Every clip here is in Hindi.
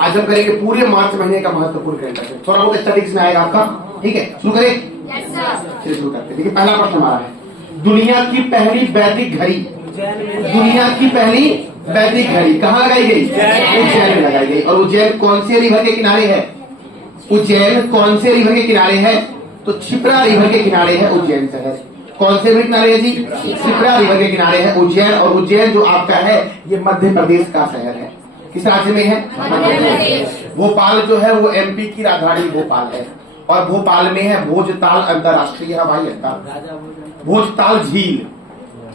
आज हम करेंगे पूरे मार्च महीने का महत्वपूर्ण करंट अफेयर। थोड़ा बहुत स्टैटिक्स में आएगा आपका, ठीक है? शुरू करें? चलिए शुरू करते हैं। देखिए पहला प्रश्न हमारा है, दुनिया की पहली वैदिक घड़ी, दुनिया की पहली वैदिक घड़ी कहाँ लगाई गई? उज्जैन में लगाई गई। और उज्जैन कौन से रिवर के किनारे है? उज्जैन कौन से रिवर के किनारे है? तो क्षिप्रा रिवर के किनारे है उज्जैन शहर। कौन से रिवर किनारे है जी? क्षिप्रा रिवर के किनारे है उज्जैन। और उज्जैन जो आपका है ये मध्य प्रदेश का शहर है। किस राज्य में है? मध्य प्रदेश। भोपाल जो है वो एमपी की राजधानी भोपाल है। और भोपाल में है भोजताल अंतरराष्ट्रीय हवाई अड्डा। भोजताल झील,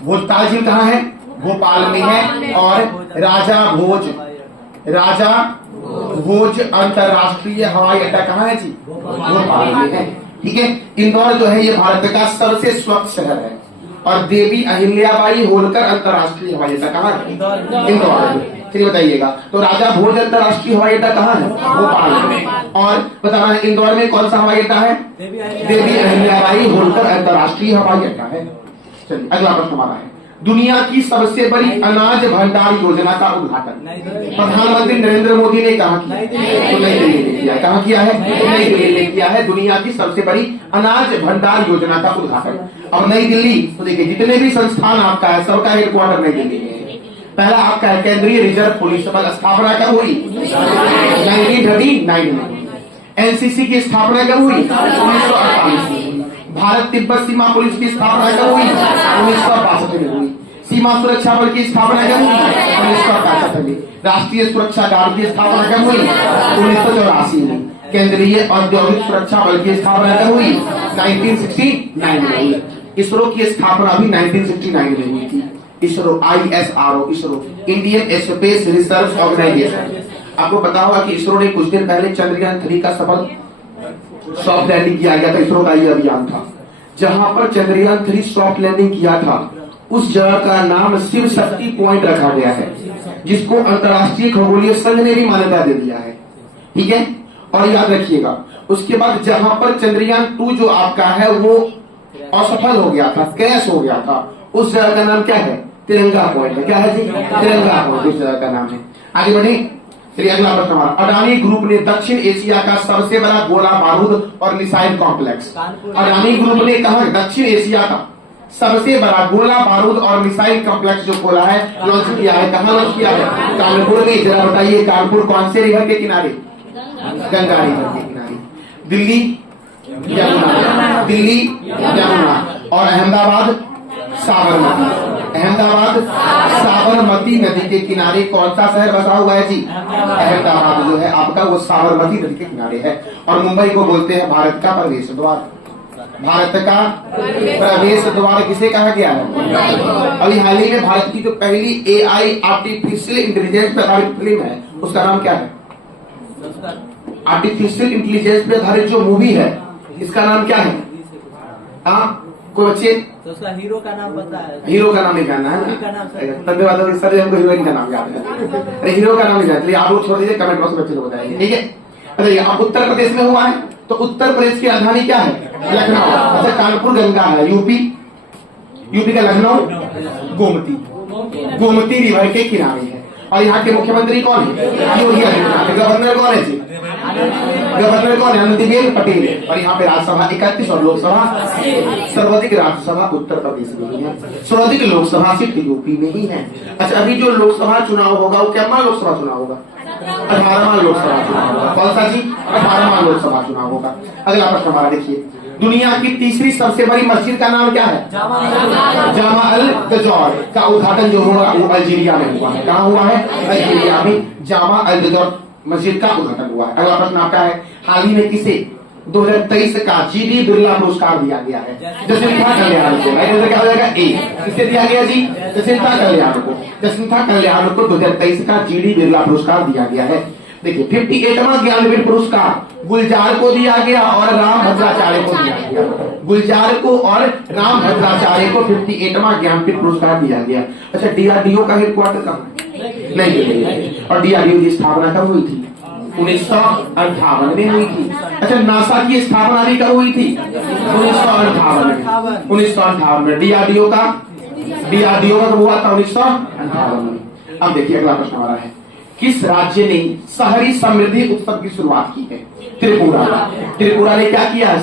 भोजताल झील कहाँ है? भोपाल में है। और राजा भोज अंतरराष्ट्रीय हवाई अड्डा कहाँ है जी? भोपाल में है, ठीक है? इंदौर जो है ये भारत का सबसे स्वच्छ शहर है। और देवी अहिल्याबाई होलकर अंतरराष्ट्रीय हवाई अड्डा कहाँ है? इंदौर में। चलिए बताइएगा, तो राजा भोज अंतरराष्ट्रीय हवाई अड्डा कहाँ है? भोपाल में। और बताना है इंदौर में कौन सा हवाई अड्डा है? देवी अहिल्याबाई होलकर अंतरराष्ट्रीय हवाई अड्डा है। चलिए अगला प्रश्न हमारा है, दुनिया की सबसे बड़ी अनाज भंडार योजना का उद्घाटन प्रधानमंत्री नरेंद्र मोदी ने कहा किया? तो नई दिल्ली में किया। कहाँ किया है? नई दिल्ली में किया है दुनिया की सबसे बड़ी अनाज भंडार योजना का उद्घाटन। अब नई दिल्ली, तो देखिए जितने भी संस्थान आपका है सबका हेडक्वार्टर नई दिल्ली में है। पहला आपका है केंद्रीय रिजर्व पुलिस बल, स्थापना कब हुई? 1939 में। एनसीसी की स्थापना कब हुई? 1948 में। भारत तिब्बत सीमा पुलिस की स्थापना कब हुई? 1962 में हुई। सीमा सुरक्षा बल की स्थापना कब हुई? 1965 में। राष्ट्रीय सुरक्षा गार्ड की स्थापना कब हुई? 1984 में। केंद्रीय औद्योगिक सुरक्षा बल की स्थापना कब हुई? 1969 में हुई। इसरो की स्थापना भी 1969 में हुई थी। ISRO, ISRO, ISRO Indian Space Research Organisation. आपको पता होगा कि इसरो ने कुछ दिन पहले चंद्रयान 3 का सफल सॉफ्ट लैंडिंग किया गया था। इसरो का यह अभियान था। जहां पर चंद्रयान 3 सॉफ्ट लैंडिंग किया था उस जगह का नाम शिव शक्ति पॉइंट रखा गया है, जिसको अंतर्राष्ट्रीय खगोलीय संघ ने भी मान्यता दे दिया है, ठीक है? और याद रखिएगा उसके बाद जहां पर चंद्रयान 2 जो आपका है वो असफल हो गया था, क्रैश हो गया था, उस जगह का नाम क्या है? तिरंगा पॉइंट है। क्या है जी? तिरंगा पॉइंट उस जगह का नाम है। आगे बढ़े। चलिए अगला प्रश्न हमारा, अडानी ग्रुप ने दक्षिण एशिया का सबसे बड़ा गोला बारूद और मिसाइल कॉम्प्लेक्स, अडानी ग्रुप ने कहा दक्षिण एशिया का सबसे बड़ा गोला बारूद और मिसाइल कॉम्प्लेक्स जो खोला है, लॉन्च किया है। कहाँ लॉन्च किया है? कानपुर में। जरा बताइए कानपुर कौन से रिवर के किनारे? गंगा रिवर के किनारे। दिल्ली यमुना, दिल्ली यमुना। और अहमदाबाद साबरमती। अहमदाबाद साबरमती नदी के किनारे कौन सा शहर बसा हुआ है जी? अहमदाबाद जो है आपका वो साबरमती नदी के किनारे है। और मुंबई को बोलते हैं भारत का प्रवेश द्वार। भारत का प्रवेश द्वार किसे कहा गया है? अभी हाल ही में भारत की जो पहली AI आर्टिफिशियल इंटेलिजेंस पे आधारित फिल्म है उसका नाम क्या है? आर्टिफिशियल इंटेलिजेंस पे आधारित जो मूवी है इसका नाम क्या है? हाँ कोई बच्चे? तो उसका हीरो का नाम पता है? हीरो का नाम नहीं जानना है ना? धन्यवाद सर, हमको हीरोइन का नाम याद है। अरे हीरो का नाम नहीं जानते, आप लोग छोड़ दीजिए, कमेंट बॉक्स में बच्चे लोग बताएंगे, ठीक है? अच्छा आप उत्तर प्रदेश में हुआ है तो उत्तर प्रदेश की राजधानी क्या है? लखनऊ। अच्छा कानपुर गंगा है। यूपी का लखनऊ गोमती रिवर के किनारे है। और यहाँ के मुख्यमंत्री कौन है? योगी आदित्यनाथ। गवर्नर कौन है जी? गवर्नर कौन है? आनंदीबेन पटेल। और यहाँ पे राज्यसभा 31 और लोकसभा, सर्वाधिक राज्यसभा उत्तर प्रदेश में ही है, सर्वाधिक लोकसभा सीट यूपी में ही है। अच्छा अभी जो लोकसभा चुनाव होगा वो क्या लोकसभा चुनाव होगा? 18वां लोकसभा चुनाव होगा। कौन सा जी? 18वां लोकसभा चुनाव होगा। अगला प्रश्न हमारा देखिए, दुनिया की तीसरी सबसे बड़ी मस्जिद का नाम क्या है? जामा अल दजौर का उद्घाटन जो हुआ वो अल्जीरिया में हुआ है। कहाँ हुआ है? अल्जीरिया में जामा अल दजौर मस्जिद का उद्घाटन हुआ है। अगला प्रश्न आपका है, हाल ही में किसे 2023 का GD बिरला पुरस्कार दिया गया है? जसिंथा कल्याण को। क्या हो जाएगा? ए। किसे दिया गया जी? जसिंथा कल्याण को। जसिंथा कल्याण को 2023 का GD बिरला पुरस्कार दिया गया है। देखिए 58वां ज्ञानपीठ पुरस्कार गुलजार को दिया गया और राम भद्राचार्य को दिया गया। गुलजार को और राम भद्राचार्य को 58वां ज्ञानपीठ पुरस्कार दिया गया। अच्छा DRDO का हेडक्वार्टर कहाँ? नहीं। और DRDO की स्थापना कब हुई थी? 1958 में हुई थी। अच्छा नासा की स्थापना भी कब हुई थी? 1958 में। DRDO का हुआ था 1958 में। अब देखिए अगला प्रश्न हमारा है, किस राज्य ने शहरी समृद्धि उत्सव की शुरुआत की है? त्रिपुरा। त्रिपुरा ने क्या किया है?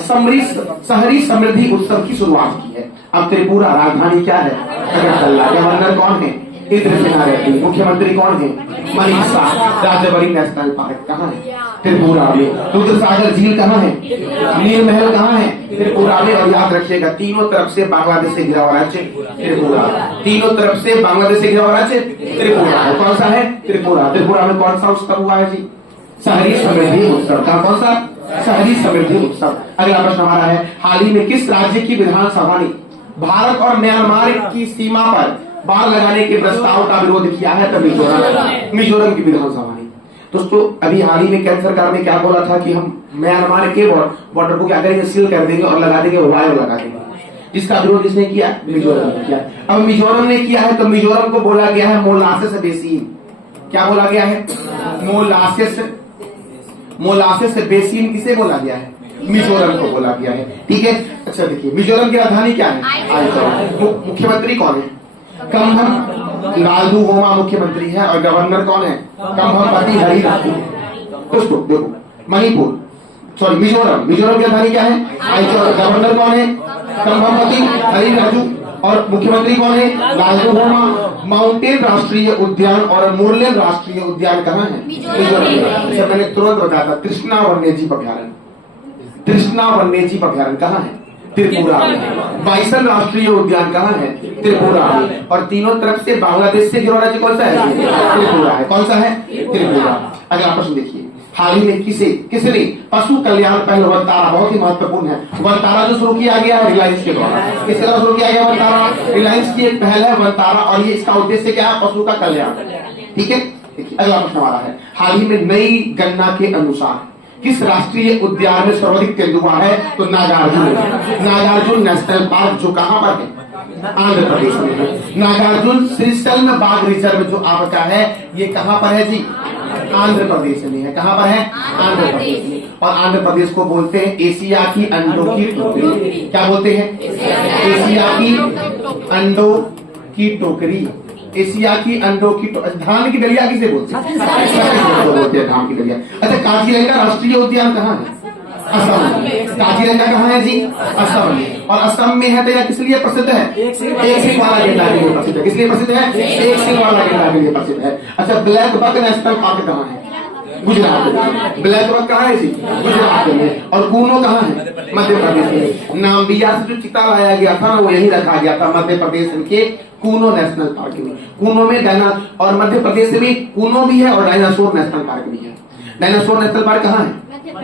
शहरी समृद्धि उत्सव की शुरुआत की है। अब त्रिपुरा राजधानी क्या है? अगरतला। गवर्नर कौन है? इंद्रसेना रेड्डी। मुख्यमंत्री कौन है? मनीष शाह। राजबरी नेशनल पार्क कहाँ है? त्रिपुरा में। रुद्रसागर झील कहाँ है? नील महल कहाँ है? त्रिपुरा में। और याद रखिएगा, तीनों तरफ से बांग्लादेश से घिरा हुआ राज्य त्रिपुरा। तीनों तरफ से बांग्लादेश से घिरा हुआ राज्य त्रिपुरा है। कौन सा है? त्रिपुरा। त्रिपुरा में कौन सा उत्सव हुआ है जी? शहरी समृद्धि उत्सव का। कौन सा? शहरी समृद्धि उत्सव। अगला प्रश्न हमारा है, हाल ही में किस राज्य की विधानसभा ने भारत और म्यांमार की सीमा पर बाड़ लगाने के प्रस्ताव का विरोध किया है? तो मिजोरम की विधानसभा ने। दोस्तों, अभी हाल ही में केंद्र सरकार ने क्या बोला था कि हम म्यांमार के बॉर्डर को क्या करेंगे? सील कर देंगे और लगा देंगे, वायर लगा देंगे। जिसका विरोध किसने किया? मिजोरम ने किया। अब मिजोरम ने किया है तो मिजोरम को बोला गया है मोलासेस बेसिन। क्या बोला गया है? मोलासेस बेसिन किसे बोला गया है? मिजोरम को बोला गया है। ठीक है। अच्छा देखिए, मिजोरम की राजधानी क्या है? आइजोल। मुख्यमंत्री कौन है? कम्भम लालदुगोमा मुख्यमंत्री है। और गवर्नर कौन है? कम्भमपति हरिराजू। दोस्तों देखो, मिजोरम की राजधानी क्या है? आइजोल। गवर्नर कौन है? कम्भमपति हरिराजू। और मुख्यमंत्री कौन है? लालदुगोमा। माउंटेन राष्ट्रीय उद्यान और मुरलेन राष्ट्रीय उद्यान कहाँ है? मिजोरम। मैंने तुरंत बताया था, कृष्णा वन्यजीव अभ्यारण्य। कृष्णा वन्यजीव अभ्यारण्य कहाँ है? त्रिपुरा में। बाइसन राष्ट्रीय उद्यान कहाँ है? त्रिपुरा में। और तीनों तरफ से बांग्लादेश से घिरा राज्य कौन सा है? त्रिपुरा है। कौन सा है? त्रिपुरा। अगला प्रश्न देखिए, हाल ही में किसने पशु कल्याण पहल वनतारा, बहुत ही महत्वपूर्ण है, वनतारा जो शुरू किया गया है रिलायंस के द्वारा। किसके द्वारा शुरू किया गया? वनतारा। रिलायंस की एक पहल है वनतारा, और ये इसका उद्देश्य क्या है? पशु का कल्याण। ठीक है। देखिए, अगला प्रश्न हमारा है, हाल ही में नई गणना के अनुसार किस राष्ट्रीय उद्यान में सर्वाधिक तेंदुआ है? तो नागार्जुन नेशनल पार्क, जो कहां पर है? आंध्र प्रदेश में है। नागार्जुन श्रीशल्म बाघ रिजर्व जो आपका है, ये कहां पर है जी? आंध्र प्रदेश में है। कहां पर है? आंध्र प्रदेश में। और आंध्र प्रदेश को बोलते हैं एशिया की अंडों की टोकरी। क्या बोलते हैं? एशिया की अंडों की टोकरी। एशिया की अंडों की धान की डलिया किसे बोलते हैं? धान की डलिया। अच्छा, काजीरंगा राष्ट्रीय उद्यान कहाँ है? असम में। काजीरंगा कहाँ है जी? असम में। और असम में है तो यह किस लिए प्रसिद्ध है? एक सिंह वाला गेंडा के लिए प्रसिद्ध है। किस लिए प्रसिद्ध है? एक सिंह वाला गेंडा के लिए प्रसिद्ध है। अच्छा, ब्लैक बक नेशनल पार्क कहाँ है? गुजरात में। ब्लैक बक कहाँ है जी? गुजरात में। और कूनो कहाँ है? मध्य प्रदेश में। नाम्बिया से जो चिता लाया गया था ना, वो यही रखा गया था मध्य प्रदेश के कूनो नेशनल पार्क में। कूनो में और मध्य प्रदेश में कूनो भी है और डायनासोर नेशनल पार्क भी है। डायनासोर नेशनल पार्क कहाँ है?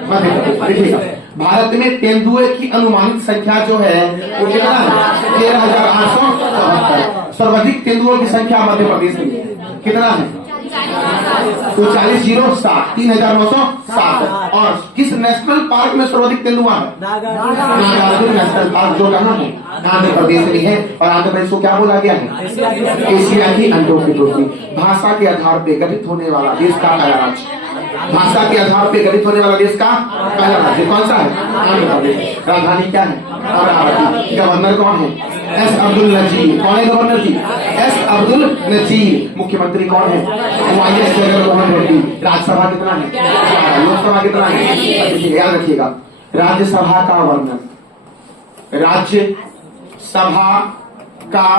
मध्य प्रदेश। देखिएगा, भारत में तेंदुए की अनुमानित संख्या जो है वो कितना है? 13,874। सर्वाधिक तेंदुओं की संख्या मध्य प्रदेश में कितना है? 40,007, 3,907। और किस नेशनल पार्क में सर्वाधिक तेंदुआ है? नागार्जुन नेशनल पार्क, जो कहाँ है? आंध्र प्रदेश में है। और आंध्र प्रदेश को क्या बोला गया है? एशिया की अंडों की टोकरी। भाषा के आधार पर गठित होने वाला देश का पहला राज्य। भाषा के आधार पर गठित होने वाला देश का पहला राज्य कौन सा है? आंध्र प्रदेश। राजधानी क्या है? अमरावती। गवर्नर कौन है? एस अब्दुल नजीर। कौन है गवर्नर जी? एस अब्दुल नजीर। मुख्यमंत्री कौन है? वाईएस जगनमोहन रेड्डी। राज्यसभा कितना है? लोकसभा कितना है? याद रखिएगा, राज्यसभा का वर्णन, राज्यसभा का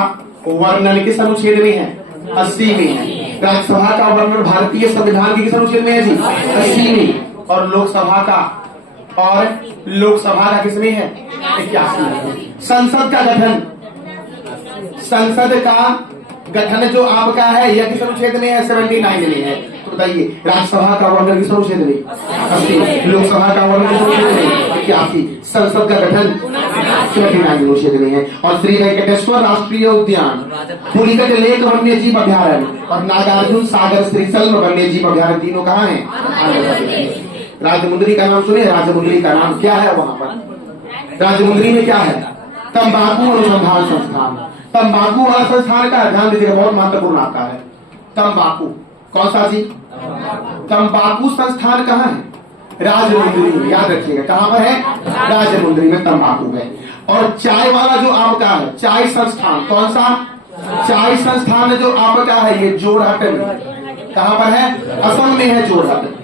वर्णन किस अनुच्छेद में है? 80 में है। राज्यसभा का वर्णन भारतीय संविधान के किस अनुच्छेद में है जी? 80 में। और लोकसभा का किसमें है? 81 में। संसद का गठन जो आपका है यह किस अनुच्छेद में है? 79 में है। तो बताइए, राज्यसभा का वर्णन किस अनुच्छेद में? 80। लोकसभा का वर्णन किस अनुच्छेद में? 81। संसद का गठन 79 अनुच्छेद में है। और श्री वेंकटेश्वर राष्ट्रीय उद्यान, पुलिकट लेक वन्यजीव अभ्यारण्य और नागार्जुन सागर श्रीशल्म वन्यजीव अभ्यारण्य, तीनों कहाँ है? राजमुंद्री का नाम सुने? राजमुंद्री का नाम क्या है वहां पर? राजमुंद्री में क्या है? तंबाकू अनुसंधान संस्थान। तंबाकू वाला संस्थान का ध्यान दीजिएगा, बहुत महत्वपूर्ण आता है। तंबाकू कौन सा जी? तंबाकू संस्थान कहाँ है? राजमुंद्री में। याद रखिएगा, कहाँ पर है? राजमुंद्री में तंबाकू है। और चाय वाला जो आपका है, चाय संस्थान, कौन सा? चाय संस्थान जो आपका है ये जोरहट में। कहां पर है? असम में है जोरहट।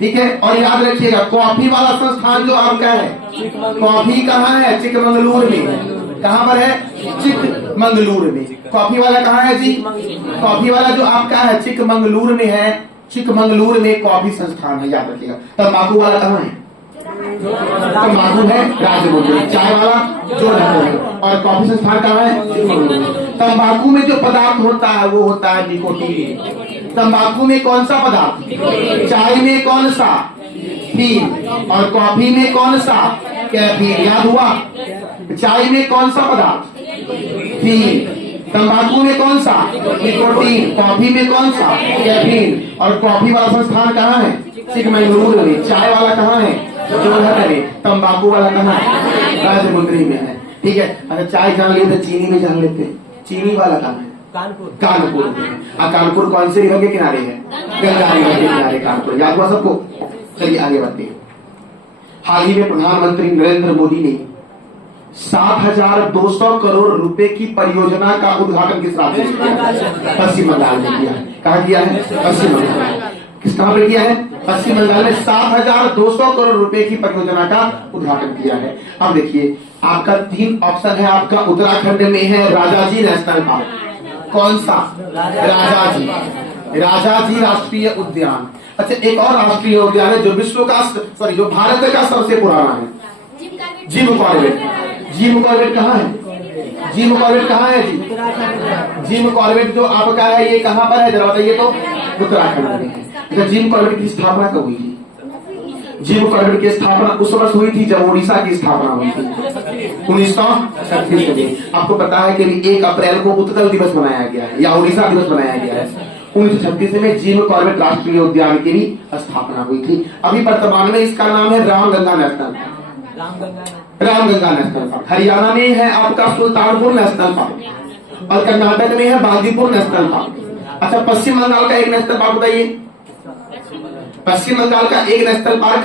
ठीक है, और याद रखिएगा कॉफी वाला संस्थान जो आपका है, कॉफी कहाँ है? चिकमंगलूर में। कहां पर है? चिकमंगलूर में। कॉफी वाला कहाँ है जी? कॉफी वाला जो आपका है चिकमंगलूर में है। चिकमंगलूर में कॉफी संस्थान है, याद रखिएगा। तंबाकू वाला कहाँ है? तंबाकू है राजमुंद्री। चाय वाला जोरहट में। और कॉफी संस्थान कहाँ है? तंबाकू में जो पदार्थ होता है वो होता है निकोटीन। तंबाकू में कौन सा पदार्थ? चाय में कौन सा? फील। और कॉफी में कौन सा? कैफीन। याद हुआ? चाय में कौन सा पदार्थ? फील। तंबाकू में कौन सा? निकोटीन। कॉफी में कौन सा? कैफीन। और कॉफी वाला संस्थान कहाँ है? चिकमंगलूर में। चाय वाला कहाँ है? जोरहट में। तंबाकू वाला कहाँ है? राजमुंद्री में है। ठीक है, अगर चाय जान लिए तो चीनी में जान लेते हैं। चीनी वाला कहाँ है? कानपुर। कानपुर में। कानपुर कौन से रिवर के किनारे है? गंगा रिवर के किनारे कानपुर। याद हुआ सबको? चलिए आगे बढ़ते हैं। हाल ही में प्रधानमंत्री नरेंद्र मोदी ने 7,200 करोड़ रुपए की परियोजना का उद्घाटन किस राज्य में किया? पश्चिम बंगाल में किया है। कहाँ किया है? पश्चिम बंगाल। किस कहां पे किया है? पश्चिम बंगाल में 7,200 करोड़ रुपए की परियोजना का उद्घाटन किया है। अब देखिए आपका 3 ऑप्शन है। आपका उत्तराखंड में है राजाजी नेशनल पार्क। कौन सा? राजाजी। राजाजी राष्ट्रीय उद्यान। अच्छा, एक और राष्ट्रीय उद्यान है जो विश्व का जो भारत का सबसे पुराना है, जिम कॉर्बेट। जिम कॉर्बेट कहाँ है? जिम कॉर्बेट कहाँ है जी? जिम कॉर्बेट जो आपका है ये कहाँ पर है जरा बताइए तो? उत्तराखंड में है। अच्छा, जिम कॉर्बेट की स्थापना कब हुई थी? जिम कॉर्बेट की स्थापना उस वर्ष हुई थी जब उड़ीसा की स्थापना हुई थी 1936 में। आपको पता है कि 1 अप्रैल को उत्कल दिवस मनाया गया है या उड़ीसा दिवस मनाया गया है। 1936 में जिम कॉर्बेट राष्ट्रीय उद्यान की भी स्थापना हुई थी। अभी वर्तमान में इसका नाम है Ramganga national park. Ramganga national park. Haryana में है आपका सुल्तानपुर नेशनल पार्क और कर्नाटक में है बांदीपुर नेशनल पार्क। अच्छा, पश्चिम बंगाल का एक नेशनल पार्क बताइए। पश्चिम बंगाल का एक national park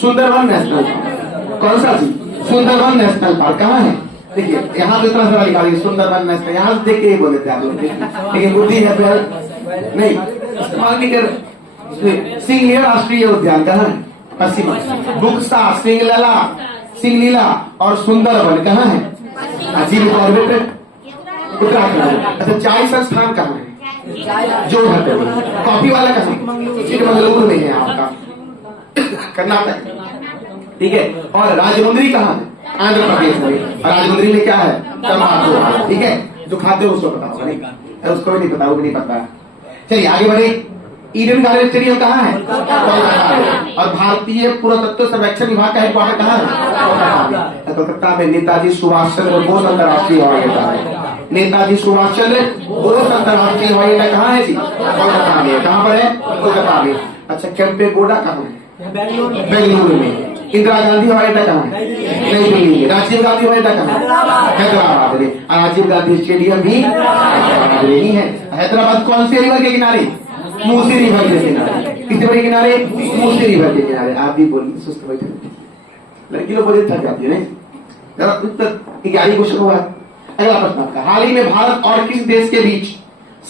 Sundarvan national park. कौन सा जी? Sundarban national park. कहाँ है? देखिए यहाँ तो इतना सारा लिखा है सुंदरवन नेशनल। यहाँ से देख के ही बोले थे आप लोग, लेकिन बुद्धि है फिर नहीं इस्तेमाल नहीं कर। सिंगलीला राष्ट्रीय उद्यान कहाँ है? पश्चिम बंगाल। बुक्सा, सिंगलीला और सुंदरवन कहाँ है? Jim Corbett Uttarakhand. अच्छा, चाय संस्थान कहाँ है? जोरहट में। कॉफी वाला कहाँ? चिकमंगलूर में है आपका कर्नाटक। ठीक है, और राजमुंद्री कहाँ है? आंध्र प्रदेश में। और राजमुंद्री में क्या है? तंबाकू। ठीक है, जो खाते हो उसको पता होगा, नहीं उसको भी नहीं पता, वो भी नहीं पता। चलिए आगे बढ़े। ईडन गार्डन स्टेडियम कहाँ है? कोलकाता। और भारतीय पुरातत्व सर्वेक्षण विभाग का हेडक्वार्टर कहाँ है? कोलकाता में। नेताजी सुभाष चंद्र बोस अंतर्राष्ट्रीय हवाई अड्डा है। नेताजी सुभाष चंद्र बोस अंतर्राष्ट्रीय हवाई अड्डा कहाँ है जी? कोलकाता में। कहाँ पर है? कोलकाता में। अच्छा, केम्पेगौड़ा कहाँ है? बेंगलुरु में। इंदिरा गांधी हवाई अड्डा कहाँ है? नई दिल्ली में। राजीव गांधी हवाई अड्डा कहाँ है? हैदराबाद में। राजीव गांधी स्टेडियम भी हैदराबाद में ही है। हैदराबाद कौन से रिवर के किनारे? मूसी रिवर के किनारे। किस रिवर के किनारे? मूसी रिवर के किनारे। आप भी बोलिए, सुस्त बैठे लड़की लोग बोले थक जाती है नहीं? जरा उत्तर 11 क्वेश्चन हुआ है। अगला प्रश्न आपका। हाल ही में भारत और किस देश के बीच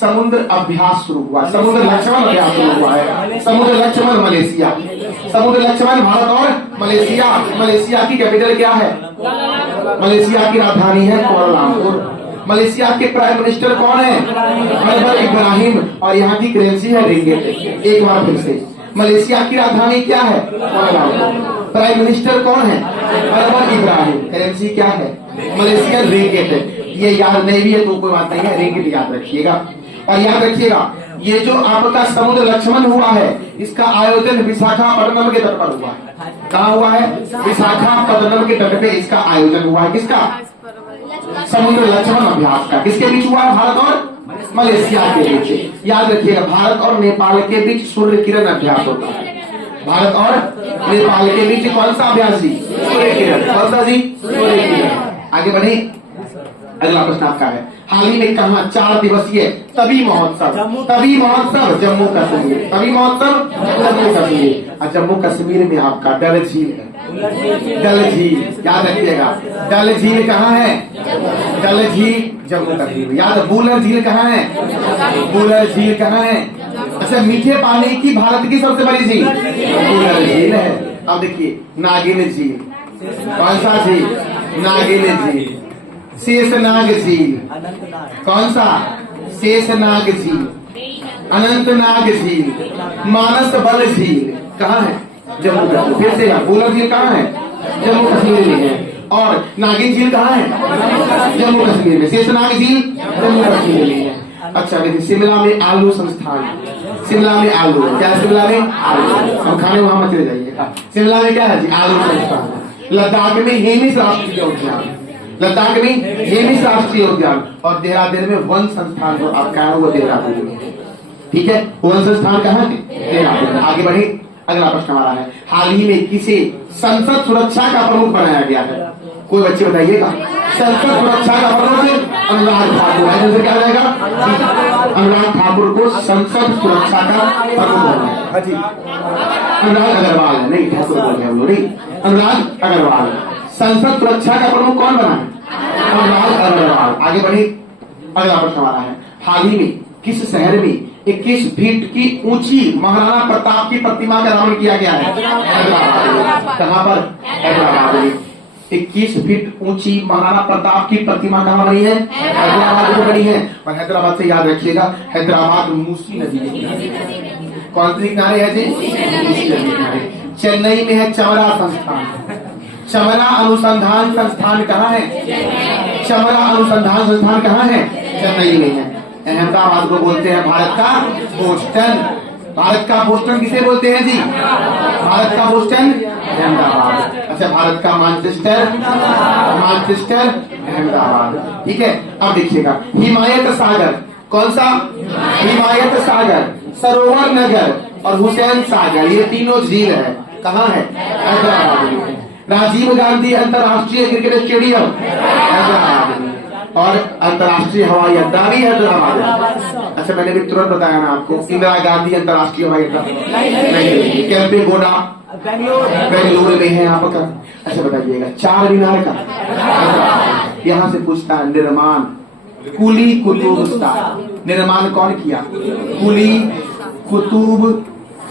समुद्र अभ्यास शुरू हुआ? समुद्र लक्ष्मण अभ्यास शुरू हुआ है। समुद्र लक्ष्मण मलेशिया। समुद्र लक्ष्मण भारत और मलेशिया। मलेशिया की कैपिटल क्या है? मलेशिया की राजधानी है कुआलालंपुर। मलेशिया के प्राइम मिनिस्टर कौन है? अनवर इब्राहिम। और यहाँ की करेंसी है रिंगिट। एक बार फिर से, मलेशिया की राजधानी क्या है? कुआलालंपुर। प्राइम मिनिस्टर कौन है? अनवर इब्राहिम। करेंसी क्या है? Malaysian ringgit. ये याद नहीं भी है तो कोई बात नहीं है, रिंगिट याद रखिएगा। और याद रखिएगा ये जो आपका समुद्र लक्ष्मण हुआ है इसका आयोजन विशाखापट्टनम के तट पर हुआ है। कहाँ हुआ है? विशाखापट्टनम के तट पे इसका आयोजन हुआ है। किसका? समुद्र लक्ष्मण अभ्यास का। किसके बीच हुआ है? भारत और मलेशिया के बीच। याद रखिएगा भारत और नेपाल के बीच सूर्य किरण अभ्यास होता है। भारत और नेपाल के बीच कौन सा अभ्यास जी? सूर्य किरण। कौन सा जी? सूर्य किरण। आगे बढ़े। अगला प्रश्न आपका है। हाल ही में कहा 4 दिवसीय तभी महोत्सव जम्मू कश्मीर। तभी महोत्सव जम्मू कश्मीर। और जम्मू कश्मीर में आपका डल झील है। डल झील याद रखिएगा। डल झील कहाँ है? डल झील जम्मू कश्मीर में। याद है बूलर झील कहाँ है? बूलर झील कहाँ है? अच्छा, मीठे पानी की भारत की सबसे बड़ी झील बूलर झील है। अब देखिए नागिन झील, कौन सा झील? नागिन झील। शेषनाग झील, अनंतनाग, कौन सा? शेषनाग झील। अनंतनाग झील। मानस बल झील कहाँ है? जम्मू कश्मीर। फिर से यहाँ बूलर झील कहाँ है? जम्मू कश्मीर में है। और नागिन झील कहाँ है? जम्मू कश्मीर में। शेषनाग झील जम्मू कश्मीर में है। अच्छा देखिए, शिमला में आलू संस्थान, शिमला में आलू क्या है? शिमला में आलू, हम खाने वहां मत चले जाइए। शिमला में क्या है जी? आलू संस्थान। लद्दाख में हेमिस राष्ट्रीय उद्यान, लद्दाख में हेमिस राष्ट्रीय उद्यान। और देहरादून में वन संस्थान जो आपका है वो देहरादून में है। ठीक है, वन संस्थान कहाँ है? देहरादून। आगे बढ़े, अगला प्रश्न हमारा है, हाल ही में किसे संसद सुरक्षा का प्रमुख बनाया गया है? कोई बच्चे बताइएगा। संसद सुरक्षा का प्रमुख अनुराग ठाकुर है। जैसे क्या हो जाएगा? अनुराग ठाकुर को संसद सुरक्षा का प्रमुख बनाया। हाँ जी, अनुराग अग्रवाल है, नहीं ठाकुर बोल गए हम लोग, नहीं अनुराग अग्रवाल। संसद सुरक्षा का प्रमुख कौन बना है? अनुराग अग्रवाल। आगे बढ़े, अगला प्रश्न हमारा है, हाल ही में किस शहर में 21 फीट की ऊंची महाराणा प्रताप की प्रतिमा का निर्माण किया गया है? हैदराबाद। कहाँ पर? हैदराबाद में 21 फीट ऊंची महाराणा प्रताप की प्रतिमा कहाँ बनी है? हैदराबाद में बनी है। और हैदराबाद से याद रखिएगा, हैदराबाद मूसी नदी के किनारे। कौन सी किनारे है जी? मूसी नदी किनारे। चेन्नई में है चमरा संस्थान, चमरा अनुसंधान संस्थान कहाँ है? चमरा अनुसंधान संस्थान कहाँ है? चेन्नई में है। अहमदाबाद को बोलते हैं भारत का बोस्टन। भारत का बोस्टन किसे बोलते हैं जी? भारत का बोस्टन अहमदाबाद। अच्छा, भारत का मैनचेस्टर, मैनचेस्टर अहमदाबाद। ठीक है, अब देखिएगा, हिमायत सागर, कौन सा? हिमायत सागर, सरोवर नगर और हुसैन सागर, ये तीनों झील है। कहाँ है? हैदराबाद में। राजीव गांधी अंतर्राष्ट्रीय क्रिकेट स्टेडियम हैदराबाद में। और अंतर्राष्ट्रीय हवाई अड्डा भी हैदराबाद है। अच्छा, मैंने भी तुरंत बताया ना आपको, इंदिरा गांधी अंतर्राष्ट्रीय हवाई अड्डा नहीं, कैंपेगौड़ा बेंगलुरु में है आपका। अच्छा बताइएगा, चार मीनार का यहाँ से पूछता है, निर्माण कुली कुतुब शाह, निर्माण कौन किया? कुली कुतुब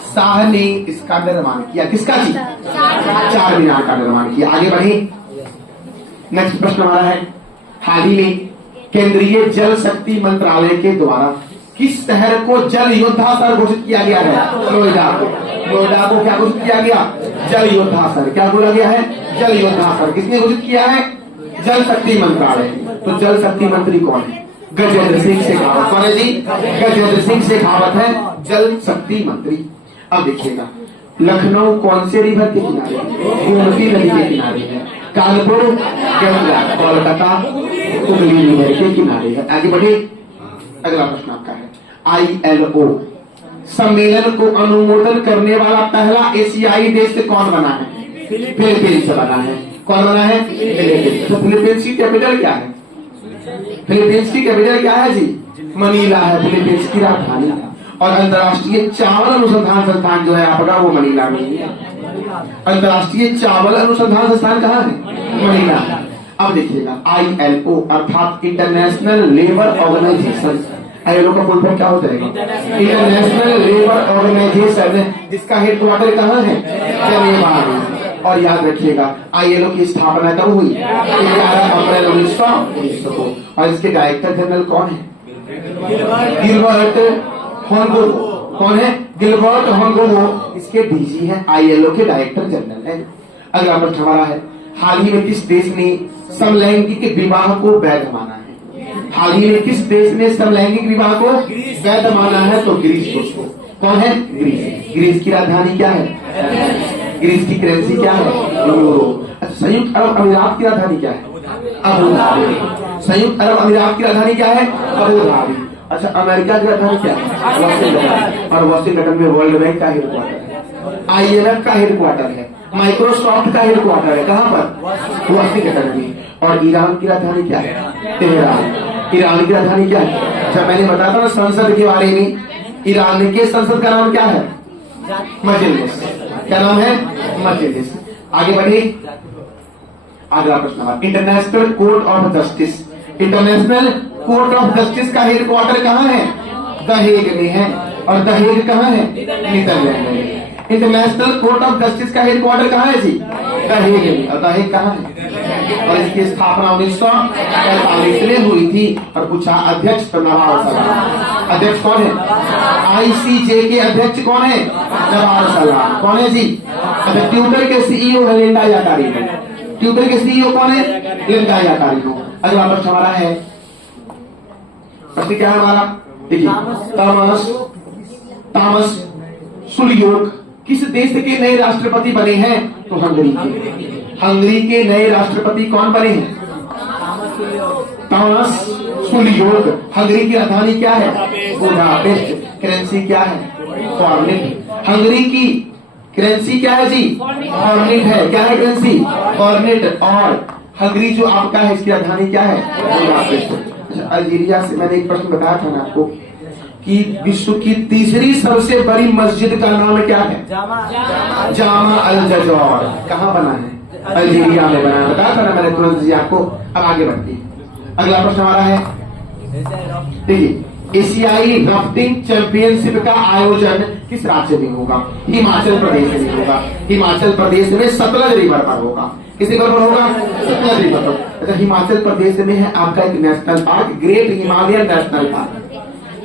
शाह ने इसका निर्माण किया। किसका जी? चार मीनार का निर्माण किया। आगे बढ़े, नेक्स्ट प्रश्न हमारा है, हाल ही में केंद्रीय जल शक्ति मंत्रालय के द्वारा किस शहर को जल योद्धा शहर घोषित किया गया है? नोएडा को। नोएडा को क्या घोषित किया गया? जल योद्धा शहर। क्या बोला गया है? जल योद्धा शहर। किसने घोषित किया है? जल शक्ति मंत्रालय। तो जल शक्ति मंत्री कौन है? गजेंद्र सिंह शेखावत। कौन है जी? गजेंद्र सिंह शेखावत है जल शक्ति मंत्री। अब देखिएगा, लखनऊ कौन से रिवर के किनारे? गोमती नदी के किनारे है। कानपुर गंगा, कोलकाता हुगली रिवर के किनारे है। आगे बढ़े, अगला प्रश्न आपका है, ILO सम्मेलन को अनुमोदन करने वाला पहला एशियाई देश कौन बना है? फिलीपींस बना है। कौन बना है? फिलीपींस। तो फिलीपींस की कैपिटल क्या है? फिलीपींस की कैपिटल क्या है जी? मनीला है फिलीपींस की राजधानी। और अंतर्राष्ट्रीय चावल अनुसंधान संस्थान जो है आपका वो मनीला में है। अंतर्राष्ट्रीय चावल अनुसंधान संस्थान कहाँ है? मनीला। अब देखिएगा, ILO अर्थात इंटरनेशनल लेबर ऑर्गेनाइजेशन, ILO का फुल फॉर्म क्या होता है? इंटरनेशनल लेबर ऑर्गेनाइजेशन, जिसका हेडक्वार्टर कहाँ है? जेनेवा में। और याद रखिएगा, ILO की स्थापना कब हुई? 11 अप्रैल 1919 को। और इसके डायरेक्टर जनरल कौन है? गिलबर्ट हॉनगोवो। कौन है? गिलबर्ट हॉनगोवो इसके DG है, ILO के डायरेक्टर जनरल है। अगला प्रश्न हमारा है, हाल ही में किस देश ने समलैंगिक विवाह को वैध माना है? हाल ही में किस देश ने समलैंगिक विवाह को वैध माना है? तो ग्रीस। दोस्तों कौन है? ग्रीस। ग्रीस की राजधानी क्या है? ग्रीस की करेंसी क्या है? यूरो। अच्छा, संयुक्त अरब अमीरात की राजधानी क्या है? Abu Dhabi. संयुक्त अरब अमीरात की राजधानी क्या है? Abu Dhabi. अच्छा, अमेरिका की राजधानी क्या है? वाशिंगटन। और वाशिंगटन में वर्ल्ड बैंक का हेडक्वार्टर है, IMF का हेडक्वार्टर है, माइक्रोसॉफ्ट का हेडक्वार्टर है। कहाँ पर? वाशिंगटन में। और ईरान की राजधानी क्या है? तेहरान। ईरान की राजधानी क्या है? अच्छा, मैंने बताया था ना संसद के बारे में, ईरान के संसद का नाम क्या है? मजलिस। क्या नाम है? मजलिस। आगे बढ़े, अगला प्रश्न, international court of justice international court of justice का हेडक्वार्टर कहाँ है? द हेग में है। और द हेग कहाँ है? नीदरलैंड में। इंटरनेशनल कोर्ट ऑफ जस्टिस का हेडक्वार्टर कहाँ है जी? द हेग में। और द हेग कहाँ है? और इसकी स्थापना 1945 में हुई थी। और पूछा अध्यक्ष नवाब सलाम। अध्यक्ष कौन है? आईसीजे के अध्यक्ष कौन है? नवाब सलाम। कौन है जी? अच्छा, ट्विटर के सीईओ है लिंडा याकारिनो। ट्विटर के सीईओ कौन है? Linda Yaccarino. अगला प्रश्न हमारा है, प्रश्न क्या है हमारा? देखिए, थॉमस सुलियोक किस देश के नए राष्ट्रपति बने हैं? तो हंगरी के। हंगरी के नए राष्ट्रपति कौन बने हैं? थॉमस सुलियोक। हंगरी की राजधानी क्या है? बुडापेस्ट। करेंसी क्या है? फॉर्निट। हंगरी की करेंसी क्या है जी? फॉर्निट है। क्या है करेंसी? फॉर्निट। और हंगरी जो आपका है इसकी राजधानी क्या है? बुडापेस्ट। अल्जीरिया से मैंने एक प्रश्न बताया था ना आपको कि विश्व की तीसरी सबसे बड़ी मस्जिद का नाम क्या है? जामा अल जजौर। कहाँ बना है? अल्जीरिया में बना है। बताया था ना मैंने तुरंत जी आपको। अब आगे बढ़ती है। अगला प्रश्न हमारा है, देखिए, एशियाई राफ्टिंग चैंपियनशिप का आयोजन किस राज्य में होगा? हिमाचल प्रदेश में होगा। हिमाचल प्रदेश में सतलज रिवर पर होगा। किस रिवर पर होगा? सतलज रिवर पर। अच्छा, हिमाचल प्रदेश में है आपका एक national park, great Himalayan national park.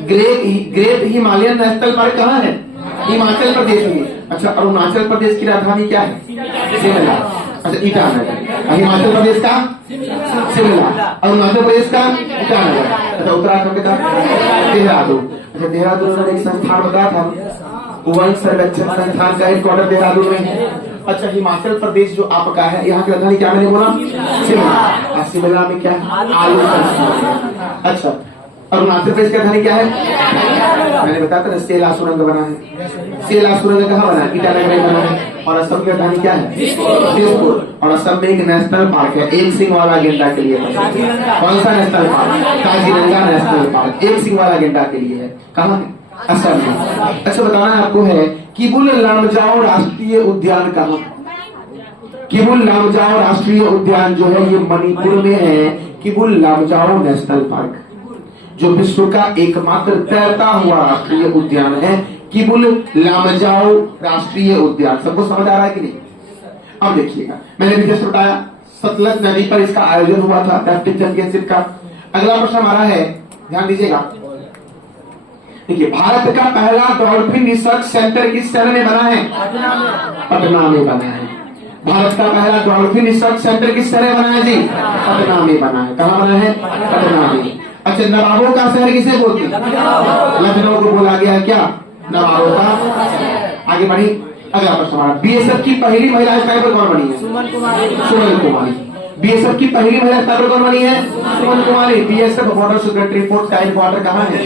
Great Himalayan national park कहाँ है? हिमाचल प्रदेश में। अच्छा, अरुणाचल प्रदेश की राजधानी क्या है? शिमला। अच्छा, ईटानगर। हिमाचल प्रदेश का शिमला, अरुणाचल प्रदेश का ईटानगर। अच्छा, उत्तराखंड का देहरादून। अच्छा, देहरादून में एक संस्थान बताया था, वन संरक्षण संस्थान का हेडक्वार्टर देहरादून में है। अच्छा, हिमाचल प्रदेश जो आपका है, यहाँ की राजधानी क्या मैंने बोला? शिमला। शिमला में क्या है? आलू संस्थान। अच्छा, अरुणाचल प्रदेश की राजधानी क्या है? मैंने बताया था सेला सुरंग बना है। सेला सुरंग कहाँ बना है? ईटानगर में बना है। और असम की राजधानी क्या है? दिसपुर। और असम में एक नेशनल पार्क है, एक सिंह वाला गेंडा के लिए। कौन सा national park? Kaziranga national park, एक सिंह वाला गेंडा के लिए है। कहाँ है? असम में। अच्छा, बताना आपको है किबुल लामजाओ राष्ट्रीय उद्यान कहाँ? किबुल लामजाओ राष्ट्रीय उद्यान जो है ये मणिपुर में है। किबुल लामजाओ नेशनल पार्क जो विश्व का एकमात्र तैरता हुआ राष्ट्रीय उद्यान है, किबुल लामजाओ राष्ट्रीय उद्यान। सबको समझ आ रहा है कि नहीं? अब देखिएगा, मैंने भी जैसे बताया सतलज नदी पर इसका आयोजन हुआ था राफ्टिंग चैंपियनशिप का। अगला प्रश्न हमारा है, ध्यान दीजिएगा। देखिए, भारत का पहला डॉल्फिन रिसर्च सेंटर किस शहर में बना है? पटना में बना है। भारत का पहला डॉल्फिन रिसर्च सेंटर किस शहर में बना है जी? पटना में बना है। कहाँ बना है? पटना में। अच्छा, नवाबों का शहर किसे बोलते हैं? लखनऊ को बोला गया है क्या? नवाबों का। आगे बढ़ी। अगला प्रश्न हमारा, बीएसएफ की पहली महिला स्नाइपर कौन बनी है? सुमन कुमारी। बीएसएफ की पहली महिला स्नाइपर कौन बनी है? सुमन कुमारी। बीएसएफ बॉर्डर सिक्योरिटी फोर्स का हेडक्वार्टर कहाँ है?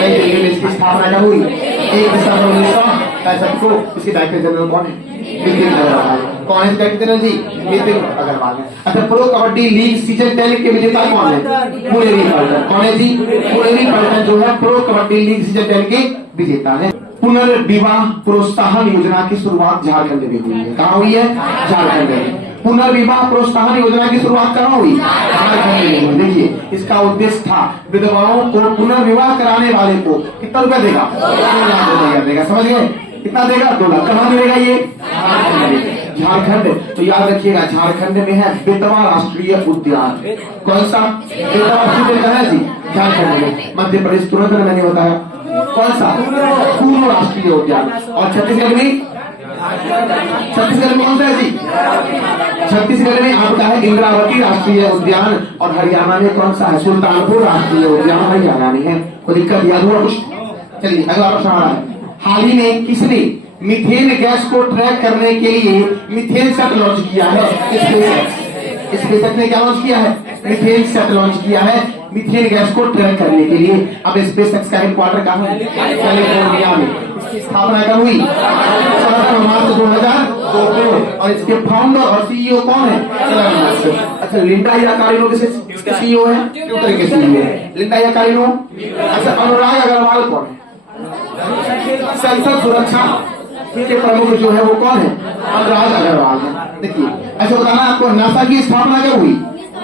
नई दिल्ली में। इसकी स्थापना कब हुई? 1 दिसंबर 1965 को। इसके डायरेक्टर जनरल कौन है? नितिन अग्रवाल। कौन है डायरेक्टर जनरल जी? नितिन अग्रवाल है। अच्छा, प्रो कबड्डी लीग सीजन 10 के विजेता कौन है? पुनेरी पल्टन। कौन है जी? पुनेरी पल्टन जो है प्रो कबड्डी लीग सीजन 10 के विजेता है। पुनर्विवाह प्रोत्साहन योजना की शुरुआत झारखंड में हुई है। कहाँ हुई है? झारखंड में। पुनर्विवाह प्रोत्साहन योजना की शुरुआत कहाँ हुई? झारखंड में हुई। देखिए, इसका उद्देश्य था विधवाओं को पुनर्विवाह कराने वाले को कितना रुपया देगा? 2 लाख रुपया देगा। समझ गए? कितना देगा? 2 लाख। कहाँ मिलेगा ये? झारखंड। तो याद रखिएगा, झारखंड में है बेतवा राष्ट्रीय उद्यान। कौन सा? बेतवा राष्ट्रीय उद्यान है जी? झारखंड में। मध्य प्रदेश तुरंत मैंने बताया। कौन सा? पूर्व राष्ट्रीय उद्यान। और छत्तीसगढ़ में? छत्तीसगढ़ में कौन सा है जी? छत्तीसगढ़ में आपका है इंद्रावती राष्ट्रीय उद्यान। और हरियाणा में कौन सा है? सुल्तानपुर राष्ट्रीय उद्यान हरियाणा में है। कोई दिक्कत याद हुआ कुछ? चलिए, अगला प्रश्न आ रहा है, हाल ही में किसने मीथेन गैस को ट्रैक करने के लिए मीथेन सेट लॉन्च किया है? स्पेसएक्स ने क्या लॉन्च किया है? मीथेन सेट लॉन्च किया है मीथेन गैस को ट्रैक करने के लिए। अब स्पेसएक्स का हेडक्वार्टर कहाँ है? कैलिफोर्निया में। इसकी स्थापना कब हुई? 14 मार्च 2002 को। और इसके फाउंडर और सीईओ कौन है? Elon Musk. अच्छा, लिंडा याकारिनो किसके सीईओ है? ट्विटर के सीईओ है लिंडा याकारिनो। अच्छा, अनुराग अग्रवाल कौन है? संसद सुरक्षा के प्रमुख जो है वो कौन है? अनुराग अग्रवाल है। देखिए, ऐसा बताना आपको, नासा की स्थापना कब हुई?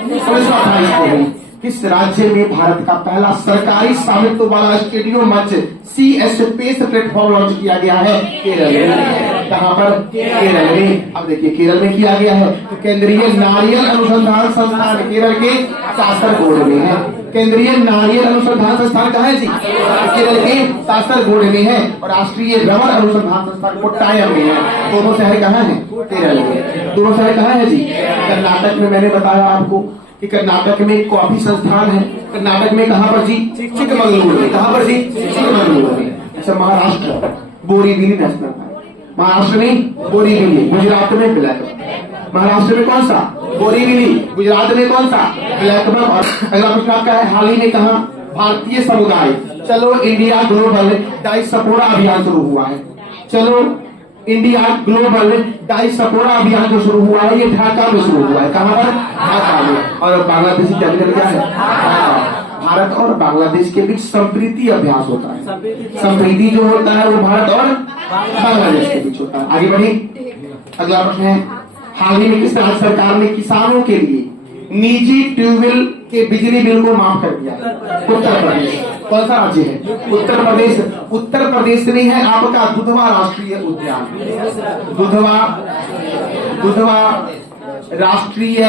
1928 को हुई। किस राज्य में भारत का पहला सरकारी स्वामित्व वाला स्टेडियम मंच CS स्पेस प्लेटफॉर्म लॉन्च किया गया है? केरल में। कहां पर? केरल में। अब देखिए केरल में किया गया है तो केंद्रीय नारियल अनुसंधान संस्थान केरल के कासरगोड में है। केंद्रीय नारियल अनुसंधान संस्थान कहाँ है जी? केरल के कासरगोड में है। और राष्ट्रीय रबर अनुसंधान संस्थान कोट्टायम में है। दोनों शहर कहाँ है? केरल में। दोनों शहर कहाँ है जी? कर्नाटक में। मैंने बताया आपको कि कर्नाटक में एक कॉफी संस्थान है। कर्नाटक में कहाँ पर जी? चिकमंगलुरु में। कहाँ पर जी? चिकमंगलुरु में। अच्छा महाराष्ट्र बोरीवली नेशनल पार्क। महाराष्ट्र में बोरीवली। गुजरात में ब्लैकबक। महाराष्ट्र में कौन सा? बोरीवली। गुजरात में कौन सा? ब्लैकबक। और अगला प्रश्न आपका है हाल ही में कहा भारतीय समुदाय चलो इंडिया ग्लोबल डायस्पोरा अभियान शुरू हुआ है? चलो इंडिया ग्लोबल डायस्पोरा अभियान जो शुरू हुआ है ये ढाका में शुरू हुआ है। कहाँ पर? ढाका में। और बांग्लादेशी कैपिटल क्या है? भारत और बांग्लादेश के बीच संप्रीति अभ्यास होता है। संप्रीति जो होता है वो भारत और बांग्लादेश के बीच होता है। आगे बढ़ी। अगला प्रश्न है हाल ही में किस राज्य सरकार ने किसानों के लिए निजी ट्यूबवेल के बिजली बिल को माफ कर दिया? उत्तर प्रदेश। कौन सा राज्य है? उत्तर प्रदेश। उत्तर प्रदेश में है आपका दुधवा राष्ट्रीय उद्यान। दुधवा राष्ट्रीय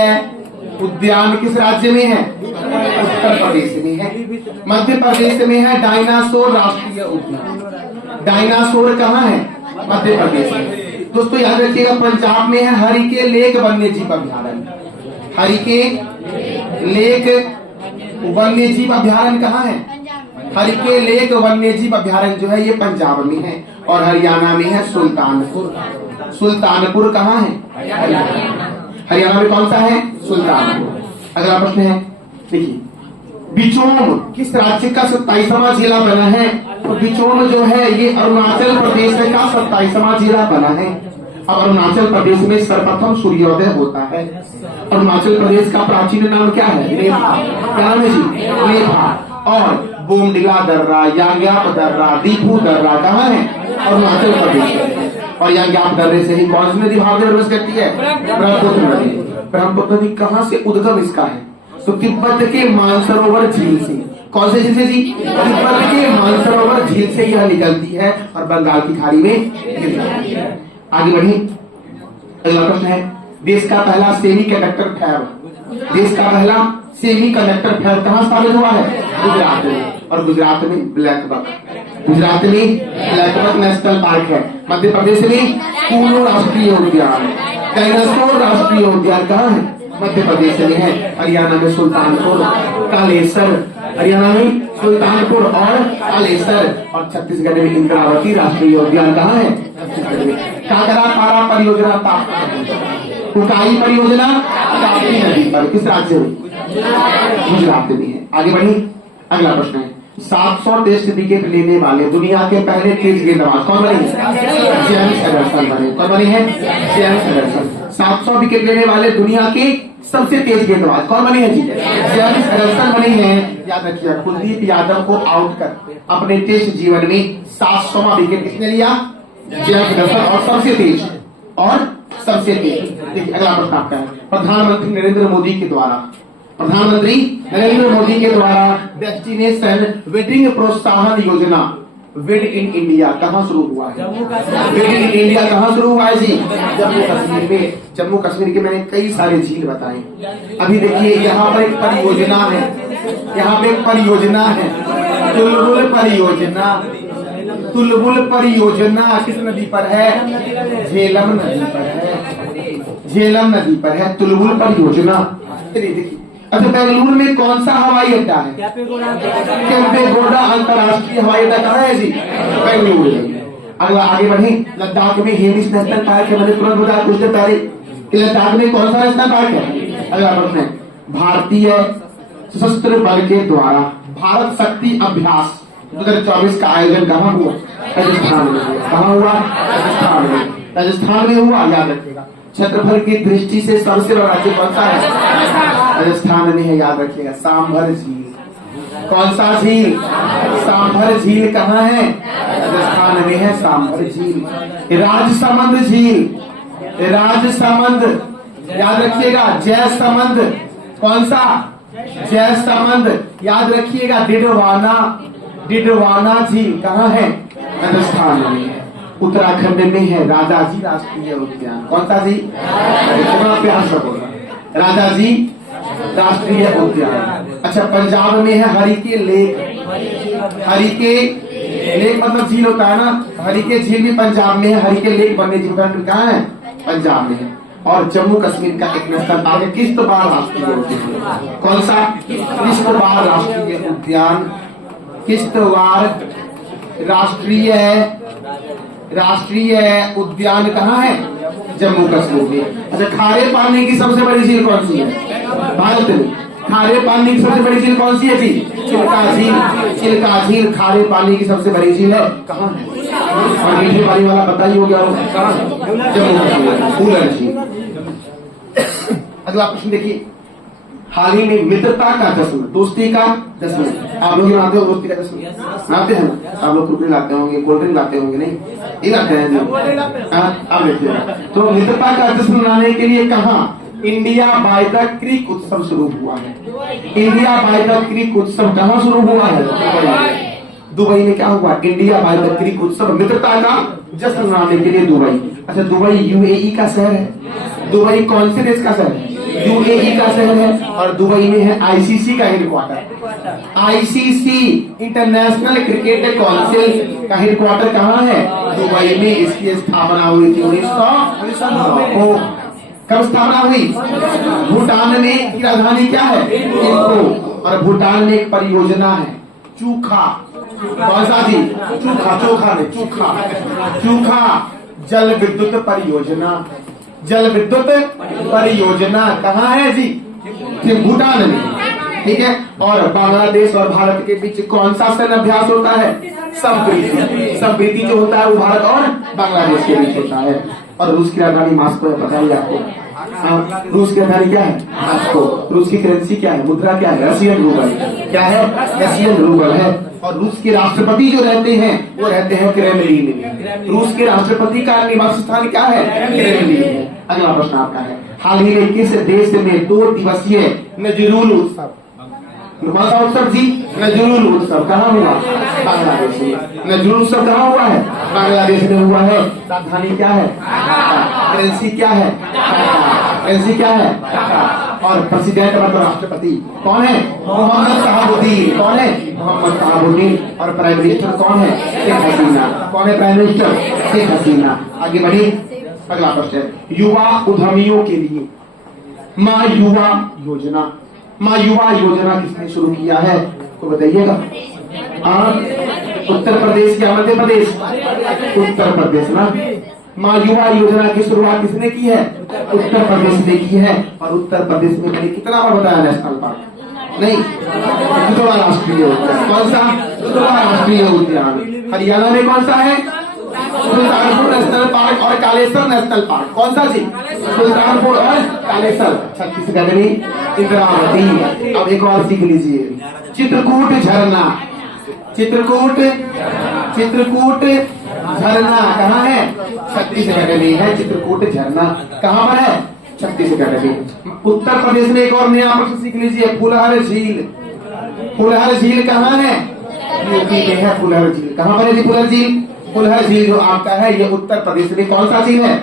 उद्यान किस राज्य में है? उत्तर प्रदेश में है। मध्य प्रदेश में है डायनासोर राष्ट्रीय उद्यान। डायनासोर कहाँ है? मध्य प्रदेश में। दोस्तों याद रखिएगा पंजाब में है हरिके लेक वन्य जीव अभ्यारण्य। हरिके लेक वन्य जीव अभ्यारण्य कहाँ है? हरिके लेक वन्य जीव अभ्यारण्य जो है ये पंजाब में है। और हरियाणा में है सुल्तानपुर। सुल्तानपुर कहाँ है? हरियाणा में कौन सा है? सुल्तानपुर। अगला प्रश्न है देखिए बिचौम किस राज्य का 27वां जिला बना है? तो बिचौम जो है ये अरुणाचल प्रदेश का 27वां जिला बना है। अब अरुणाचल प्रदेश में सर्वप्रथम सूर्योदय होता है। अरुणाचल प्रदेश का प्राचीन नाम क्या है? लेपा। क्या नाम है जी? लेपा। और बोमडिला दर्रा, यांग्याप दर्रा, दीपू दर्रा कहाँ है? अरुणाचल प्रदेश। और यांग्याप दर्रे से ही कौन सी नदी भारत में प्रवेश करती है? ब्रह्मपुत्र नदी। ब्रह्मपुत्र नदी कहाँ से उद्गम इसका है? तो तिब्बत के मानसरोवर झील से। कौन से झील से जी? तिब्बत के मानसरोवर झील से यह निकलती है और बंगाल की खाड़ी में गिर जाती है। आगे बढ़ी। अगला प्रश्न है देश का पहला सेमी कंडक्टर फैब। देश का पहला सेमी कंडक्टर फैब कहाँ स्थापित हुआ है? गुजरात में। और गुजरात में ब्लैकबक। गुजरात में ब्लैकबक नेशनल पार्क है। मध्य प्रदेश में कूनो राष्ट्रीय उद्यान। डायनासोर राष्ट्रीय उद्यान कहाँ है? मध्य प्रदेश में है। हरियाणा में सुल्तानपुर कालेसर। हरियाणा में सुल्तानपुर और कालेसर। और छत्तीसगढ़ में इंद्रावती राष्ट्रीय उद्यान कहाँ है? छत्तीसगढ़ में। काकरापारा परियोजना ताप्ती। उकाई परियोजना ताप्ती नदी पर किस राज्य में? गुजरात में है। आगे बढ़ी। अगला प्रश्न है 700 टेस्ट विकेट लेने वाले दुनिया के पहले तेज गेंदबाज कौन बने? जेम्स एंडरसन बने। कौन बने हैं? James Anderson. 700 विकेट लेने वाले दुनिया के सबसे तेज गेंदबाज कौन बने हैं जी? जेम्स एंडरसन बने हैं। याद रखिए कुलदीप यादव को आउट कर अपने टेस्ट जीवन में 700वां विकेट किसने लिया? James Anderson. और सबसे तेज। देखिए अगला प्रश्न आपका है प्रधानमंत्री नरेंद्र मोदी के द्वारा डेस्टिनेशन वेडिंग प्रोत्साहन योजना वेड इन इंडिया कहाँ शुरू हुआ है? वेड इन इंडिया कहाँ शुरू हुआ है जी? जम्मू कश्मीर में। जम्मू कश्मीर के मैंने कई सारे झील बताए। अभी देखिए यहाँ पर एक परियोजना है। यहाँ पे एक परियोजना है तुलबुल परियोजना। तुलबुल परियोजना किस नदी पर है? झेलम नदी पर है। झेलम नदी पर है तुलबुल परियोजना। देखिए अच्छा बेंगलुरु में कौन सा हवाई अड्डा है? केम्पेगौड़ा अंतर्राष्ट्रीय हवाई अड्डा कहाँ है जी? बेंगलुरु में। अगला आगे बढ़े लद्दाख में हेमिस नेशनल पार्क है। मैंने तुरंत बताया कुछ देर पहले कि लद्दाख में कौन सा नेशनल पार्क है? अगला प्रश्न है भारतीय सशस्त्र बल के द्वारा भारत शक्ति अभ्यास 2024 का आयोजन कहाँ हुआ? राजस्थान में। कहाँ हुआ? राजस्थान में। राजस्थान में हुआ। याद रखिएगा क्षेत्रफल की दृष्टि से सबसे बड़ा राज्य कौन सा है? राजस्थान में है। याद रखिएगा सांभर झील। कौन सा झील? सांभर झील कहाँ है? राजस्थान में है सांभर झील। राजसमंद झील। राजसमंद याद रखिएगा। जयसमंद कौन सा? जयसमंद। याद रखिएगा, डिडवाना झील कहाँ है? राजस्थान में है। उत्तराखंड में है राजाजी राष्ट्रीय उद्यान। कौन सा जी? कितना प्यार से बोला, राजाजी राष्ट्रीय उद्यान। अच्छा, पंजाब में है हरिके लेक। हरिके लेक मतलब झील होता है ना, हरिके झील भी पंजाब में है। हरिके लेक बनने जी कहाँ है? पंजाब में है। और जम्मू कश्मीर का एक नेशनल पार्क है किश्तवाड़ राष्ट्रीय उद्यान। कौन सा? किश्तवाड़ राष्ट्रीय उद्यान। किश्तवाड़ राष्ट्रीय उद्यान कहाँ है? जम्मू कश्मीर में। अच्छा, खारे पानी की सबसे बड़ी झील कौन सी है भारत में? खारे पानी की सबसे बड़ी झील कौन सी है जी? चिल्का झील। चिल्का झील खारे पानी की सबसे बड़ी झील है। कहाँ है? और मीठे पानी वाला बताइए हो गया कहाँ? जम्मू कश्मीर, फूलर झील। अगला प्रश्न देखिए, हाल ही में मित्रता का जश्न, दोस्ती का जश्न, आप लोग मानते हो दोस्ती का जश्न? मानते हैं ना? आप लोग कुरकुरे लाते होंगे, कोल्ड ड्रिंक लाते होंगे, नहीं ये लाते हैं जी? आप देखिए, तो मित्रता का जश्न मनाने के लिए कहाँ इंडिया बाय द क्रीक उत्सव शुरू हुआ है? इंडिया बाय द क्रीक उत्सव कहाँ शुरू हुआ है? दुबई में क्या हुआ? इंडिया बाय द क्रीक उत्सव, मित्रता का जश्न मनाने के लिए दुबई। अच्छा, दुबई यूएई का शहर है। दुबई कौन से देश का शहर है? यूएई का शहर है। और दुबई में है आईसीसी का headquarter. ICC international cricket council का हेडक्वार्टर कहाँ है? दुबई में। इसकी स्थापना हुई थी 1900। कब स्थापना हुई? भूटान में की राजधानी क्या है? थिम्पू। और भूटान में एक परियोजना है चूखा। कौन सा जी? चूखा जल विद्युत परियोजना। जल विद्युत परियोजना कहाँ है जी? भूटान में। ठीक है। और बांग्लादेश और भारत के बीच कौन सा सैन्य अभ्यास होता है? संप्रीति जो होता है वो भारत और बांग्लादेश के बीच होता है। और रूस की राजधानी मास्को है, पता ही आपको। रूस की राजधानी क्या है? मास्को। रूस की करेंसी क्या है? मुद्रा क्या है? Russian rouble. क्या है? रशियन रूबल है। और रूस के राष्ट्रपति जो रहते हैं वो रहते हैं क्रेमलिन में। रूस के राष्ट्रपति का निवास स्थान क्या है? क्रेमलिन में। अगला प्रश्न आपका है, हाल ही में किस देश में 2 दिवसीय नजरुल उत्सव, कौन सा उत्सव जी? नजरुल उत्सव कहाँ हुआ? बांग्लादेश में। नजरुल उत्सव कहाँ हुआ है? बांग्लादेश में हुआ है। राजधानी क्या है? करेंसी क्या है? करेंसी क्या है? और प्रेसिडेंट मतलब राष्ट्रपति कौन है? मोहम्मद शहाबुद्दीन। कौन है? मोहम्मद शहाबुद्दीन। और प्राइम मिनिस्टर कौन है? शेख हसीना। कौन है प्राइम मिनिस्टर? शेख हसीना। आगे बढ़िए, अगला प्रश्न है, युवा उद्यमियों के लिए माँ युवा योजना। माँ युवा योजना किसने शुरू किया है? तो बताइएगा। उत्तर प्रदेश या मध्य प्रदेश? उत्तर प्रदेश ना। माँ युवा योजना की शुरुआत किसने की है? उत्तर प्रदेश ने की है। और उत्तर प्रदेश में मैंने कितना बार बताया नेशनल पार्क? नहीं, दुधवा राष्ट्रीय उद्यान। कौन सा? दुधवा राष्ट्रीय उद्यान। हरियाणा में कौन सा है? सुल्तानपुर नेशनल पार्क और कालेसर नेशनल पार्क। कौन सा जी? सुल्तानपुर और कालेसर। छत्तीसगढ़ में इंद्रावती। अब एक और सीख लीजिए, चित्रकूट झरना। चित्रकूट झरना कहाँ है? छत्तीसगढ़ में है। चित्रकूट झरना कहाँ पर है? छत्तीसगढ़ में। उत्तर प्रदेश में एक और नया प्रश्न सीख लीजिए, फुलहर झील। फुलहर झील कहाँ है? यूपी में है फुलहर झील। कहाँ पर है जी फुलहर झील? फुलहर झील जो आपका है ये उत्तर प्रदेश में कौन सा झील है?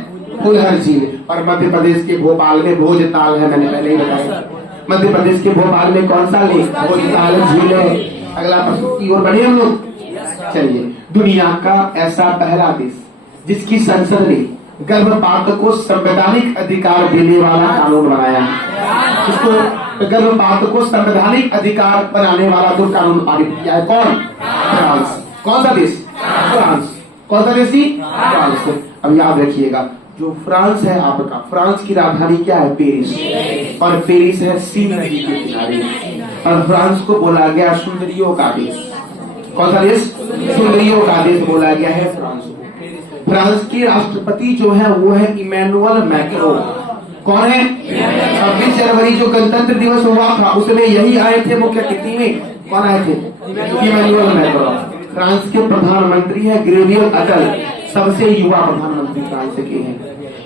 फुलहर झील। और मध्य प्रदेश के भोपाल में भोजताल है, मैंने पहले ही बताया। मध्य प्रदेश के भोपाल में कौन सा लेक? भोजताल झील है। अगला प्रश्न की ओर बढ़े हम लोग। चलिए, दुनिया का ऐसा पहला देश जिसकी संसद ने गर्भपात को संवैधानिक अधिकार देने वाला कानून बनाया, जिसको गर्भपात को संवैधानिक अधिकार बनाने वाला जो कानून पारित किया है, कौन? फ्रांस। कौन सा देश? फ्रांस। कौन सा देश? फ्रांस। अब याद रखिएगा, जो फ्रांस है आपका, फ्रांस की राजधानी क्या है? पेरिस। और पेरिस है सीन नदी के किनारे। और फ्रांस को बोला गया सुंदरियों का देश। कौन सा देश? सुंदरियों का देश बोला गया है फ्रांस को। फ्रांस के राष्ट्रपति जो है वो है इमैनुअल मैक्रों। कौन है? 26 जनवरी जो गणतंत्र दिवस हुआ था उसमें यही आए थे मुख्य अतिथि में। कौन आए थे? Emmanuel Macron. फ्रांस के प्रधानमंत्री है गैब्रियल अटल। सबसे युवा प्रधानमंत्री फ्रांस के हैं।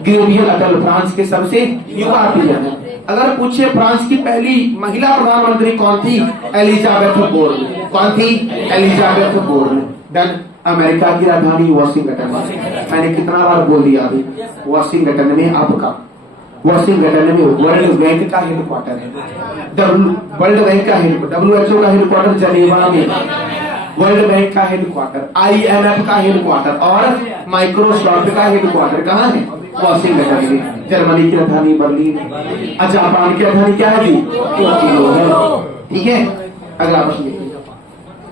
गैब्रियल अटल फ्रांस के सबसे युवा पीएम है। अगर पूछे फ्रांस की पहली महिला प्रधानमंत्री कौन थी? Elisabeth Borne. कौन थी? Elisabeth Borne. देन अमेरिका की राजधानी वॉशिंगटन। मैंने कितना बार बोल दिया अभी, वॉशिंगटन में आपका, वॉशिंगटन में वर्ल्ड बैंक का हेडक्वार्टर है। वर्ल्ड बैंक का WHO का हेडक्वार्टर जनेवा में, वर्ल्ड बैंक का हेडक्वार्टर, IMF का हेडक्वार्टर और माइक्रोसॉफ्ट का हेडक्वार्टर कहाँ है? वॉशिंगटन में। जर्मनी की राजधानी बर्लिन। जापान की राजधानी क्या है जी? टोक्यो है। ठीक है, अगला प्रश्न देखिए।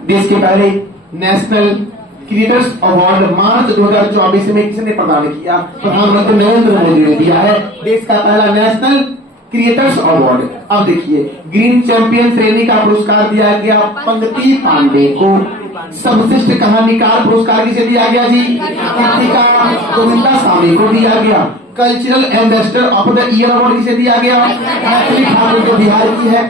देश के पहले नेशनल क्रिएटर्स अवार्ड मार्च 2024 में किसने प्रदान किया? प्रधानमंत्री नरेंद्र मोदी ने दिया है देश का पहला नेशनल क्रिएटर्स अवार्ड। अब देखिए, ग्रीन चैंपियन श्रेणी का पुरस्कार दिया गया पंकति पांडे को। सर्वश्रेष्ठ कहानीकार पुरस्कार किसे दिया गया जी? कृतिका गोविंदा स्वामी को दिया गया। Cultural ambassador of the year award किसे दिया गया? मैथिली ठाकुर जो बिहार की है।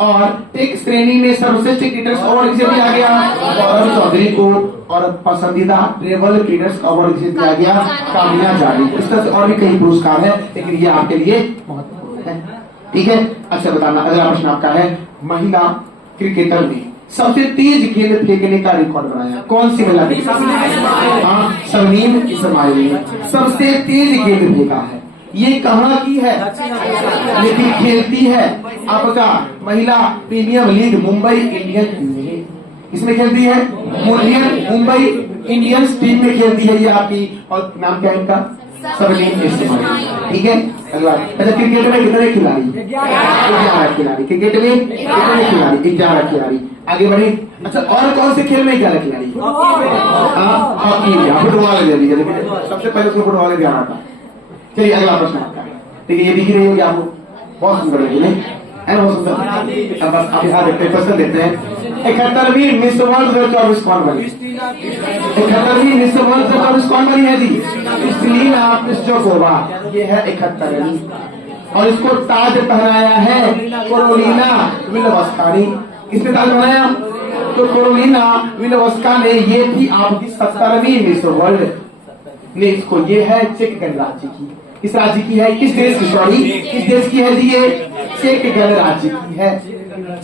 और टेक श्रेणी में सर्वश्रेष्ठ क्रिएटर्स अवार्ड किसे दिया गया? गौरव चौधरी को। और पसंदीदा ट्रेवल क्रिएटर्स अवार्ड किसे दिया गया? कामिया जारी। इस तरह से और भी कई पुरस्कार है, लेकिन ये आपके लिए महत्वपूर्ण है। ठीक है, अच्छा बताना। अगला प्रश्न आपका है, महिला क्रिकेटर ने सबसे तेज गेंद फेंकने का रिकॉर्ड बनाया। कौन सी महिला? हाँ, शर्मीन इस्माइल ने सबसे तेज गेंद फेंका है। ये कहाँ की है? लेकिन खेलती है आपका महिला प्रीमियर लीग मुंबई इंडियंस में। इसमें खेलती है मुंबई इंडियंस टीम में खेलती है ये आपकी। और नाम क्या है इनका? शर्मीन इस्माइल। ठीक है, अगला। अच्छा, क्रिकेट में कितने खिलाड़ी? 11 खिलाड़ी। क्रिकेट में कितने खिलाड़ी? 11 खिलाड़ी। आगे बढ़े। अच्छा, और कौन से खेल में 11 खिलाड़ी? हॉकी, फुटबॉल ले लीजिए, लेकिन सबसे पहले उसको फुटबॉल में आना था। चलिए, अगला प्रश्न आपका। देखिए, ये दिख रही होगी आपको, बहुत सुंदर लगी नहीं? बहुत सुंदर। अब बस आप यहाँ देखते हैं, क्वेश्चन देते हैं। 71वीं मिस वर्ल्ड 2024 कौन बनी? 71वीं मिस वर्ल्ड 2024 कौन बनी है जी? स्टेलिना पिस्टोकोवा। ये है 71वीं। और इसको ताज पहनाया है कैरोलिना विल्यम्स ने। किसने ताज पहनाया? तो कैरोलिना विल्यम्स ने। ये थी आपकी 70वीं मिस वर्ल्ड ने। इसको, ये है चेक गणराज्य की। किस राज्य की है? किस देश की? सॉरी, किस देश की है जी? ये चेक गणराज्य की है।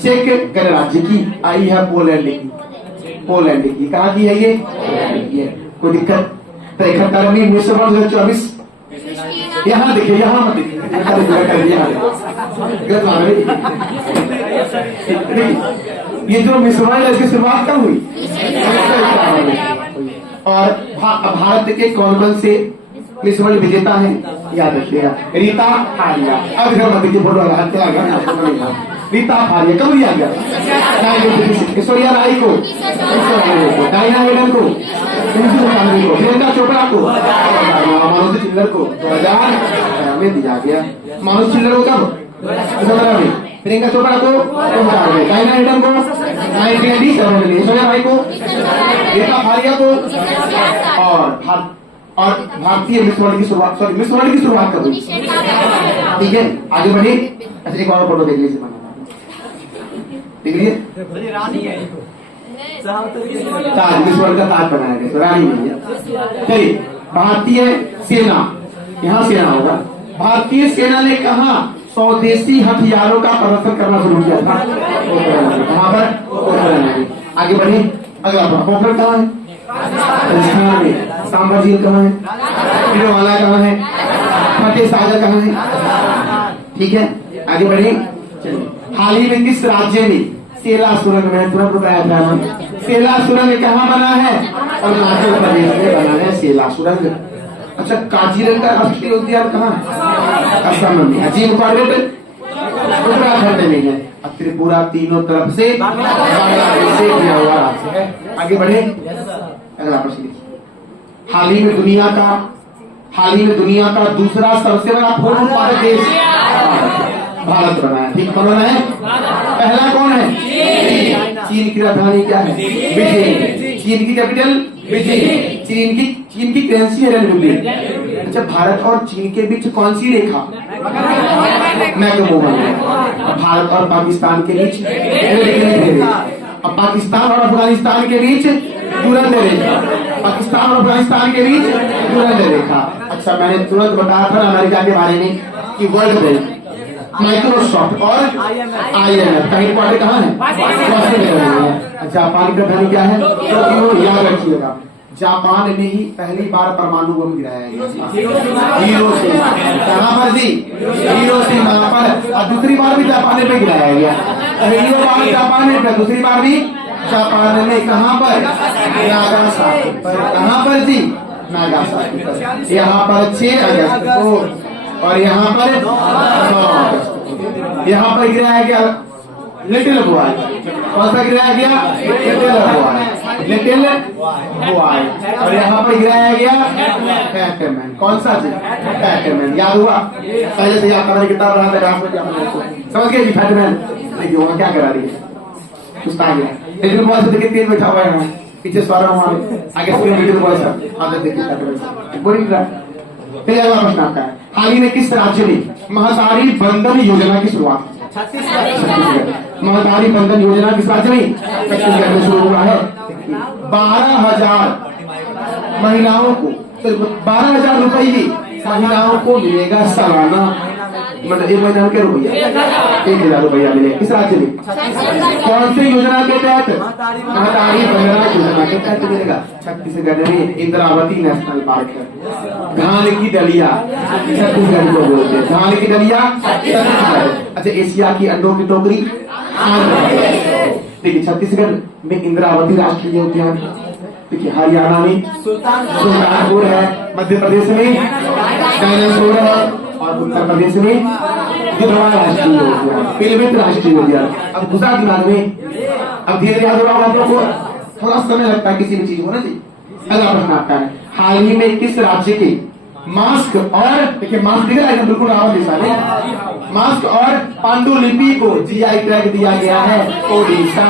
चेक गणराज्य की। आई है पोलैंड की। पोलैंड की। कहाँ की है ये? पोलैंड की है। कोई दिक्कत? तो 71वीं मिस वर्ल्ड 2024 यहाँ देखिए, यहाँ मत देखिए, ये जो मिस वर्ल्ड है इसकी शुरुआत कब हुई? और भारत के कौन कौन से मिस वर्ल्ड विजेता है याद रखिएगा? रीता फारिया। अब घर मत फोटो लगा। रीता फारिया कब लिया गया? ऐश्वर्या राय को, डायना हेडन को, प्रियंका चोपड़ा को, मानुष चिल्लर को 2000 में दिया गया। मानुष चिल्लर को कब? 2017 में। प्रियंका चोपड़ा को 2000 में। डायना हेडन को 1987 में। ऐश्वर्या राय को, रीता फारिया को। और भारतीय मिस वर्ल्ड की शुरुआत, सॉरी, मिस वर्ल्ड की शुरुआत कब हुई? ठीक है, आगे बढ़े। अच्छा, एक और फोटो देख लीजिए, देख लीजिए। ताज, मिस वर्ल्ड का ताज बनाया गया, रानी बनी है। चलिए, भारतीय सेना, यहाँ सेना होगा। भारतीय सेना ने कहा स्वदेशी हथियारों का प्रदर्शन करना शुरू किया था? कहाँ पर? आगे बढ़े। अगला पोखरण कहाँ है? राजस्थान में। सांभर झील कहाँ है? पिरोवाला कहाँ है? फतेह सागर कहाँ है? ठीक है, आगे बढ़े। हाल ही में किस राज्य में सेला सुरंग में तुरंत बताया था? सेला सुरंग कहाँ बना है? अरुणाचल प्रदेश में बना है सेला सुरंग। अच्छा, काजीरंगा राष्ट्रीय उद्यान कहाँ है? असम में। अजीम कॉर्बेट उत्तराखंड में है। त्रिपुरा तीनों तरफ से बांग्लादेश से घिरा हुआ राज्य है। आगे बढ़े। अगला प्रश्न देखिए। हाल ही में दुनिया का दूसरा सबसे बड़ा फोन उत्पादक देश भारत बना है। ठीक, कौन बना है? पहला कौन है? चीन की राजधानी क्या है? बीजिंग। चीन की कैपिटल बीजिंग। चीन की करेंसी है रेनबी। अच्छा, भारत और चीन के बीच कौन सी रेखा? मैकमोहन। भारत और पाकिस्तान के बीच अब पाकिस्तान और अफगानिस्तान के बीच दुरंत रेखा। पाकिस्तान और अफगानिस्तान के बीच भूमध्य रेखा। अच्छा, मैंने तुरंत बताया था ना अमेरिका के बारे में कि वर्ल्ड बैंक, माइक्रोसॉफ्ट और IMF का हेडक्वार्टर कहाँ है? वाशिंगटन में। जापान की राजधानी क्या है? टोक्यो। याद रखिएगा, जापान में ही पहली बार परमाणु बम गिराया गया, हिरोशिमा। कहाँ पर जी? हिरोशिमा पर। और दूसरी बार भी जापान में गिराया गया। पहली बार जापान में, दूसरी बार भी जापान में। कहाँ पर? नागासाकी पर। कहाँ पर जी? नागासाकी पर। यहाँ पर 6 अगस्त को और यहाँ पर 9 अगस्त को। यहाँ पर गिराया गया लिटिल बॉय। कौन सा गिराया गया? Little boy, little boy. और यहाँ पर गिराया गया फैटमैन। कौन सा जी? फैटमैन। याद हुआ? पहले से याद करने किताब रहा था, समझ गए जी? फैटमैन देखिए वहाँ क्या करा रही है, कुछ आ गया। लिटिल बॉय से देखिए 3 बैठा हुआ है, पीछे स्वारा हमारे आगे स्क्रीन लिटिल बॉय सर, आगे देखिए फैटमैन। बोलिए फिर अगला प्रश्न आपका है, हाल ही में किस राज्य में महतारी बंधन योजना की शुरुआत? छत्तीसगढ़। महतारी बंधन योजना किस राज्य में? छत्तीसगढ़ में शुरू हुआ है। 12,000 महिलाओं को, 12,000 रुपए की महिलाओं को मिलेगा सालाना, मतलब 1 महीना के रुपया 1,000 रुपया मिलेगा। किस राज्य में? कौन सी योजना के तहत? महतारी बंधन योजना के तहत मिलेगा। छत्तीसगढ़ में इंद्रावती नेशनल पार्क है। धान की डलिया छत्तीसगढ़ को बोलते हैं, धान की डलिया छत्तीसगढ़। अच्छा, एशिया की अंडों की टोकरी देखिए छत्तीसगढ़ में इंद्रावती राष्ट्रीय उद्यान। देखिए हरियाणा में सुल्तानपुर है, मध्य प्रदेश में डायनासोर है और उत्तर प्रदेश में गिद्धवा राष्ट्रीय उद्यान, पिलभित राष्ट्रीय उद्यान। अब गुजरात दिमाग में, अब धीरे धीरे याद हो रहा होगा आप लोग को, थोड़ा समय लगता है किसी भी चीज को ना जी। अगला प्रश्न आपका है, हाल ही में किस राज्य के मास्क और, देखिए मास्क दिख रहा है बिल्कुल रावण जैसा नहीं, मास्क और पांडुलिपि को GI टैग दिया गया है? ओडिशा।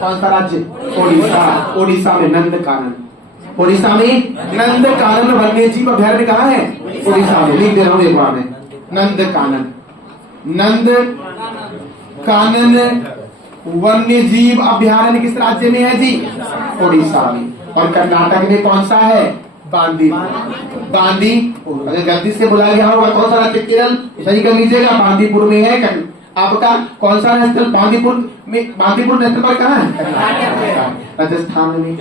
कौन सा राज्य? ओडिशा। ओडिशा में नंदकानन, ओडिशा में नंदकानन वन्य जीव अभयारण्य कहाँ है? ओडिशा में। लिख दे रहा हूँ एक बार में, नंदकानन, नंदकानन वन्य जीव अभयारण्य किस राज्य में है जी? ओडिशा में। और कर्नाटक में कौन सा है? बांदीपुर। बांदीपुर। अगर गलती से बुलाया गया होगा कौन सा राज्य? केरल, सही कर लीजिएगा, बांदीपुर में है आपका कौन सा नेशनल? बांदीपुर में, बांदीपुर नेशनल पार्क कहाँ है? राजस्थान में।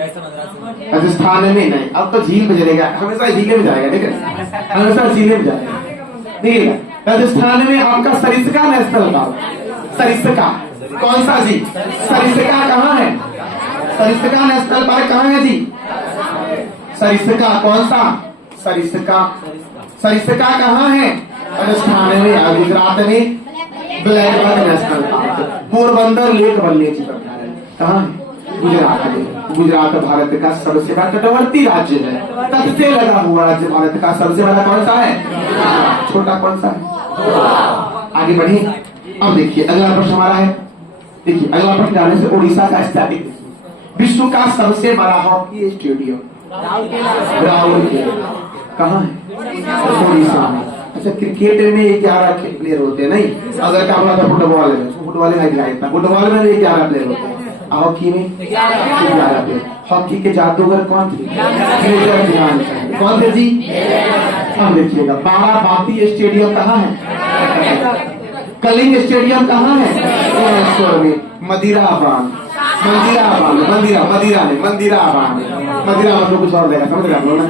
राजस्थान में नहीं, अब तो झील में चलेगा, हमेशा झीले में जाएगा, ठीक है, हमेशा झीले में जाएगा। देखिएगा राजस्थान में आपका सरिस्का नेशनल पार्क, सरिस्का कौन सा जी? सरिस्का कहाँ है? सरिस्का नेशनल पार्क कहाँ है जी? सरिस्का कौन सा? सरिस्का, सरिस्का कहाँ है? राजस्थान में। गुजरात में black buck national park, Porbandar lake वन्य जीव अभयारण्य कहाँ है? गुजरात में। गुजरात भारत का सबसे बड़ा तटवर्ती राज्य है, तट से लगा हुआ राज्य भारत का सबसे बड़ा कौन सा है? छोटा कौन सा है? आगे बढ़िए। अब देखिए अगला प्रश्न हमारा है, देखिए अगला प्रश्न डालने से उड़ीसा का स्टैटिक, विश्व का सबसे बड़ा हॉकी स्टेडियम राउरकेला कहाँ है? उड़ीसा में। अच्छा, क्रिकेट में 11 प्लेयर होते हैं नहीं, अगर क्या बोला था फुटबॉल में, फुटबॉल में नहीं, फुटबॉल में 11 प्लेयर होते हैं, हॉकी में 11 प्लेयर। हॉकी के जादूगर कौन थे? मेजर ध्यानचंद। कौन थे जी? हम देखिएगा बाराबाती स्टेडियम कहाँ है? कलिंग स्टेडियम कहाँ है? भुवनेश्वर में। मदिराबान, मंदिराबान, मंदिराबान मतलब कुछ और देगा, समझ रहे आप लोग ना?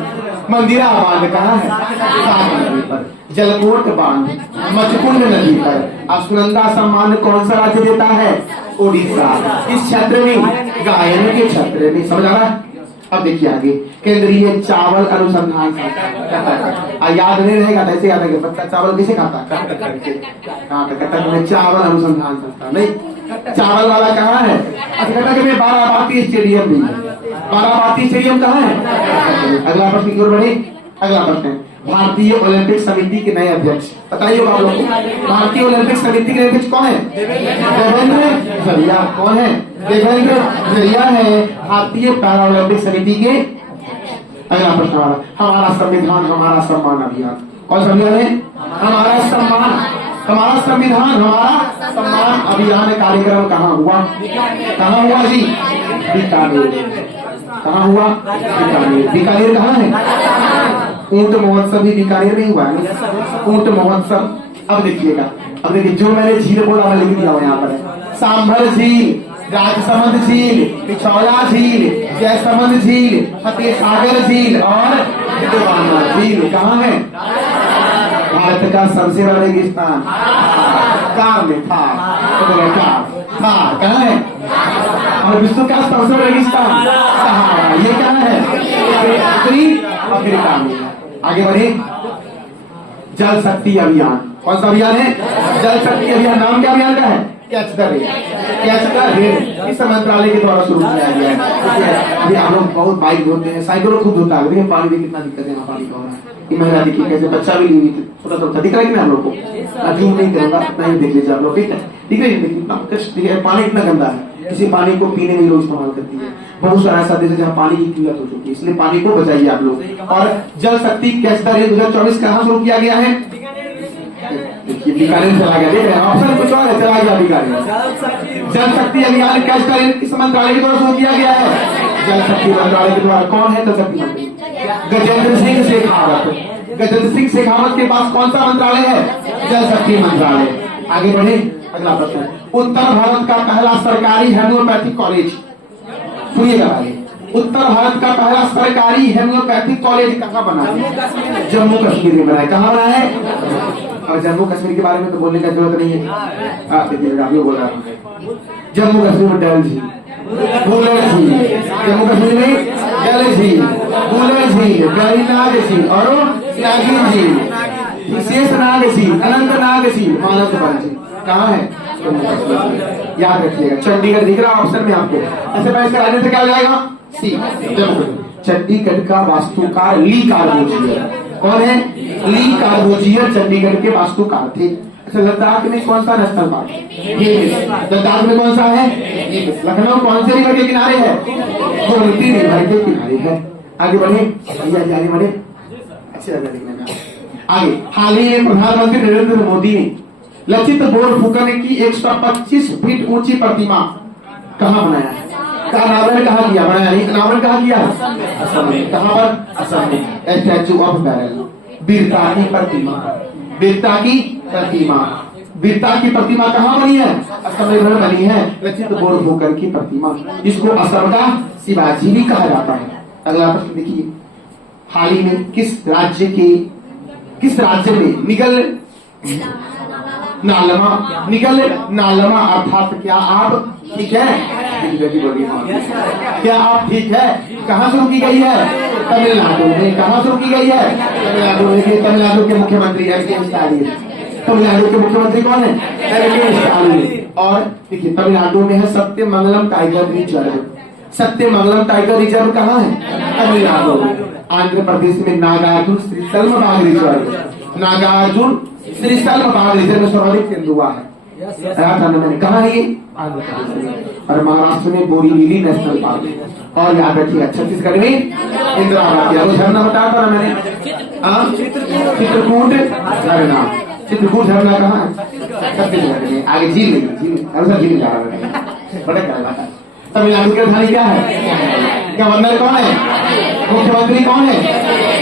मंदिराबान कहाँ है? साबरमती पर। जलकोट बांध मचकुंड नदी पर। अब सुनंदा सम्मान कौन सा राज्य देता है? ओडिशा। इस क्षेत्र में, गायन के क्षेत्र में, समझ आ रहा है? अब देखिए आगे, केंद्रीय चावल अनुसंधान संस्थान, याद नहीं रहेगा तो ऐसे याद रहेगा, बच्चा चावल कैसे खाता? कटक में चावल अनुसंधान संस्थान नहीं, चावल वाला कहाँ है? कटक में बाराबाती स्टेडियम भी है। बाराबाती स्टेडियम कहाँ है? अगला प्रश्न की ओर बढ़े। अगला प्रश्न है, भारतीय ओलंपिक समिति के नए अध्यक्ष बताइए आप लोग को। भारतीय ओलंपिक समिति के अध्यक्ष कौन है? देवेंद्र झरिया। कौन है? देवेंद्र झरिया है भारतीय पैरा ओलंपिक समिति के। अगला प्रश्न हमारा संविधान हमारा सम्मान अभियान कौन सा अभियान है? हमारा सम्मान, हमारा संविधान हमारा सम्मान अभियान कार्यक्रम कहाँ हुआ? कहाँ हुआ जी? बीकानेर। कहाँ हुआ? बीकानेर। बीकानेर कहाँ है? ऊंट महोत्सव भी बीकानेर में हुआ है। ऊंट महोत्सव। अब देखिएगा, अब देखिए जो मैंने झील बोला मैं लिख दिया हूँ यहाँ पर। सांभर झील, राजसमंद झील, पिछौला झील, जयसमंद झील, फतेह सागर झील और विद्यमाना झील कहाँ है? भारत का सबसे बड़ा रेगिस्तान कार में था। कहाँ है? और विश्व का सबसे बड़ा रेगिस्तान सहारा। ये क्या है? उत्तरी अफ्रीका में। आगे बढ़े। जल शक्ति अभियान। कौन सा अभियान है? जल शक्ति अभियान। नाम क्या अभियान का है? Catch the rain. Catch the rain इस मंत्रालय के द्वारा शुरू किया गया है। अभी हम लोग बहुत बाइक धोते हैं, साइकिलों खुद धोता है, पानी में कितना दिक्कत है। यहाँ पानी का हो रहा है। ये महिला देखिए कैसे बच्चा भी ली हुई छोटा छोटा दिख रहा है कि हम लोग को? अजीब नहीं करूंगा, नहीं देख लीजिए आप लोग। ठीक है, ठीक है। कितना कष्ट है, पानी इतना गंदा है। किसी पानी को पीने में लोग इस्तेमाल करती है। बहुत सारा ऐसा देश है जहाँ पानी की किल्लत हो चुकी है, इसलिए पानी को बचाइए आप लोग। और जल शक्ति कैच द रेन 2024 कहाँ शुरू किया गया है? बीकानेर चला गया। देख रहे हैं ऑप्शन कुछ और है, चला गया बीकानेर। जल शक्ति अभियान कैच द रेन किस मंत्रालय के द्वारा शुरू किया गया है? जल शक्ति मंत्रालय के द्वारा। कौन है जल शक्ति मंत्री? गजेंद्र सिंह शेखावत। गजेंद्र सिंह शेखावत के पास कौन सा मंत्रालय है? जल शक्ति मंत्रालय। आगे बढ़े। अगला प्रश्न। उत्तर भारत का पहला सरकारी होम्योपैथिक कॉलेज, सुनिएगा भाई, उत्तर भारत का पहला सरकारी होम्योपैथिक कॉलेज कहाँ बना है? जम्मू कश्मीर में बना है। कहाँ बना है? और जम्मू कश्मीर के बारे में तो बोलने का जरूरत नहीं है। आप देखिए बोल रहा हूँ। जम्मू कश्मीर में डल झील, बुलर झील, जम्मू कश्मीर में डल झील, बुलर झील, गरीनाग झील और नागिन झील, शेषनाग झील, अनंतनाग झील, मानस झील कहाँ है? याद रखिएगा। चंडीगढ़ दिख रहा ऑप्शन में आपको। ऐसे मैं इसका राज्य से क्या हो जाएगा? सी, जम्मू। चंडीगढ़ का वास्तुकार ली कार्बोजियर। कौन है? ली कार्बोजियर चंडीगढ़ के वास्तुकार थे। अच्छा, लद्दाख में कौन सा नेशनल पार्क? लद्दाख में कौन सा है? लखनऊ कौन से रिवर के किनारे है? गोमती रिवर के किनारे है। आगे बढ़े, आगे बढ़े। अच्छे लगा देखने में। आगे हाल ही में प्रधानमंत्री नरेंद्र मोदी ने लचित बोरफुकन की 125 फीट ऊंची प्रतिमा कहाँ बनाया है? अनावरण कहाँ किया? बनाया नहीं, अनावरण कहाँ किया? असम में। कहाँ पर? असम में। स्टैचू ऑफ बैरल, वीरता की प्रतिमा। वीरता की प्रतिमा, वीरता की प्रतिमा कहाँ बनी है? असम में बनी है। लचित बोरफुकन की प्रतिमा, जिसको असम का शिवाजी भी कहा जाता है। अगला प्रश्न देखिए। हाल ही में किस राज्य में निगल नालमा अर्थात क्या आप ठीक है? क्या आप ठीक है? कहाँ शुरू की गई है? तमिलनाडु में। कहाँ शुरू की गई है? तमिलनाडु में। तमिलनाडु के मुख्यमंत्री एम.के. स्टालिन। तमिलनाडु के मुख्यमंत्री कौन है? एम.के. स्टालिन। और देखिए तमिलनाडु में है Sathyamangalam tiger reserve. Sathyamangalam tiger reserve कहाँ है? तमिलनाडु में। आंध्र प्रदेश में नागार्जुन श्रीशल्म बाघ रिजर्व। नागार्जुन श्रीशल्म बाघ रिजर्व में सर्वाधिक तेंदुआ है। मैंने कहा है ये? आंध्र प्रदेश में। और महाराष्ट्र में बोरीवली नेशनल पार्क। और याद रखिएगा छत्तीसगढ़ में इंदिरावती। वो झरना बताया था ना मैंने, चित्रकूट झरना। चित्रकूट झरना कहाँ है? छत्तीसगढ़ में। आगे झील झील जा रहा है। तमिलनाडु की राजधानी क्या है? गवर्नर कौन है? मुख्यमंत्री कौन है?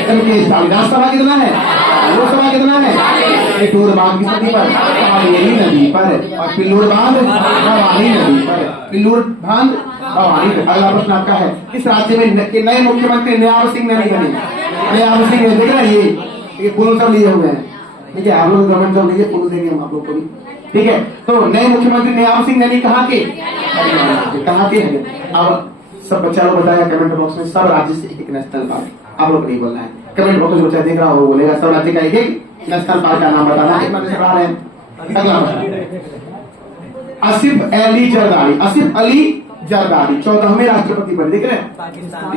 एम.के. स्टालिन। राज्यसभा कितना है? लोकसभा कितना है? पिल्लूर बांध किस नदी पर? कावेरी नदी पर। और पिल्लूर बांध भवानी नदी पर। पिल्लूर बांध भवानी। अगला प्रश्न आपका है, किस राज्य में नए मुख्यमंत्री नयाब सिंह नैनी बने? नयाब सिंह देख रहे हैं ये पुल सब लिए हुए हैं। ठीक है, आप लोग गवर्नमेंट जॉब लीजिए, पुल देंगे हम आप लोग को भी। ठीक है, तो नए मुख्यमंत्री नयाब सिंह नैनी कहाँ के? कहाँ के हैं? अब सब बच्चा लोग बताया कमेंट बॉक्स में। सब राज्य से एक नेशनल पार्क। आप लोग नहीं बोलना है, कमेंट बॉक्स में बच्चा देख रहा हो बोलेगा सब राज्य का एक नेशनल पार्क का नाम बताना है। पढ़ा रहे हैं। अगला आसिफ अली जरदारी। आसिफ अली जरदारी 14वें राष्ट्रपति बने। देख रहे हैं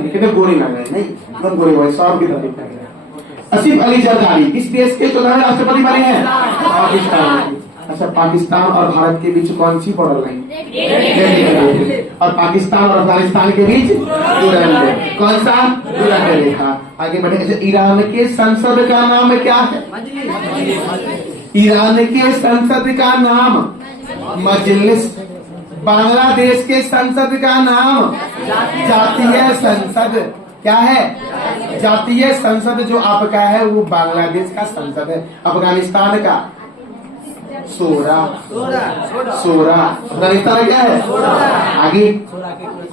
कितने गोरे लग रहे हैं? नहीं, बहुत गोरे हुए, 100 की तरफ। आसिफ अली जरदारी किस देश के 14वें राष्ट्रपति बने हैं? पाकिस्तान। अच्छा, पाकिस्तान और भारत के बीच कौन सी बॉर्डर लाइन? और पाकिस्तान और अफगानिस्तान के बीच दुरंत। कौन सा? दुरंत रेखा। आगे बढ़े। अच्छा, ईरान के संसद का नाम क्या है? ईरान के संसद का नाम मजलिस बांग्लादेश के संसद का नाम जातीय संसद क्या है? जातीय संसद जो आपका है वो बांग्लादेश का संसद है। अफगानिस्तान का सोरा अफगानिस्तान क्या है? आगे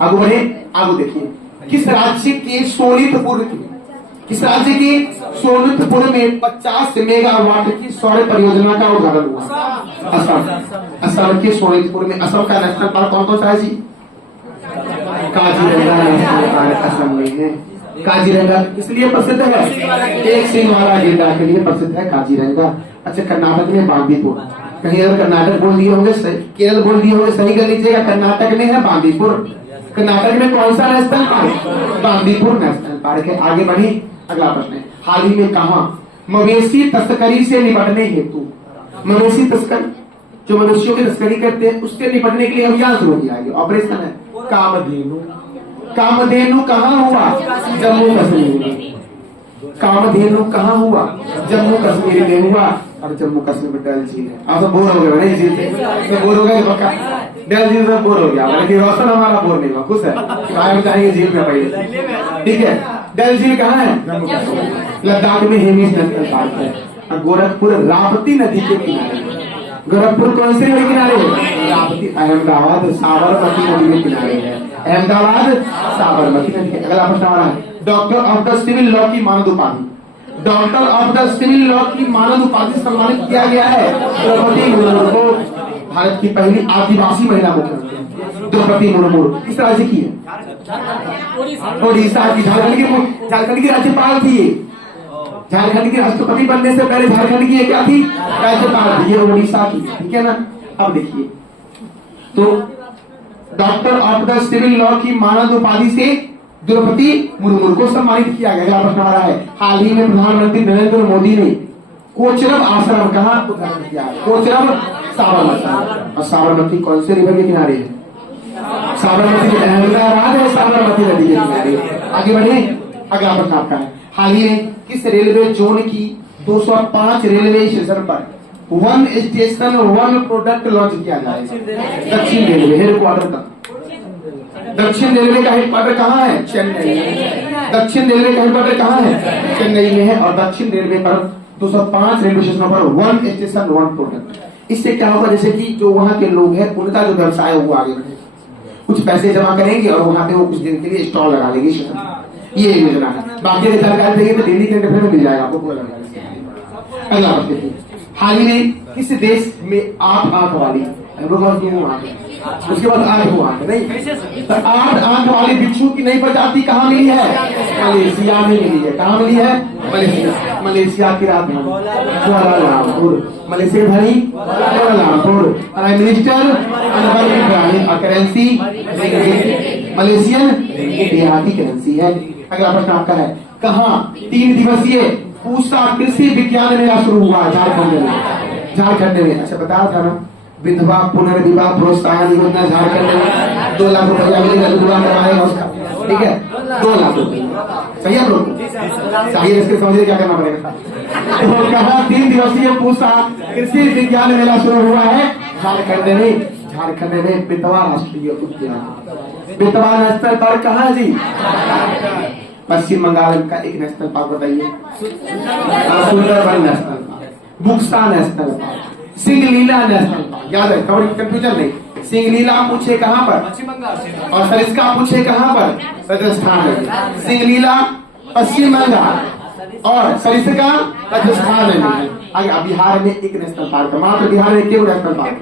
आगे बढ़े, आगे देखिए किस राज्य के सोनितपुर किस राज्य के सोनितपुर में 50 मेगावाट की सौर परियोजना का उद्घाटन हुआ? असम के सोनितपुर में। असम का नेशनल पार्क कौन कौन सा है जी? काजीरंगा नेशनल पार्क असम में है। काजीरंगा इसलिए प्रसिद्ध है, एक सिंह वाला गेंडा के लिए प्रसिद्ध है काजीरंगा। अच्छा, कर्नाटक में बांदीपुर। कहीं अगर कर्नाटक बोल दिए होंगे, केरल बोल दिए होंगे, सही कर लीजिएगा। कर्नाटक में है बांदीपुर। कर्नाटक में कौन सा national park? Bandipur national park है। आगे बढ़ी, अगला प्रश्न है, हाल ही में कहा मवेशी तस्करी से निपटने हेतु, मवेशी तस्कर जो मनुष्यों की तस्करी करते हैं उससे निपटने के लिए अभियान शुरू किया गया, ऑपरेशन है कामधेनु। कामधेनु कहाँ हुआ? जम्मू कश्मीर में। कामधेनु कहाँ हुआ? जम्मू कश्मीर में हुआ। और जम्मू कश्मीर में डल झील है। आप सब बोर हो गए झील से, बोर हो गए पक्का। डल झील से बोर हो गया, लेकिन रोशन हमारा बोर नहीं हुआ, खुश है। आए जाएंगे झील में पहले, ठीक है। डल झील कहाँ है? जम्मू कश्मीर। लद्दाख में हेमिस नेशनल पार्क है। और गोरखपुर राप्ती नदी के किनारे। गोरखपुर कौन से नदी के किनारे? राप्ती। अहमदाबाद साबरमती नदी के किनारे है। अहमदाबाद साबरमती नदी। अगला प्रश्न आ रहा है, doctor of the civil law की मानद उपाधि, doctor of the civil law की मानद उपाधि सम्मानित किया गया है द्रौपदी मुर्मू को। भारत की पहली आदिवासी महिला मुख्यमंत्री द्रौपदी मुर्मू किस राज्य की है? ओडिशा की। झारखंड की राज्यपाल थी। झारखंड की राष्ट्रपति बनने से पहले झारखंड की क्या थी? राज्यपाल थी। ये ओडिशा की, ठीक है ना। अब देखिए, तो doctor of the civil law की मानद उपाधि से द्रौपदी मुर्मू को सम्मानित किया गया। अगला प्रश्न आ रहा है, हाल ही में प्रधानमंत्री नरेंद्र मोदी ने कोचरब आश्रम कहाँ उद्घाटन किया? कोचरब साबरमती। और साबरमती कौन से रिवर के किनारे है? साबरमती अहमदाबाद है, साबरमती नदी के किनारे। आगे बढ़े, अगला प्रश्न आपका है, हाल ही में किस रेलवे जोन की 205 रेलवे स्टेशन पर one station one product launch किया जाएगा? दक्षिण रेलवे हेडक्वार्टर का। दक्षिण रेलवे का हेडक्वार्टर कहाँ है? चेन्नई में। दक्षिण रेलवे का हेडक्वार्टर कहाँ है? चेन्नई में है। और दक्षिण रेलवे पर 205 रेलवे स्टेशनों पर वन स्टेशन वन प्रोडक्ट। इससे क्या होगा, जैसे कि जो वहाँ के लोग हैं उनका जो व्यवसाय है वो आगे बढ़ेगा। कुछ पैसे जमा करेंगे और वहाँ पे वो कुछ दिन के लिए स्टॉल लगा लेंगे स्टेशन। ये योजना है। बाकी जानकारी देंगे तो दिल्ली के इंटरनेट में मिल जाएगा आपको पूरा जानकारी। अगला प्रश्न, हाल ही में किस देश में 8 आंख वाली, उसके बाद 8 हुआ नहीं, तो 8 आंख वाली बिच्छू की नई प्रजाति कहाँ मिली है? मलेशिया में मिली है। कहाँ मिली है? मलेशिया। मलेशिया की राजधानी कुआलालंपुर। मलेशिया की राजधानी Kuala Lumpur. Prime minister Anwar Ibrahim. और करेंसी मलेशियन देहाती करेंसी है। अगला प्रश्न आपका है, कहाँ 3 दिवसीय पूसा कृषि विज्ञान मेला शुरू हुआ? झारखंड में। झारखंड में। अच्छा, बताया था ना, विधवा पुनर्विवाह प्रोत्साहन योजना झारखंड में 2 लाख रुपया मिलेगा, विधवा करवाएगा उसका, ठीक है, 2 लाख रुपया। सही है लोग? सही है। इसके समझिए क्या करना पड़ेगा। तो कहा 3 दिवसीय पूसा कृषि विज्ञान मेला शुरू हुआ है झारखंड में। झारखंड में बेतवा राष्ट्रीय उद्यान। बेतवा नेशनल पार्क कहाँ है जी? पश्चिम बंगाल का एक नेशनल पार्क बताइए। Sundarban national park, Buxa national park, Singalila national park. याद है, थोड़ी कंफ्यूजन नहीं। सिंगलीला पूछे कहाँ पर? पश्चिम बंगाल। और सरिस्का पूछे कहाँ पर? राजस्थान में। सिंगलीला पश्चिम बंगाल और सरिस्का राजस्थान में। आगे बिहार में एक नेशनल पार्क, मात्र बिहार में केवल नेशनल पार्क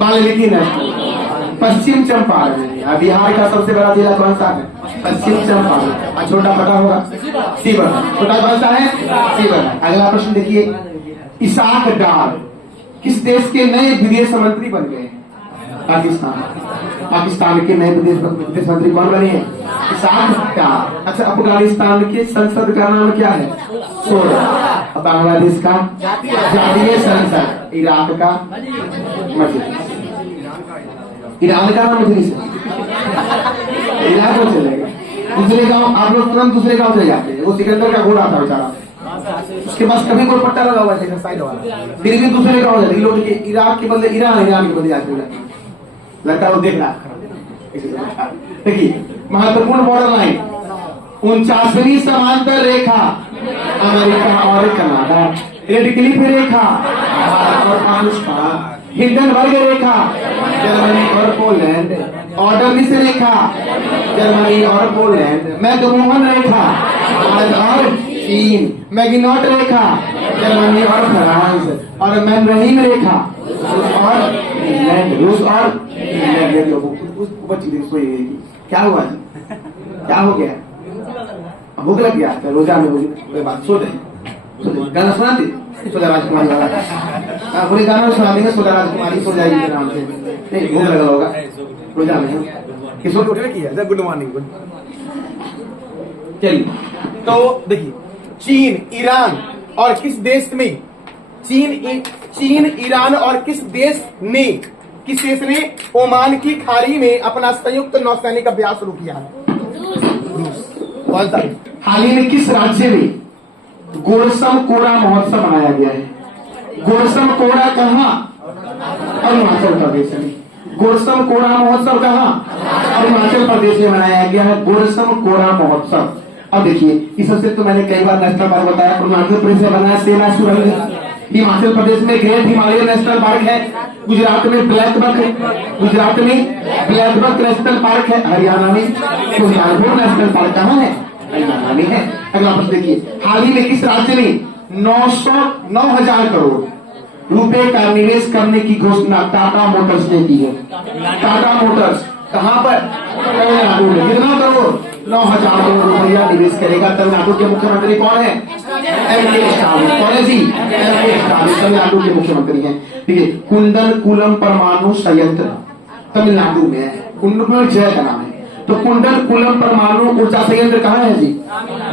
वाल्मीकि नेशनल। पश्चिम चंपारण में। बिहार का सबसे बड़ा जिला कौन सा है? पश्चिम चंपारण। और छोटा बड़ा होगा सीवर। छोटा कौन सा है? सीवर। अगला प्रश्न देखिए, इसाक डार किस देश के नए विदेश मंत्री बन गए? पाकिस्तान। पाकिस्तान के नए विदेश मंत्री कौन बने हैं? इसाक डार। अच्छा, अफगानिस्तान के संसद का नाम क्या है? सोरा। बांग्लादेश का जातीय संसद। इराक का मजलिस। ईरान का नाम मजलिस है। इराक में चलेगा। दूसरे गांव आप लोग तुरंत दूसरे गांव चले जाते हैं। वो सिकंदर का घोड़ा था बेचारा, उसके पास कभी कोई पट्टा लगा हुआ था साइड वाला, फिर भी दूसरे गांव जाते। लोग इराक के बदले ईरान, ईरान के बदले जाते हैं। लगता वो देख रहा देखिए महत्वपूर्ण बॉर्डर लाइन 49वीं समांतर रेखा अमेरिका और कनाडा, रेड क्लिफ रेखा भारत और फ्रांस का, हिंडनबर्ग रेखा जर्मनी और पोलैंड, ऑर्डरलिस रेखा जर्मनी और पोलैंड, मैकमोहन रेखा भारत और चीन, मैगिनॉट रेखा जर्मनी और फ्रांस, और मैनरहीम रेखा और इंग्लैंड, रूस और इंग्लैंड। क्या हुआ जी? क्या हो गया? भूख लग गया? रोजा में कोई बात सो जाए, गाना सुना दे सोजा राजकुमारी वाला, पूरे गाना सुना देंगे, सोजा राजकुमारी सो जाएगी आराम से। नहीं भूख लगा होगा रोजा में, किसको उठे किया गुड मॉर्निंग गुड। चलिए तो देखिए चीन ईरान और किस देश में, चीन ईरान और किस देश ने ओमान की खाड़ी में अपना संयुक्त नौसैनिक अभ्यास शुरू किया है? कौन सा? हाल ही में किस राज्य में गोरसम कोरा महोत्सव मनाया गया है? गोरसम कोरा कहाँ? अरुणाचल प्रदेश में। गोरसम कोरा महोत्सव कहाँ? अरुणाचल प्रदेश में मनाया गया है गोरसम कोरा महोत्सव। अब देखिए इससे तो मैंने कई बार नेशनल पार्क बताया, अरुणाचल प्रदेश में बना सेना सुरंग, हिमाचल प्रदेश में ग्रेट हिमालय नेशनल पार्क है, गुजरात में ब्लैकबक नेशनल पार्क है, हरियाणा में सुल्तानपुर नेशनल पार्क कहाँ है? हरियाणा में है। अगला प्रश्न देखिए हाल ही में किस राज्य ने 9,000 करोड़ रुपए का निवेश करने की घोषणा टाटा मोटर्स ने की है? टाटा मोटर्स कहाँ पर? तमिलनाडु में। कितना करोड़? 9,000 करोड़ रुपया निवेश करेगा। तमिलनाडु के मुख्यमंत्री कौन है? एम.के. स्टालिन। कौन है जी? एम.के. स्टालिन तमिलनाडु के मुख्यमंत्री हैं। ठीक है, कुंडलकुलम परमाणु संयंत्र तमिलनाडु में है, कुंडल जय का नाम है। तो कुंडलकुलम परमाणु ऊर्जा संयंत्र कहाँ है जी?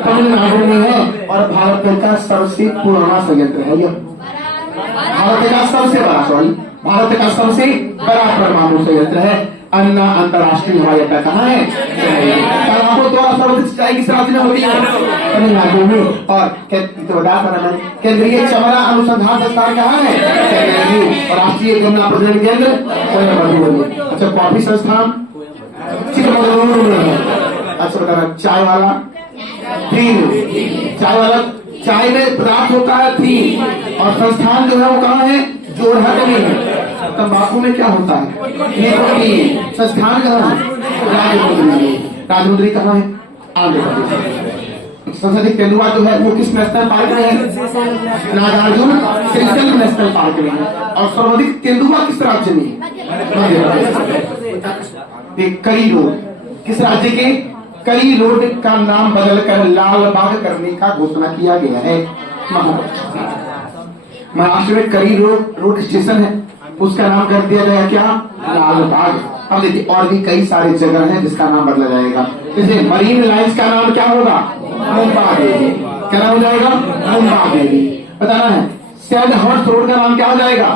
तमिलनाडु में है, और भारत का सबसे पुराना संयंत्र है यह। भारत का सबसे बड़ा परमाणु संयंत्र है। अन्ना अंतर्राष्ट्रीय हवाई अड्डा कहाँ है? तालाबों द्वारा सर्वाधिक सिंचाई किस राज्य में होती है? तमिलनाडु में। और तो बता रहा मैं, केंद्रीय चमड़ा अनुसंधान संस्थान कहाँ है? चेन्नई। और राष्ट्रीय गन्ना प्रजनन केंद्र कोयम्बटूर में। अच्छा कॉफी संस्थान चिकमगलुरु में है। अच्छा बताना चाय वाला चाय में पदार्थ होता है थी, और संस्थान जो है वो कहाँ है? जोरहट में है। तंबाकू में क्या होता है? निकोटीन। संस्थान कहाँ है? राजमुंद्री कहाँ है? आंध्र प्रदेश। संसदीय तेंदुआ जो है वो किस नेशनल पार्क में है? नागार्जुन क्रिस्टल नेशनल पार्क में है। और सर्वाधिक तेंदुआ किस राज्य में है? करी रोड किस राज्य के? करी रोड का नाम बदलकर लाल बाग करने का घोषणा किया गया है महाराष्ट्र में। करी रोड स्टेशन है, उसका नाम कर दिया गया क्या? लाल बाग। अब देखिए और भी कई सारे जगह हैं जिसका नाम बदला जाएगा। जैसे मरीन लाइन्स का नाम क्या होगा? मुंबा देवी। क्या नाम हो जाएगा? मुंबा देवी। बताना है। सैंड हॉर्स रोड का नाम क्या हो जाएगा?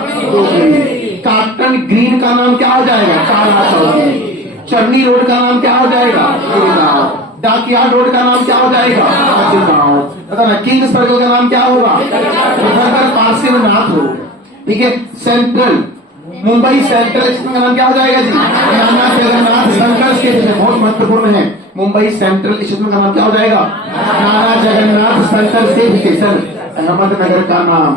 काटन ग्रीन का नाम क्या हो जाएगा? काला चौकी। चरनी रोड का नाम क्या हो जाएगा? डाकयार्ड रोड का नाम क्या हो जाएगा? बताना। किंग सर्कल का नाम क्या होगा? पार्श्वनाथ रोड। ठीक है। सेंट्रल मुंबई सेंट्रल स्टेशन का नाम क्या हो जाएगा जी? नाना जगन्नाथ शंकर स्टेशन। बहुत महत्वपूर्ण है। मुंबई सेंट्रल स्टेशन का नाम क्या हो जाएगा? नाना जगन्नाथ शंकर स्टेशन। अहमदनगर का नाम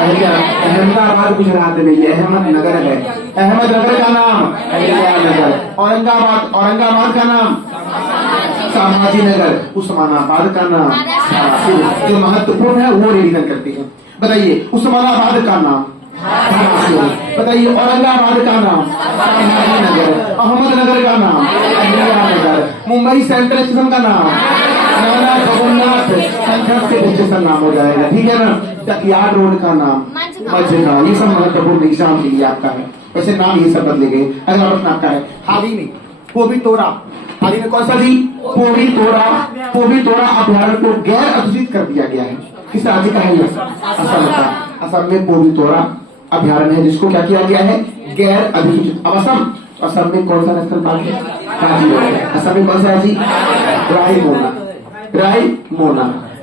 अहमदाबाद गुजरात में, ये अहमदनगर है। अहमदनगर का नाम अहिल्यानगर। औरंगाबाद का नाम संभाजीनगर। उस्मानाबाद का नाम जो महत्वपूर्ण है वो रिवीजन करते हैं। बताइए उस्मानाबाद का नाम, बताइए औरंगाबाद का नाम संभाजीनगर, अहमदनगर का नाम अहिल्यानगर, मुंबई सेंट्रल स्टेशन का नाम नाना जगन्नाथ शंकर स्टेशन नाम हो जाएगा। ठीक है ना। डाकयार्ड रोड का नाम मजगा। ये सब महत्वपूर्ण एग्जाम के लिए आपका है, वैसे नाम ये सब बदले गए। अगला प्रश्न आपका है। हाल ही में पोबीतोरा, हाल ही में कौन सा जी? पोबीतोरा अभ्यारण्य को गैर अधिसूचित कर दिया गया है। किस राज्य का है? असम का। असम में पोबीतोरा अभ्यारण्य है जिसको क्या किया गया है? गैर अधिसूचित। अब असम में कौन सा नेशनल पार्क है? काजीरंगा। असम में कौन सा है जी?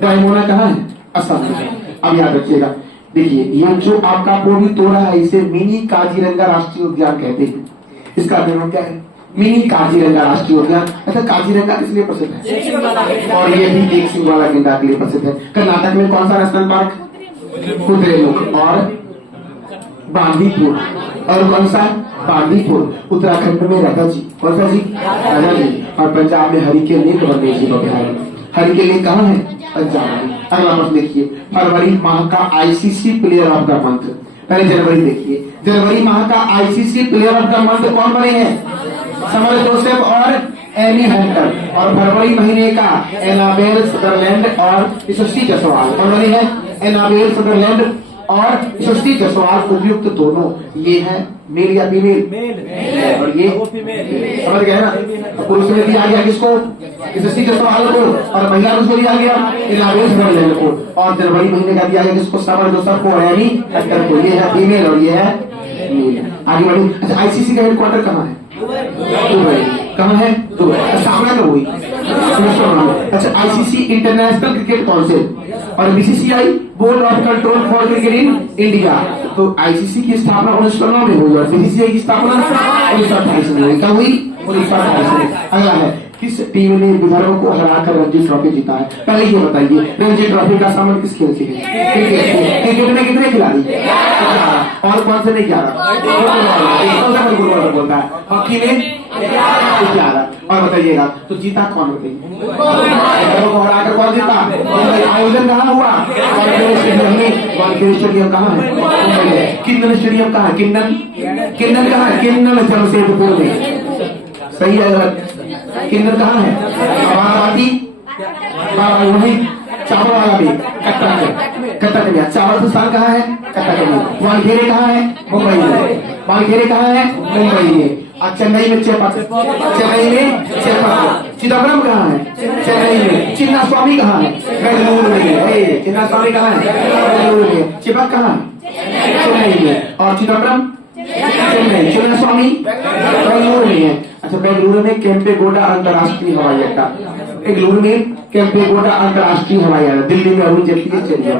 रायमोना कहाँ है? असम में। अब याद रखिएगा, देखिए ये जो आपका पोबीतोरा है इसे मिनी काजीरंगा राष्ट्रीय उद्यान कहते हैं। इसका नाम क्या है? मिनी काजीरंगा राष्ट्रीय उद्यान। अच्छा, काजीरंगा किस लिए प्रसिद्ध है? और ये भी एक सिंग वाला गेंडा के लिए प्रसिद्ध है। कर्नाटक में कौन सा नेशनल पार्क? कुद्रेमुख और बांदीपुर। और कौन सा? बांदीपुर। उत्तराखंड में राधा जी। कौन सा जी? राधा जी। और पंजाब में हरिके लेक वन्य जीव अभ्यारण्य। हरिके लेक कहाँ है? पंजाब में। अगला प्रश्न देखिए, फरवरी माह का ICC player of the month. पहले जनवरी देखिए, जनवरी माह का ICC player of the month कौन बने हैं? समर जोसेफ और एमी हंटर। और फरवरी महीने का एनाबेल सदरलैंड और यशस्वी जायसवाल। कौन बने हैं? एनाबेल सदरलैंड और यशस्वी जायसवाल उपयुक्त दोनों। ये है मेल या फीमेल? और ये समझ गए ना? पुरुष में दिया गया किसको? यशस्वी जायसवाल को। और महिला को दिया गया एनाबेल सदरलैंड को। और जनवरी महीने का दिया गया किसको? समर जोसेफ को और एमी हंटर को। ये है फीमेल और ये है मेल। आगे बढ़िए। अच्छा, आईसीसी का हेडक्वार्टर कहाँ है? दुबई। कहाँ है? दुबई। सामने में हुई। अच्छा, आईसीसी इंटरनेशनल क्रिकेट काउंसिल और BCCI board of control for cricket in India. तो आईसीसी की स्थापना 1909 में हुई और बीसीसीआई की स्थापना 1928 में हुई। कब हुई? 1928 में। अगला है, किस टीम ने विदर्भ को हराकर रणजी ट्रॉफी जीता है? पहले ये बताइए, रणजी ट्रॉफी का संबंध किस खेल से है? क्रिकेट में कितने खिलाड़ी? और कौन से नहीं? 11 बोलता है। हॉकी में 11। और बताइएगा तो जीता कौन? बताइए, हराकर कौन जीता? आयोजन कहाँ हुआ? वानखेड़े स्टेडियम कहाँ है? किन्नन स्टेडियम कहाँ है? किन्नन कहाँ है? किन्नन जमशेदपुर में। सही है। किन्नर कहाँ है? बाराबादी वही चावल वाला भी कटक में। चावल स्थान कहाँ है? कटक में। वानखेड़े कहाँ है? मुंबई में। वानखेड़े कहाँ है? मुंबई में। और चेन्नई में चेपक। चिदम्बरम कहाँ है? चेन्नई में। चिन्ना स्वामी कहाँ है? बेंगलुरु में। चिन्ना स्वामी कहाँ है? बेंगलुरु में। चिपक कहाँ है? चेन्नई में। और चिदम्बरम चेन्नई। चिन्ना स्वामी बेंगलुरु में है। अच्छा, बेंगलुरु में केम्पेगौड़ा अंतर्राष्ट्रीय हवाई अड्डा। बेंगलुरु में केम्पेगौड़ा अंतर्राष्ट्रीय हवाई अड्डा। दिल्ली में अरुण जेटली स्टेडियम।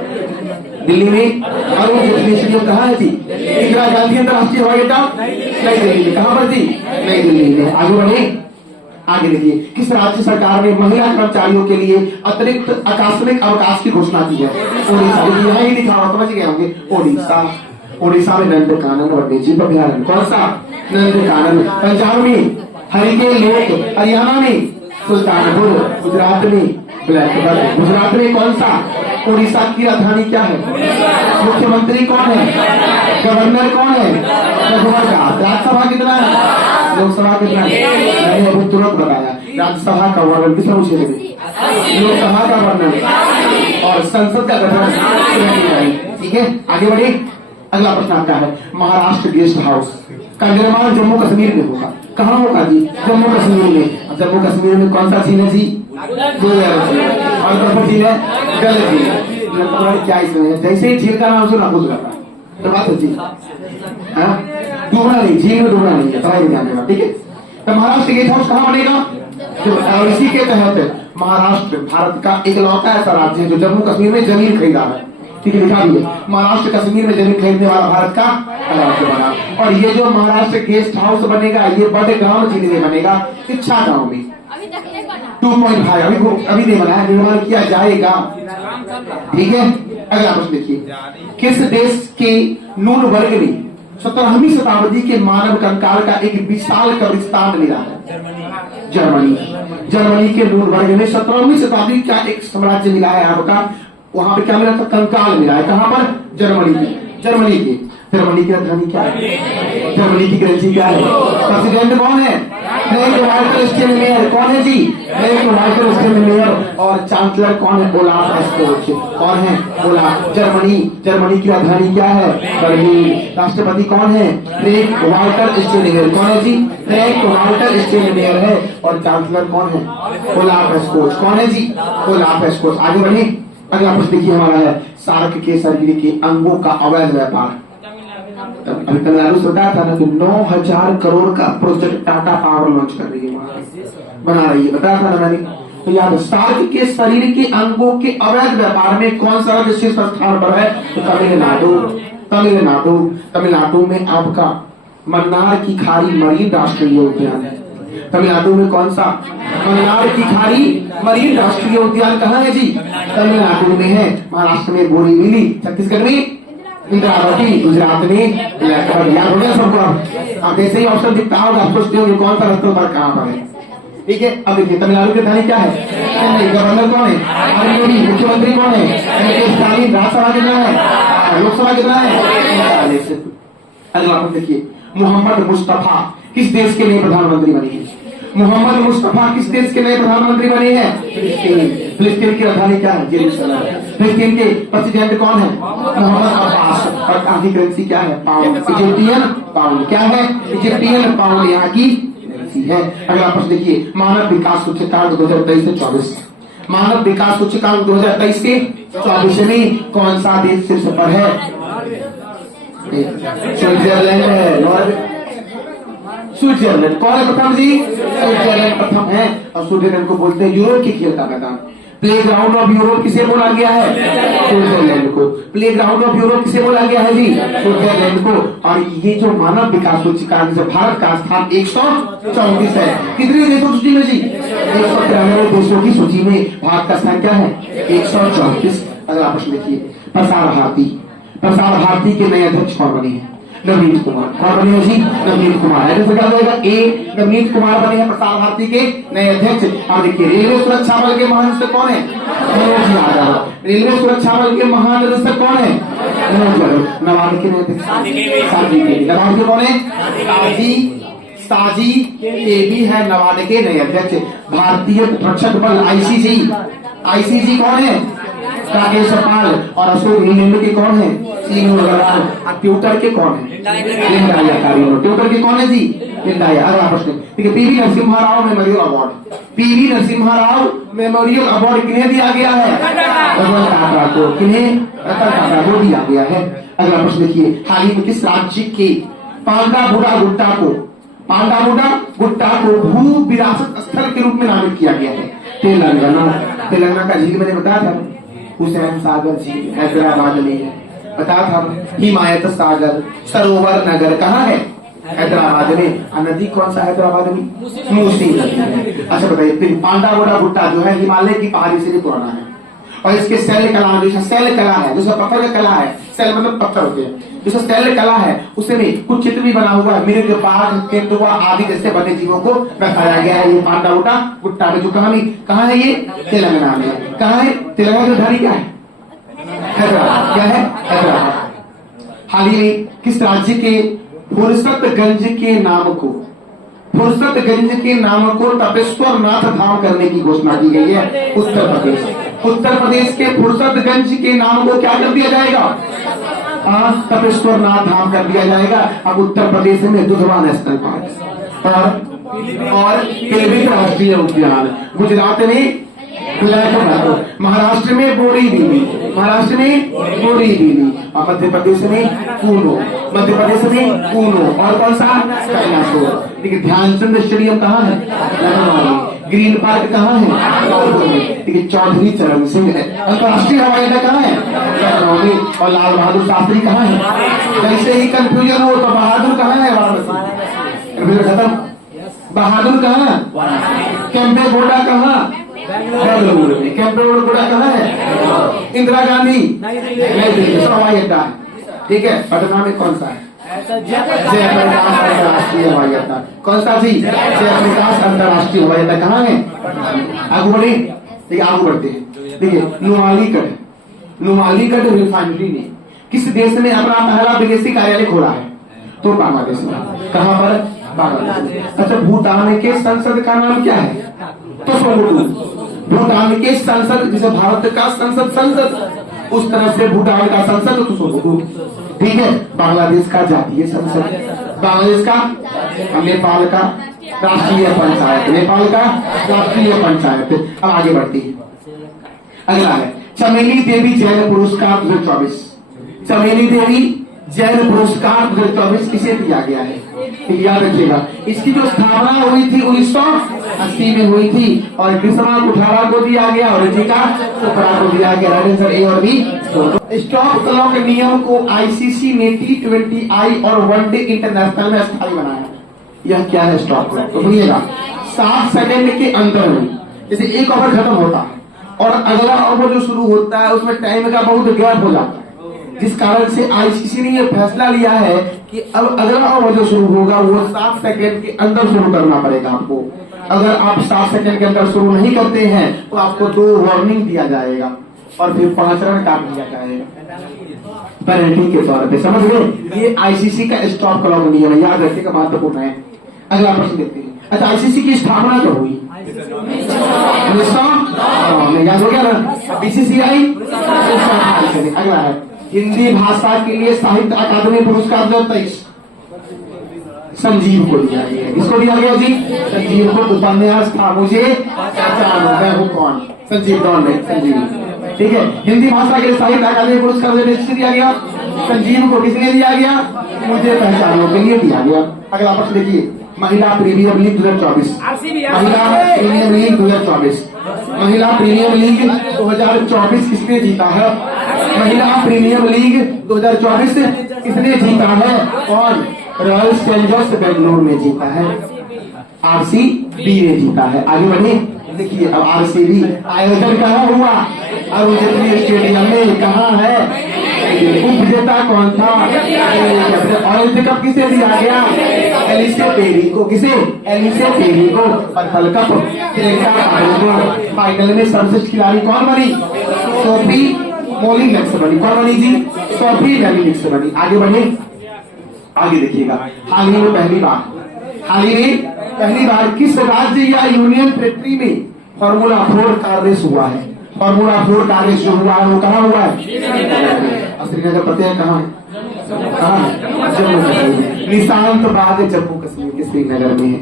दिल्ली में अरुण जेटली स्टेडियम कहाँ है थी? इंदिरा गांधी अंतर्राष्ट्रीय हवाई अड्डा नई दिल्ली में। कहाँ पर थी? नई दिल्ली में। आगे बढ़े। आगे देखिए, किस राज्य सरकार ने महिला कर्मचारियों के लिए अतिरिक्त आकस्मिक अवकाश की घोषणा की है? ओडिशा। यहाँ ही लिखा हुआ, समझ गए होंगे। ओडिशा। ओडिशा में नंदकानन वन्य जीव अभ्यारण्य। कौन सा? नंदकानन। पंजाब में हरिके लेक। हरियाणा में सुल्तानपुर। गुजरात में ब्लैकबक। गुजरात में कौन सा? उड़ीसा की राजधानी क्या है? मुख्यमंत्री कौन है? गवर्नर कौन है? राज्यसभा कितना है? लोकसभा कितना है? मैंने अभी तुरंत बताया। राज्यसभा का वर्णन किस पूछे थे? लोकसभा का वर्णन और संसद का गठन। ठीक है, आगे बढ़े। अगला प्रश्न आता है, महाराष्ट्र गेस्ट हाउस का निर्माण जम्मू कश्मीर में होगा। कहाँ होगा जी? जम्मू कश्मीर में। जम्मू कश्मीर में कौन सा झील है जी? और कौन सा झील है? डल झील। क्या इसमें जैसे ही झील का नाम सुना बुझ रहा तो बात है जी। डूबना नहीं, झील में डूबना नहीं है, सवाल ध्यान देना। ठीक है, तो महाराष्ट्र गेस्ट हाउस कहाँ बनेगा? और इसी के तहत महाराष्ट्र भारत का इकलौता ऐसा राज्य है जो जम्मू कश्मीर में जमीन खरीदा है। ठीक है, लिखा भी है, महाराष्ट्र कश्मीर में जमीन खरीदने वाला भारत का राज्य बना। और ये जो महाराष्ट्र गेस्ट हाउस बनेगा ये बड़गांव जिले में बनेगा, इच्छा गांव में। 2.5 अभी नहीं बनाया, निर्माण किया जाएगा। ठीक है, अगला प्रश्न देखिए, किस देश के नूरबर्ग में 17वीं शताब्दी के मानव कंकाल का एक विशाल कब्रिस्तान मिला है? जर्मनी। जर्मनी के नूरबर्ग में 17वीं शताब्दी का एक साम्राज्य मिला है आपका। वहां पे क्या मिला था? कंकाल मिला है। कहाँ पर? जर्मनी की जर्मनी की राजधानी क्या है? जर्मनी की करेंसी क्या है? प्रेसिडेंट कौन है? Frank Walter Steinmeier. कौन है जी? Frank Walter स्टेइनमेयर। और चांसलर कौन है? ओलाफ स्कोच। कौन है? ओलाफ। जर्मनी की राजधानी क्या है? बर्लिन। राष्ट्रपति कौन है? Frank Walter Steinmeier. कौन है जी? फ्रैंक वाल्टर स्टेइनमेयर है। और चांसलर कौन है? ओलाफ स्कोच। कौन है जी? ओलाफ स्कोच। आगे बढ़िए, अगला प्रश्न देखिए हमारा है, सार्क के शरीर के अंगों का अवैध व्यापार। अभी तमिलनाडु सरकार था ना कि 9,000 करोड़ का प्रोजेक्ट टाटा पावर लॉन्च कर रही है, बना रही है, बताया था ना मैंने। तो याद है, सार्क के शरीर के अंगों के अवैध व्यापार में कौन सा राज्य शीर्ष स्थान पर है? तो तमिलनाडु में आपका मन्नार की खाड़ी मरीन राष्ट्रीय उद्यान है। तमिलनाडु में कौन सा? मन्नार की खाड़ी मरीन राष्ट्रीय उद्यान कहाँ है जी? तमिलनाडु में है। महाराष्ट्र में बोरीवली, छत्तीसगढ़ में इंद्रावती, गुजरात में याद हो गया सबको। अब ऐसे ही ऑप्शन दिखता होगा, आप सोचते होंगे कौन सा रास्ता पर कहाँ पर है। ठीक है, अब देखिए तमिलनाडु की राजधानी क्या है? चेन्नई। गवर्नर कौन है? आर मोदी। मुख्यमंत्री कौन है? स्टालिन। राज्यसभा कितना है? लोकसभा कितना है? अगला आप देखिए, मोहम्मद मुस्तफा किस देश के नए प्रधानमंत्री बने हैं? मोहम्मद मुस्तफा किस देश के नए प्रधानमंत्री बने हैं? फिलिस्तीन की राजधानी क्या है? जेरूसलम। फिलिस्तीन के प्रेसिडेंट कौन है? मोहम्मद अब्बास। और आर्थिक करेंसी क्या है? पाउंड। Egyptian pound. क्या है? इजिप्टियन पाउंड यहाँ की करेंसी है। अगला प्रश्न देखिए, मानव विकास सूचकांक 2023 से 24। मानव विकास सूचकांक 2023 से 24 में कौन सा देश शीर्ष पर है? स्विट्जरलैंड है। स्विट्जरलैंड कौन है प्रथम जी? स्विट्जरलैंड प्रथम है। और स्विट्जरलैंड को बोलते हैं यूरोप की खेल का मैदान। प्ले ग्राउंड ऑफ यूरोप किसे बोला गया है? स्विट्जरलैंड को। प्ले ग्राउंड ऑफ यूरोप किसे बोला गया है जी? स्विट्जरलैंड को। और ये जो मानव विकास सूचकांक से भारत का स्थान 134 है। कितने देशों की सूची में जी? 193 देशों की सूची में भारत का स्थान क्या है? 134। अगला प्रश्न देखिए, प्रसार भारती। प्रसार भारती के नए अध्यक्ष कौन बने हैं? नवनीत कुमार। कौन बने हैं जी? नवनीत कुमार। ऐसे क्या होगा? ए नवनीत कुमार बने हैं प्रसार भारती के नए अध्यक्ष। अब देखिए, रेलवे सुरक्षा बल के महानिदेशक कौन है? मनोज यादव। रेलवे सुरक्षा बल के महानिदेशक कौन है? मनोज यादव। नवाड के नए अध्यक्ष नवाड के कौन है? साजी केबी है नवाड के नए अध्यक्ष। भारतीय रक्षक बल आईसीजी। आईसीजी कौन है? राकेश पाल। और अशोक नीलेंद्र के कौन है? ट्विटर के कौन है? ट्विटर के कौन है जी? अगला प्रश्न ठीक है, PV Narasimha Rao memorial award. PV Narasimha Rao memorial award किन्हें दिया गया है? रतन टाटा को। किन्हें? रतन टाटा को दिया गया है। अगला प्रश्न देखिए, हाल ही में किस राज्य के पांडाबुडा गुट्टा को भू विरासत स्थल के रूप में नामित किया गया है? तेलंगाना। तेलंगाना का झील मैंने बताया था, हुसैन सागर झील हैदराबाद में है। बताया था। हिमायत सागर सरोवर नगर कहाँ है? हैदराबाद में। नदी कौन सा हैदराबाद में? मूसी नदी। अच्छा बताइए, फिर पांडावोडा गुट्टा जो है हिमालय की पहाड़ी से भी पुराना है। और इसके शैल कला, जो शैल कला है, जो पत्थर की कला है, शैल मतलब पत्थर होते हैं, जो शैल कला है उसमें कुछ चित्र भी बना हुआ है। मृग, बाघ, तेंदुआ आदि जैसे वन्य जीवों को दर्शाया गया है। ये पांडावोडा गुट्टा में जो कहाँ है? ये तेलंगाना में। कहाँ है? तेलंगाना की राजधानी क्या है? हैदराबाद। क्या है? हैदराबाद। हाल ही में किस राज्य के फुर्सतगंज के नाम को तपेश्वर नाथ धाम करने की घोषणा की गई है? उत्तर प्रदेश। उत्तर प्रदेश के फुर्सतगंज के नाम को क्या कर दिया जाएगा? तपेश्वर नाथ धाम कर दिया जाएगा। अब उत्तर प्रदेश में दुधवा नेशनल पार्क और पिलीभीत राष्ट्रीय उद्यान। गुजरात में महाराष्ट्र में बोरीवली। और मध्य प्रदेश में कूनो। और कौन सा? कैलाशोर। देखिए, ध्यानचंद स्टेडियम कहाँ है? लखनऊ। ग्रीन पार्क कहाँ है? देखिए, चौधरी चरण सिंह है। अंतर्राष्ट्रीय हवाई अड्डा कहाँ है? लखनऊ में। और लाल बहादुर शास्त्री कहाँ है? जैसे ही कंफ्यूजन हो तो बहादुर कहाँ है? वाराणसी। खत्म। बहादुर कहाँ? केम्पेगौड़ा कहाँ? बेंगलुरु में। केम्पेगौड़ा कहाँ है? इंदिरा गांधी हवाई अड्डा है। ठीक है, पटना में कौन सा है? जयप्रकाश अंतर्राष्ट्रीय हवाई अड्डा। कौन सा जी? जयप्रकाश अंतर्राष्ट्रीय हवाई अड्डा कहाँ है? आगू बढ़े। देखिए, आगू बढ़ते हैं। देखिए, नुमालीगढ़ रिफाइनरी ने किस देश में अपना पहला विदेशी कार्यालय खोला है? तो बांग्लादेश में। कहाँ पर? बांग्लादेश। अच्छा, भूटान के संसद का नाम क्या है? तो भूटान के संसद, जैसे भारत का संसद उस तरह से भूटान का संसद तो। ठीक है, बांग्लादेश का जातीय संसद। बांग्लादेश का, नेपाल का राष्ट्रीय पंचायत। अब आगे बढ़ती है। अगला है चमेली देवी जैन पुरस्कार 2024। चमेली देवी जैन पुरस्कार 2024 किसे दिया गया है? याद रखिएगा, इसकी जो स्थापना हुई थी 1900 80 में हुई थी और ग्रीष्मा कुठारा को दिया गया और ऋतिका चोपड़ा को दिया गया। राइट आंसर ए और बी। स्टॉप क्लॉक नियम को आईसीसी ने T20I और वनडे इंटरनेशनल में स्थायी बनाया। यह क्या है स्टॉप क्लॉक? तो सुनिएगा, 60 सेकेंड के अंदर में जैसे एक ओवर खत्म होता है और अगला ओवर जो शुरू होता है उसमें टाइम का बहुत गैप हो जाता है, जिस कारण से आईसीसी ने यह फैसला लिया है कि अब अगला ओवर जो शुरू होगा वो 60 सेकेंड के अंदर शुरू करना पड़ेगा आपको। अगर आप 60 सेकेंड के अंदर शुरू नहीं करते हैं तो आपको 2 वार्निंग दिया जाएगा और फिर 5 रन काट दिया जाएगा पेनल्टी के तौर पे। समझ गए? ये आईसीसी का स्टॉप क्लॉक नियम है, याद रखिएगा, महत्वपूर्ण है। अगला प्रश्न देखते हैं। अच्छा, आईसीसी की स्थापना कब हुई? 1900 याद हो गया ना? बीसीसीआई। अगला है हिंदी भाषा के लिए साहित्य अकादमी पुरस्कार 2023 संजीव को दिया गया। किसको दिया गया जी? संजीव को। उपन्यास था मुझे पहचानो मैं हूँ कौन, संजीव डॉन में संजीव। ठीक है, हिंदी भाषा के लिए साहित्य अकादमी पुरस्कार किसको दिया गया? संजीव को। किसने दिया गया? मुझे पहचानो के लिए दिया गया। अगला प्रश्न देखिए, महिला प्रीमियर लीग 2024। महिला प्रीमियर लीग 2024, महिला प्रीमियर लीग 2024 किसने जीता है? महिला प्रीमियर लीग 2024 किसने जीता है? और रॉयल चैलेंजर्स बेंगलोर ने जीता है, आरसीबी ने जीता है। आगे बढ़े, देखिए अब आरसीबी आयोजन कहाँ हुआ? अरुण जेटली स्टेडियम में। कहाँ है? उप विजेता कौन था? ऑरेंज कप किसे दिया गया? एलिसे पेरी को। किसे? एलिसे पेरी को। पर्पल कप प्रियंका को। फाइनल में सर्वश्रेष्ठ खिलाड़ी कौन बनी? सोफी मोलिनिक्स बनी। कौन बनी जी? सोफी मोलिनिक्स बनी। आगे बढ़े, आगे देखिएगा, हाल ही में पहली बार किस राज्य या यूनियन टेरिटरी में फार्मूला 4 कार रेस हुआ है? फार्मूला 4 कार रेस जो हुआ है वो कहाँ हुआ है? श्रीनगर। प्रत्यय कहाँ है? जम्मू कश्मीर। निशांत बाग जम्मू कश्मीर के श्रीनगर में है।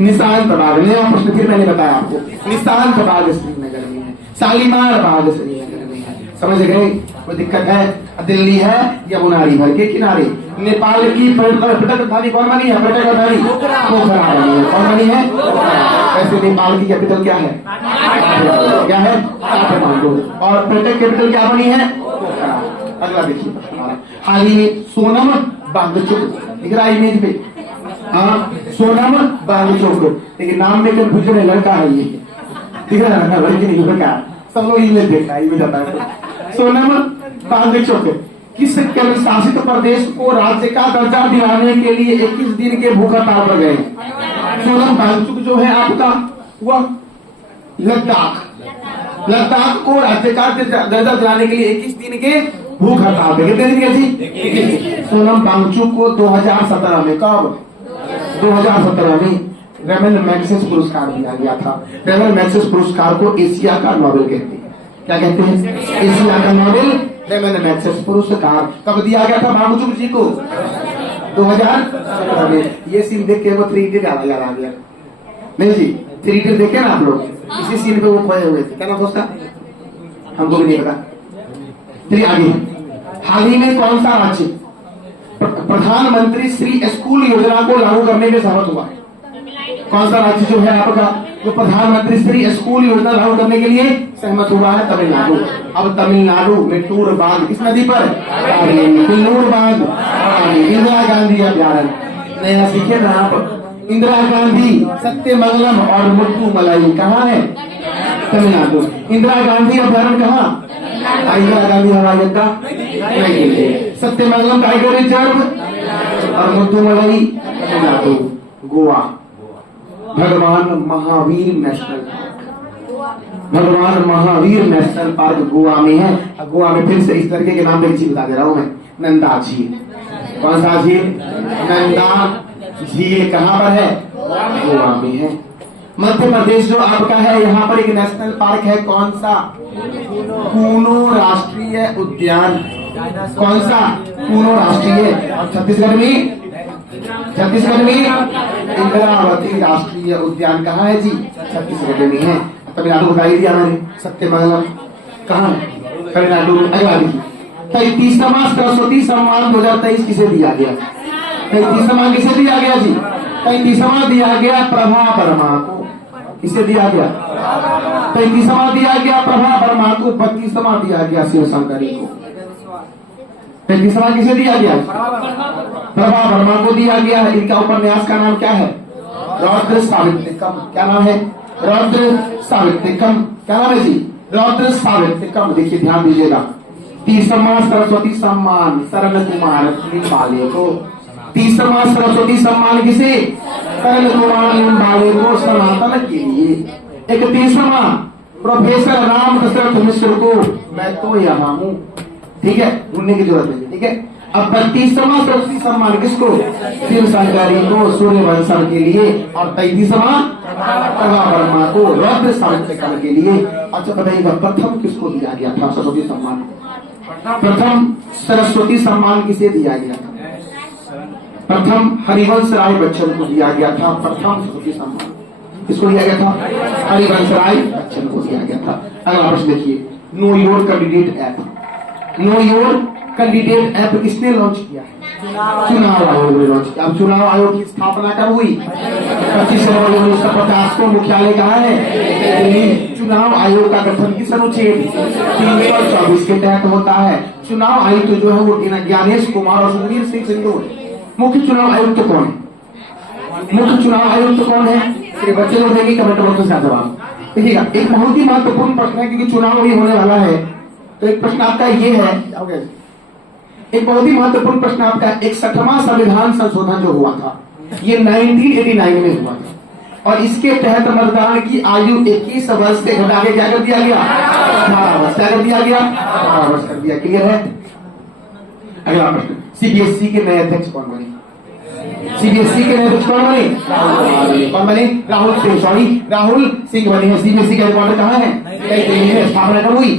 निशांत बाग, नया प्रश्न फिर मैंने बताया आपको, निशांत बाग श्रीनगर में है, शालीमार बाग श्रीनगर में है। समझ गए? कोई दिक्कत है? दिल्ली है यमुना रिवर के किनारे। नेपाल की पर्यटक राजधानी कौन बनी है? पर्यटक राजधानी पोखरा बनी है। कौन बनी है? वैसे नेपाल की कैपिटल क्या है? क्या है? काठमांडू। और पर्यटक कैपिटल क्या बनी है? पोखरा। अगला देखिए, हाल ही में सोनम वांगचुक दिख रहा है इमेज पे। हाँ, सोनम वांगचुक। लेकिन नाम में कंफ्यूजन है, लड़का है ये, दिख रहा है ना? लड़की नहीं, लड़का। सब लोग इमेज देखना है, इमेज आता है। सोनम वांगचुक किस केंद्र शासित प्रदेश को राज्य का दर्जा दिलाने के लिए 21 दिन के भूख हड़ताल पर गए? सोनम वांगचुक जो है आपका वह लद्दाख को राज्य का दर्जा दिलाने के लिए 21 दिन के भूख हड़ताल पे। कितने दिन के जी? सोनम वांगचुक को 2017 में, कब? 2017 में रेमन मैग्सेस पुरस्कार दिया गया था। रेमन मैग्सेस पुरस्कार को एशिया का नोबेल कहते हैं। क्या कहते हैं? एशिया का नोबेल रेमन मैग्सेस पुरस्कार कब दिया गया था वांगचुक जी को? 2017 में। ये सीन देख के वो 3 इडियट याद आ गया। नहीं जी, 3 इडियट देखे ना आप लोग? इसी सीन पे वो खोए हुए थे। क्या नाम दोस्त? हमको भी नहीं पता। चलिए आगे, हाल ही में कौन सा राज्य प्रधानमंत्री श्री स्कूल योजना को लागू करने में सहमत हुआ? कौन सा राज्य जो है आपका जो प्रधानमंत्री श्री स्कूल योजना लागू करने के लिए सहमत हुआ है? तमिलनाडु। अब तमिलनाडु में टूर बांध किस नदी पर? किन्नूर बांध। इंदिरा गांधी अभ्यारण्य नया सीखे ना आप? इंदिरा गांधी सत्यमंगलम और मुट्टुमलाई कहाँ है? तमिलनाडु। इंदिरा गांधी अभ्यारण्य कहाँ? इंदिरा गांधी हवाई अड्डा नई दिल्ली। सत्यमंगलम टाइगर रिजर्व और मुट्टुमलाई तमिलनाडु। गोवा भगवान महावीर नेशनल पार्क, भगवान महावीर नेशनल पार्क गोवा में है। गोवा में फिर से इस तरीके के नाम पे झील बता दे रहा हूँ मैं, नंदा झील। कौन सा झील? नंदा झील। कहाँ पर है? गोवा में है। मध्य प्रदेश जो आपका है यहाँ पर एक नेशनल पार्क है, कौन सा? कूनो राष्ट्रीय उद्यान। कौन सा? कूनो राष्ट्रीय। और छत्तीसगढ़ में इंद्रावती राष्ट्रीय उद्यान कहाँ है जी? छत्तीसगढ़ में है। तमिलनाडु बताई दिया मैंने, सत्यमंगलम कहाँ है? तमिलनाडु। अगला देखिए, 33वां सरस्वती सम्मान 2023 किसे दिया गया? 33वां किसे दिया गया जी? 33वां दिया गया प्रभा वर्मा को। किसे दिया गया? 33वां दिया गया प्रभा वर्मा को, 32वां दिया गया शिवशंकरी को। 33वां किसे दिया गया? प्रभा वर्मा को दिया गया है। इनका उपन्यास का नाम क्या है? रौद्र सावित्रिकम। क्या नाम है? रौद्र सावित्रिकम। क्या नाम है जी? रौद्र सावित्रिकम। देखिए ध्यान दीजिएगा। 30वां सरस्वती सम्मान शरण कुमार लिम्बाले को। 30वां सरस्वती सम्मान किसे? शरण कुमार लिम्बाले को सनातन के लिए। 31वां प्रोफेसर राम दशरथ मिश्र को, मैं तो यहाँ हूँ। ठीक है, भूलने की जरूरत नहीं। ठीक है, अब 32वां सरस्वती सम्मान किसको? शिवशंकरी को सूर्यवंशम के लिए। और 33वां प्रभा वर्मा को रौद्र सावित्रिकम के लिए। अच्छा बताइएगा प्रथम किसको दिया गया था सरस्वती सम्मान? प्रथम सरस्वती सम्मान किसे दिया गया था? प्रथम हरिवंश राय बच्चन को दिया गया था। प्रथम सरस्वती सम्मान किसको दिया गया था? हरिवंश राय बच्चन को दिया गया था। अगला प्रश्न देखिए, know your candidate app. Know your candidate app किसने लॉन्च किया है? चुनाव आयोग ने लॉन्च किया। अब चुनाव आयोग की स्थापना कब हुई? 25 जनवरी 1950 को। मुख्यालय कहाँ है? दिल्ली। चुनाव आयोग का गठन किस अनुच्छेद 324 के तहत होता है। चुनाव आयुक्त जो है वो ज्ञानेश कुमार और सुखबीर सिंह सिंधु। मुख्य चुनाव आयुक्त कौन है? मुख्य चुनाव आयुक्त कौन है? बच्चे लोग देंगे कमेंट बॉक्स में जवाब। देखिएगा एक बहुत ही महत्वपूर्ण प्रश्न है क्योंकि चुनाव भी होने वाला है। तो एक प्रश्न आपका ये है, एक बहुत ही महत्वपूर्ण प्रश्न आपका 61वां संविधान संशोधन जो हुआ था ये 1989 में हुआ था और इसके तहत मतदान की आयु 21 वर्ष से घटा के क्या कर दिया गया? 18 वर्ष। क्या कर दिया गया? 18 वर्ष कर दिया। क्लियर है? अगला प्रश्न, सीबीएसई के नए अध्यक्ष कौन बने? सीबीएसई के नए अध्यक्ष कौन बने? कौन बने? राहुल सिंह बने हैं। सीबीएसई का हेडक्वार्टर कहाँ है? नई दिल्ली में। स्थापना कब हुई?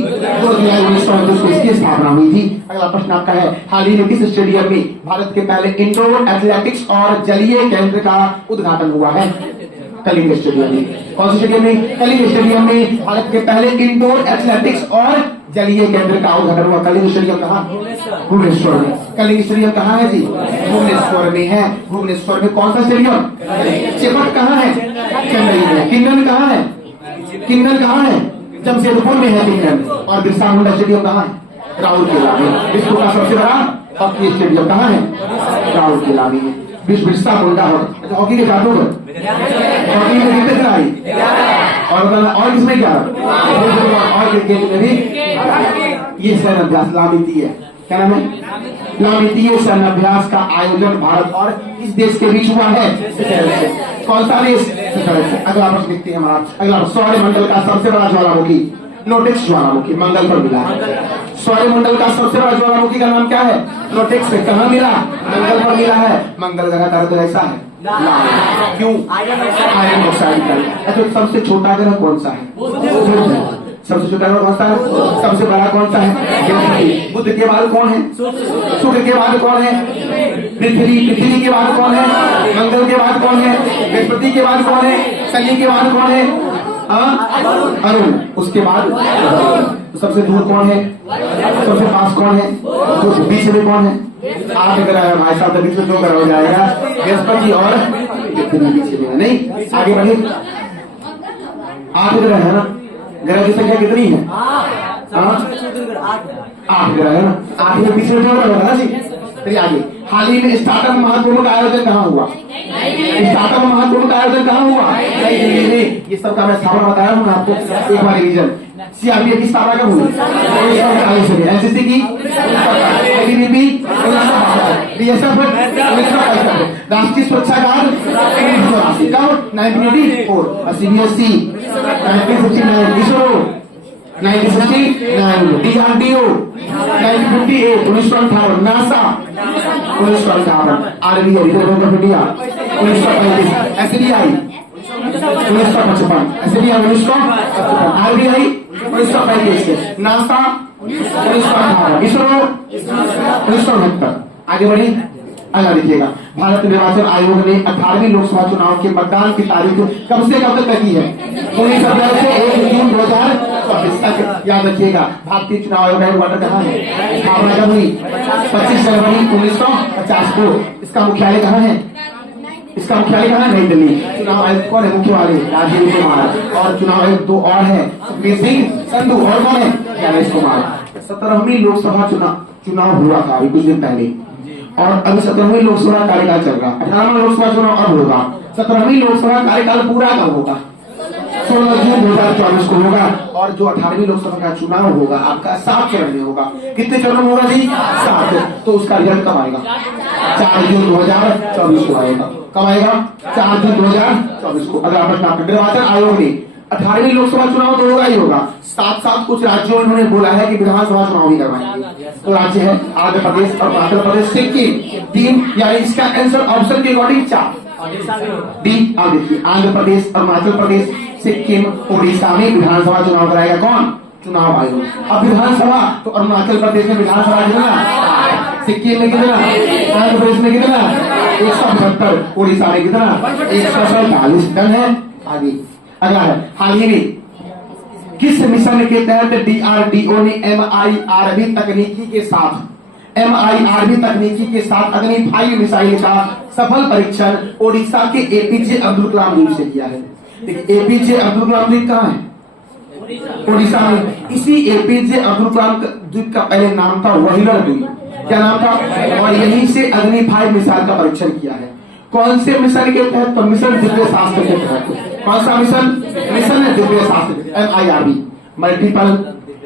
2 जुलाई 1929 को इसकी स्थापना हुई थी। अगला प्रश्न आपका है, हाल ही में किस स्टेडियम में भारत के पहले इंडोर एथलेटिक्स और जलीय केंद्र का उद्घाटन हुआ है? कलिंग स्टेडियम में। कौन से स्टेडियम में? कलिंग स्टेडियम में भारत के पहले इंडोर एथलेटिक्स और जलीय केंद्र का उद्घाटन हुआ। कलिंग स्टेडियम कहाँ? भुवनेश्वर में। कलिंग स्टेडियम कहाँ है जी? भुवनेश्वर में है। भुवनेश्वर में। कौन सा स्टेडियम? चेपट कहाँ है? चेन्नई में। किंगन कहाँ है? किंगन कहाँ है? जमशेदपुर में है किंगन। और बिरसा मुंडा स्टेडियम कहाँ है? राउरकेला में। विश्व का सबसे बड़ा हॉकी स्टेडियम कहाँ है? राउरकेला में है। बिरसा मुंडा हॉकी के जादू है। हॉकी में कितने खिलाड़ी? और किसमें क्या? और क्रिकेट में भी ये सैन्य अभ्यास लामिती है। क्या नाम है? लामितीय सैन्य अभ्यास का आयोजन भारत और इस देश के बीच हुआ है। कौन सा देश? अगला प्रश्न देखते हैं हमारा। अगला, सौरमंडल का सबसे बड़ा ज्वालामुखी नोटेक्स ज्वालामुखी मंगल पर मिला है। सौरमंडल का सबसे बड़ा ज्वालामुखी का नाम क्या है? नोटेक्स। कहाँ मिला? मंगल पर मिला है। मंगल ग्रह का तो ऐसा है क्यों? आयरन ऑक्साइड का। अच्छा, सबसे छोटा ग्रह कौन सा है? सबसे छोटा ग्रह कौन सा है? सबसे बड़ा कौन सा है? बुध के बाद कौन है? शुक्र के बाद कौन है? पृथ्वी के बाद कौन है? मंगल के बाद कौन है? बृहस्पति के बाद कौन है? शनि के बाद कौन है? अरुण। उसके बाद सबसे दूर कौन है? सबसे पास कौन है? तो बीच में कौन है? 8 ग्रह है भाई साहब। बीच में 2 ग्रह हो जाएगा, बृहस्पति और बीच में। नहीं आगे बढ़े। 8 ग्रह है ना? ग्रह की संख्या कितनी है? 8 ग्रह है ना? 8 में बीच में 2 ग्रह होगा ना जी। चलिए आगे। हाल ही में स्टार्टअप महाकुंभ का आयोजन कहाँ हुआ? स्टार्टअप महाकुंभ का आयोजन कहाँ हुआ? नई दिल्ली में। ये सब का मैं स्थापना बताया हूँ आपको, एक बार रिवीजन। सीआरपीएफ की स्थापना कब हुई? 1945 में। एनसीसी की? आईटीबीपी 1962। बीएसएफ 1965। राष्ट्रीय सुरक्षा गार्ड 1984। कब? 1984। और CBSE 1969। ISRO 1969। DRDO 1958। 1958। NASA 1958। RBI reserve bank of India 1935। SBI 1955। SBI 1955। RBI 1935। NASA 1958। ISRO 1969। आगे बढ़ी। अगला देखिएगा, भारत निर्वाचन आयोग ने 18वीं लोकसभा चुनाव के मतदान की तारीख कब से कब तक तय की है? 19 अप्रैल से 1 जून 2024 तक। याद रखिएगा, भारतीय चुनाव आयोग का हेडक्वार्टर कहाँ है? स्थापना कब हुई? 25 जनवरी 1950 को। इसका मुख्यालय कहाँ है? इसका मुख्यालय कहाँ है? नई दिल्ली। चुनाव आयुक्त कौन है? मुख्य वाले राजीव कुमार। और चुनाव आयुक्त 2 और है, सुखबीर सिंह संधू। और कौन है? ज्ञानेश कुमार। 17वीं लोकसभा चुनाव हुआ था अभी कुछ दिन पहले, और अभी 17वीं लोकसभा कार्यकाल चल रहा। 18वां लोकसभा चुनाव अब होगा। 17वीं लोकसभा कार्यकाल पूरा कब होगा? 16 जून 2024 को होगा। और जो 18वीं लोकसभा का चुनाव होगा आपका 7 चरण में होगा। कितने चरण में होगा जी? 7। तो उसका रिजल्ट कब आएगा? 4 जून 2024 को आएगा। कब आएगा? 4 जून 2024 को। अगर आप निर्वाचन आयोग ने 18वीं लोकसभा चुनाव तो होगा ही होगा, साथ साथ कुछ राज्यों इन्होंने बोला है कि विधानसभा चुनाव भी करवाएंगे। तो राज्य है आंध्र प्रदेश, और आंध्र प्रदेश, सिक्किम। 3, यानी इसका आंसर ऑप्शन के अकॉर्डिंग 4 डी। अब देखिए, आंध्र प्रदेश, अरुणाचल प्रदेश, सिक्किम, उड़ीसा में विधानसभा चुनाव कराएगा कौन? चुनाव आयोग। अब विधानसभा तो अरुणाचल प्रदेश में विधानसभा कितना, सिक्किम में कितना, आंध्र प्रदेश में कितना, 175, उड़ीसा में कितना, 147। डन है। आगे अगला है, हाल ही में किस मिशन के तहत DRDO ने MIRV तकनीकी के साथ अग्नि 5 मिसाइल का सफल परीक्षण ओडिशा के APJ अब्दुल कलाम द्वीप से किया है? देखिए, APJ अब्दुल कलाम द्वीप कहाँ है? ओडिशा में। इसी APJ अब्दुल कलाम द्वीप का पहले नाम था व्हीलर द्वीप। क्या नाम था? और यहीं से अग्नि 5 मिसाइल का परीक्षण किया है। कौन से मिशन के तहत? तो मिशन दिव्य शास्त्र के तहत। कौन सा मिशन? मिशन है दिव्य शास्त्र, MIRV, multiple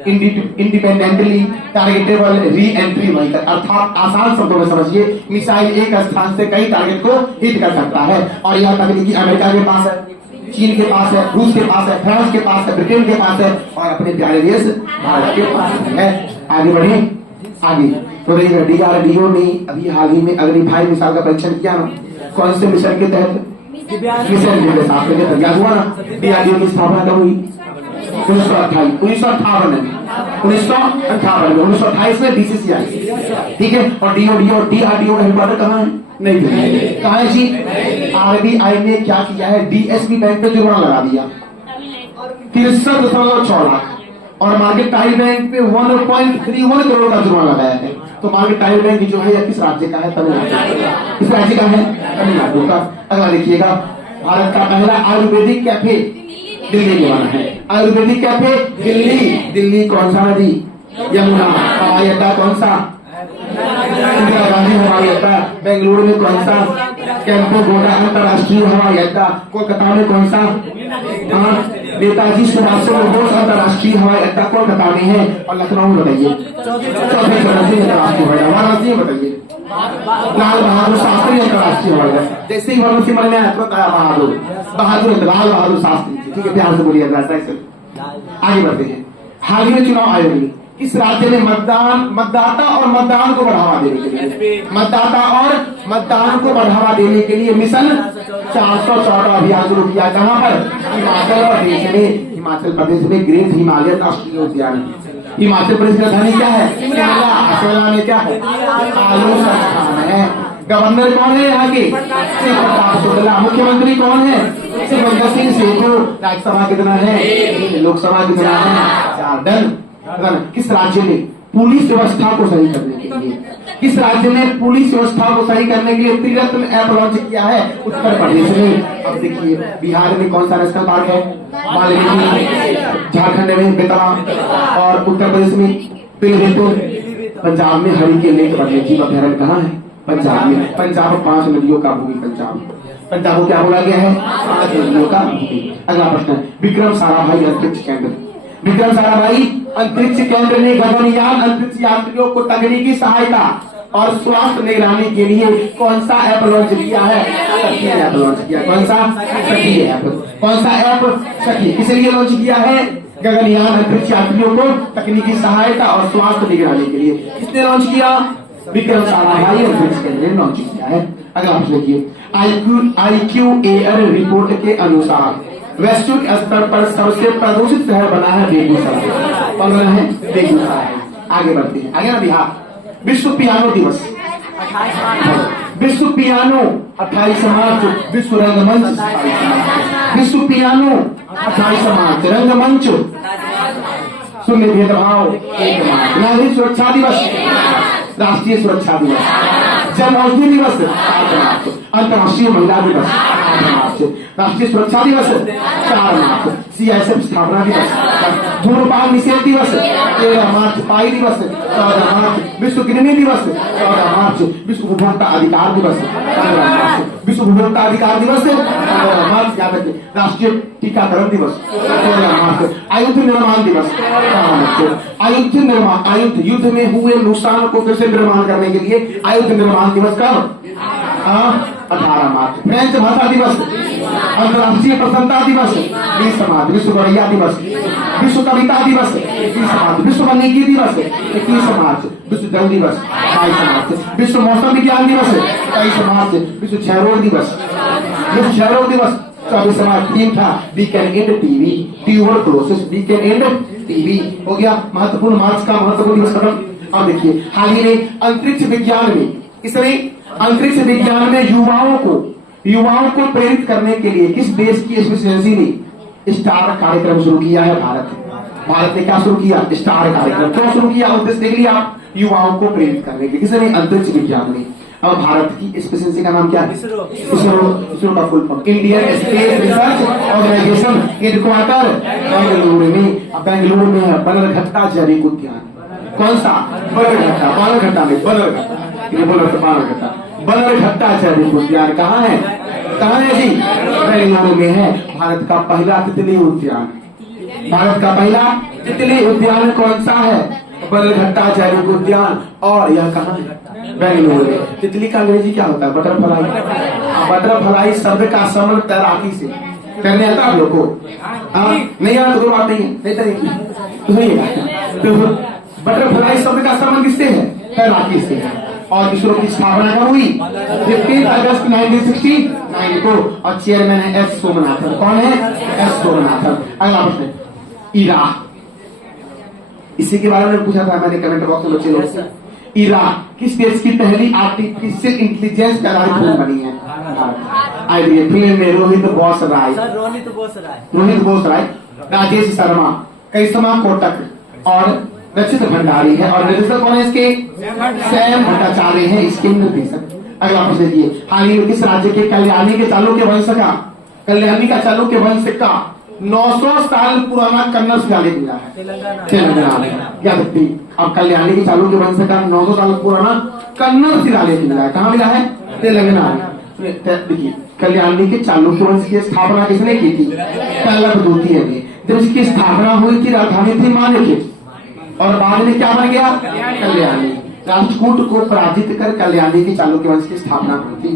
independently targetable re entry vehicle. अर्थात आसान शब्दों में समझिए, मिसाइल एक स्थान से कई टारगेट को हिट कर सकता है। और यह तकनीकी अमेरिका के पास है, चीन के पास है, रूस के पास है, फ्रांस के पास है, ब्रिटेन के पास है, और अपने प्यारे देश भारत के पास है। आगे बढ़े, आगे तो DRDO ने अभी हाल ही में अग्नि 5 मिसाइल का परीक्षण किया ना। कौन से मिशन के तहत? मिशन दिव्य शास्त्र के तहत। याद हुआ ना? DRDO की स्थापना कब हुई? 1958 में 1928 में DCC आई। ठीक है। और DRDO का हेडक्वार्टर कहाँ है? नहीं दिल्ली। कहाँ है जी? RBI ने क्या किया है? DSB बैंक पे जुर्माना लगा दिया 63.6 लाख, और मार्केटाइल बैंक पे 1.31 करोड़ का जुर्माना लगाया है। तो मार्केटाइल बैंक जो है किस राज्य का है? तमिलनाडु। किस राज्य का है? तमिलनाडु का। अगला देखिएगा, भारत का पहला आयुर्वेदिक कैफे दिल्ली में बना है। आयुर्वेदिक कैफे दिल्ली कौन सा नदी? यमुना। हवाई अड्डा कौन सा? इंदिरा गांधी हवाई अड्डा। बेंगलुरु में कौन सा? कैंपेगौड़ा अंतर्राष्ट्रीय हवाई अड्डा। कोलकाता में कौन सा? नेताजी सुभाष चंद्र बोस अंतर्राष्ट्रीय हवाई अड्डा कोलकाता में है। और लखनऊ में बताइए, चौथे चरण से अंतर्राष्ट्रीय हवाई अड्डा। वाराणसी में बताइए, लाल बहादुर शास्त्री अंतर्राष्ट्रीय हवाई अड्डा। जैसे ही वाराणसी में लाल बहादुर शास्त्री। ठीक है, प्यार से बोलिए। आगे बढ़ते हैं। हाल ही में चुनाव आयोग ने किस राज्य में मतदाता और मतदान को बढ़ावा देने के लिए मिशन 414 अभियान शुरू किया, जहां पर हिमाचल प्रदेश में ग्रेट हिमालयन राष्ट्रीय उद्यान। हिमाचल प्रदेश की राजधानी क्या है? शिमला में क्या है? आलू संस्थान है। गवर्नर कौन है यहाँ के? श्री प्रताप शुक्ला। मुख्यमंत्री कौन है? सुखविंदर सिंह सुक्खू। राज्यसभा कितना है? लोकसभा कितना है? 4। डन। किस राज्य ने पुलिस व्यवस्था को सही करने के लिए त्रिरत्न ऐप लॉन्च किया है? उत्तर प्रदेश में। अब देखिए, बिहार में कौन सा नेशनल पार्क है? वाल्मीकि। झारखंड में बेतवा, और उत्तर प्रदेश में पीलीभीत। पंजाब में हरि के लेक वन्यजीव अभ्यारण्य कहाँ है? पंजाब में। पंजाब 5 नदियों का भूमि। पंजाब को क्या बोला गया है? 5 नदियों का भूमि। अगला प्रश्न, विक्रम साराभाई अंतरिक्ष केंद्र ने गगनयान अंतरिक्ष यात्रियों को तकनीकी सहायता और स्वास्थ्य निगरानी के लिए कौन सा ऐप लॉन्च किया है? सखी ऐप लॉन्च किया। कौन सा? सखी ऐप। कौन सा ऐप? सखी। किस लिए लॉन्च किया है? गगनयान अंतरिक्ष यात्रियों को तकनीकी सहायता और स्वास्थ्य निगरानी के लिए। किसने लॉन्च किया? विक्रम साराभाई अंतरिक्ष केंद्र ने लॉन्च किया है। अगला आप देखिए, IQAir रिपोर्ट के अनुसार वैश्विक स्तर पर सबसे प्रदूषित शहर बना है बेगूसराय। कौन बना है? बेगूसराय। आगे बढ़ते हैं। आगे ना बिहार। विश्व पियानो दिवस। विश्व पियानो 28 मार्च। विश्व रंगमंच। विश्व पियानो 28 मार्च। रंगमंच शून्य भेदभाव 1 मार्च। नागरिक सुरक्षा दिवस, राष्ट्रीय सुरक्षा दिवस। जन औषधि दिवस 8 मार्च, अंतर्राष्ट्रीय महिला दिवस 8 मार्च, राष्ट्रीय सुरक्षा दिवस 4 मार्च, CISF स्थापना दिवस, धूम्रपान निषेध दिवस 13 मार्च, पाई दिवस 14 मार्च, विश्व कृमि दिवस 14 मार्च, विश्व उपभोक्ता अधिकार दिवस 15 मार्च, विश्व उपभोक्ता अधिकार दिवस 15 मार्च, याद रखिए, राष्ट्रीय टीकाकरण दिवस 13 मार्च, आयुध निर्माण दिवस 14 मार्च, आयुध निर्माण, आयुध युद्ध में हुए नुकसान को फिर से निर्माण करने के लिए आयुध निर्माण दिवस कब? 18 मार्च, फ्रेंच भाषा दिवस, अंतर्राष्ट्रीय प्रसन्नता दिवस 20 मार्च, विश्व गौरैया दिवस, विश्व कविता दिवस 21 मार्च, विश्व वानिकी दिवस 21 मार्च, विश्व जल दिवस 22 मार्च, विश्व मौसम विज्ञान दिवस 23 मार्च, विश्व क्षयरोग दिवस, विश्व क्षयरोग दिवस 24 मार्च। थीम था we can end TB, tuberculosis, we can end TB. हो गया महत्वपूर्ण मार्च का महत्वपूर्ण दिवस खत्म। अब देखिए हाल ही में अंतरिक्ष विज्ञान में, इसमें अंतरिक्ष विज्ञान में युवाओं को प्रेरित करने के लिए किस देश की स्पेस एजेंसी ने स्टार कार्यक्रम शुरू किया है? भारत ने क्या शुरू किया? स्टार कार्यक्रम। क्यों शुरू किया? उद्देश्य देख लिया आप, युवाओं को प्रेरित करने के लिए। किसने? अंतरिक्ष विज्ञान में। अब भारत की स्पेस एजेंसी का नाम क्या है? इसरो का full form Indian Space Research Organisation, headquarter Bengaluru में। अब बेंगलुरु में है बनरघट्टा जैविक उद्यान। कौन सा? बनरघट्टा में, बनरघट्टा जैविक उद्यान कहाँ है? कहाँ है जी? बेंगलुरु में है। भारत का पहला तितली उद्यान, भारत का पहला तितली उद्यान कौन सा है? बनरघट्टा जैविक उद्यान। और यह कहाँ है? बेंगलुरु में। तितली का अंग्रेजी क्या होता है? बटरफ्लाई। बटरफ्लाई शब्द का संबंध तैराकी से। करने आता आप लोग को? नहीं आता तो बात नहीं है, तो बटरफ्लाई शब्द का संबंध किससे है? तैराकी से। और इसरो की स्थापना कब हुई? 15 अगस्त 1969 को। और चेयरमैन है एस सोमनाथन। कौन है? एस सोमनाथन। अगला प्रश्न, इराक, इसी के बारे में पूछा था मैंने कमेंट बॉक्स में बच्चे लोग। इराक किस देश की पहली आर्टिफिशियल इंटेलिजेंस पर आधारित फिल्म बनी है? आइए फिल्म में रोहित बोसराय, राजेश शर्मा, करिश्मा कोटक और रचित भंडारी है। और निर्देशक कौन है इसके? सैम भट्टाचार्य है इसके निर्देशक। अगला प्रश्न देखिए, हाल ही में किस राज्य के कल्याणी के चालुक्य वंश का, कल्याणी का चालुक्य वंश का 900 साल पुराना कन्नड़ शिलालेख मिला है? तेलंगाना। क्या देखती, अब कल्याणी की चालुक्य वंश का 900 साल पुराना कन्नड़ शिलालेख मिला है। कहाँ मिला है? तेलंगाना। देखिए कल्याणी के चालुक्य वंश की स्थापना किसने की थी? पल्लव द्वितीय ने। जब इसकी स्थापना हुई थी राजधानी थी मान्यके, और बाद में क्या बन गया? कल्याणी। राष्ट्रकूट को पराजित कर कल्याणी की चालुक्य वंश की स्थापना हुई थी।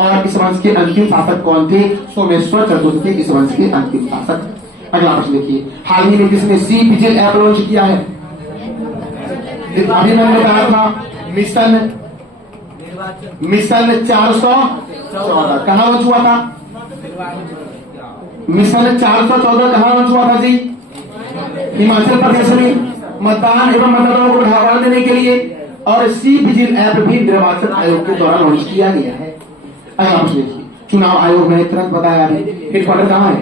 और इस वंश के अंतिम शासक कौन थे? सोमेश्वर चतुर्थ इस वंश के अंतिम शासक। अगला प्रश्न देखिए, हाल ही में किसने सी विजिल ऐप लॉन्च किया है? अभी मैंने बताया था मिशन 414 कहाँ लॉन्च हुआ था? मिशन 414 कहाँ लॉन्च हुआ था जी? हिमाचल प्रदेश में। मतदान एवं मतदाताओं को बढ़ावा देने के लिए। और सी विजिल ऐप भी निर्वाचन आयोग के द्वारा लॉन्च किया गया है। अगला प्रश्न देखिए, चुनाव आयोग ने तुरंत बताया है हेडक्वार्टर कहाँ है?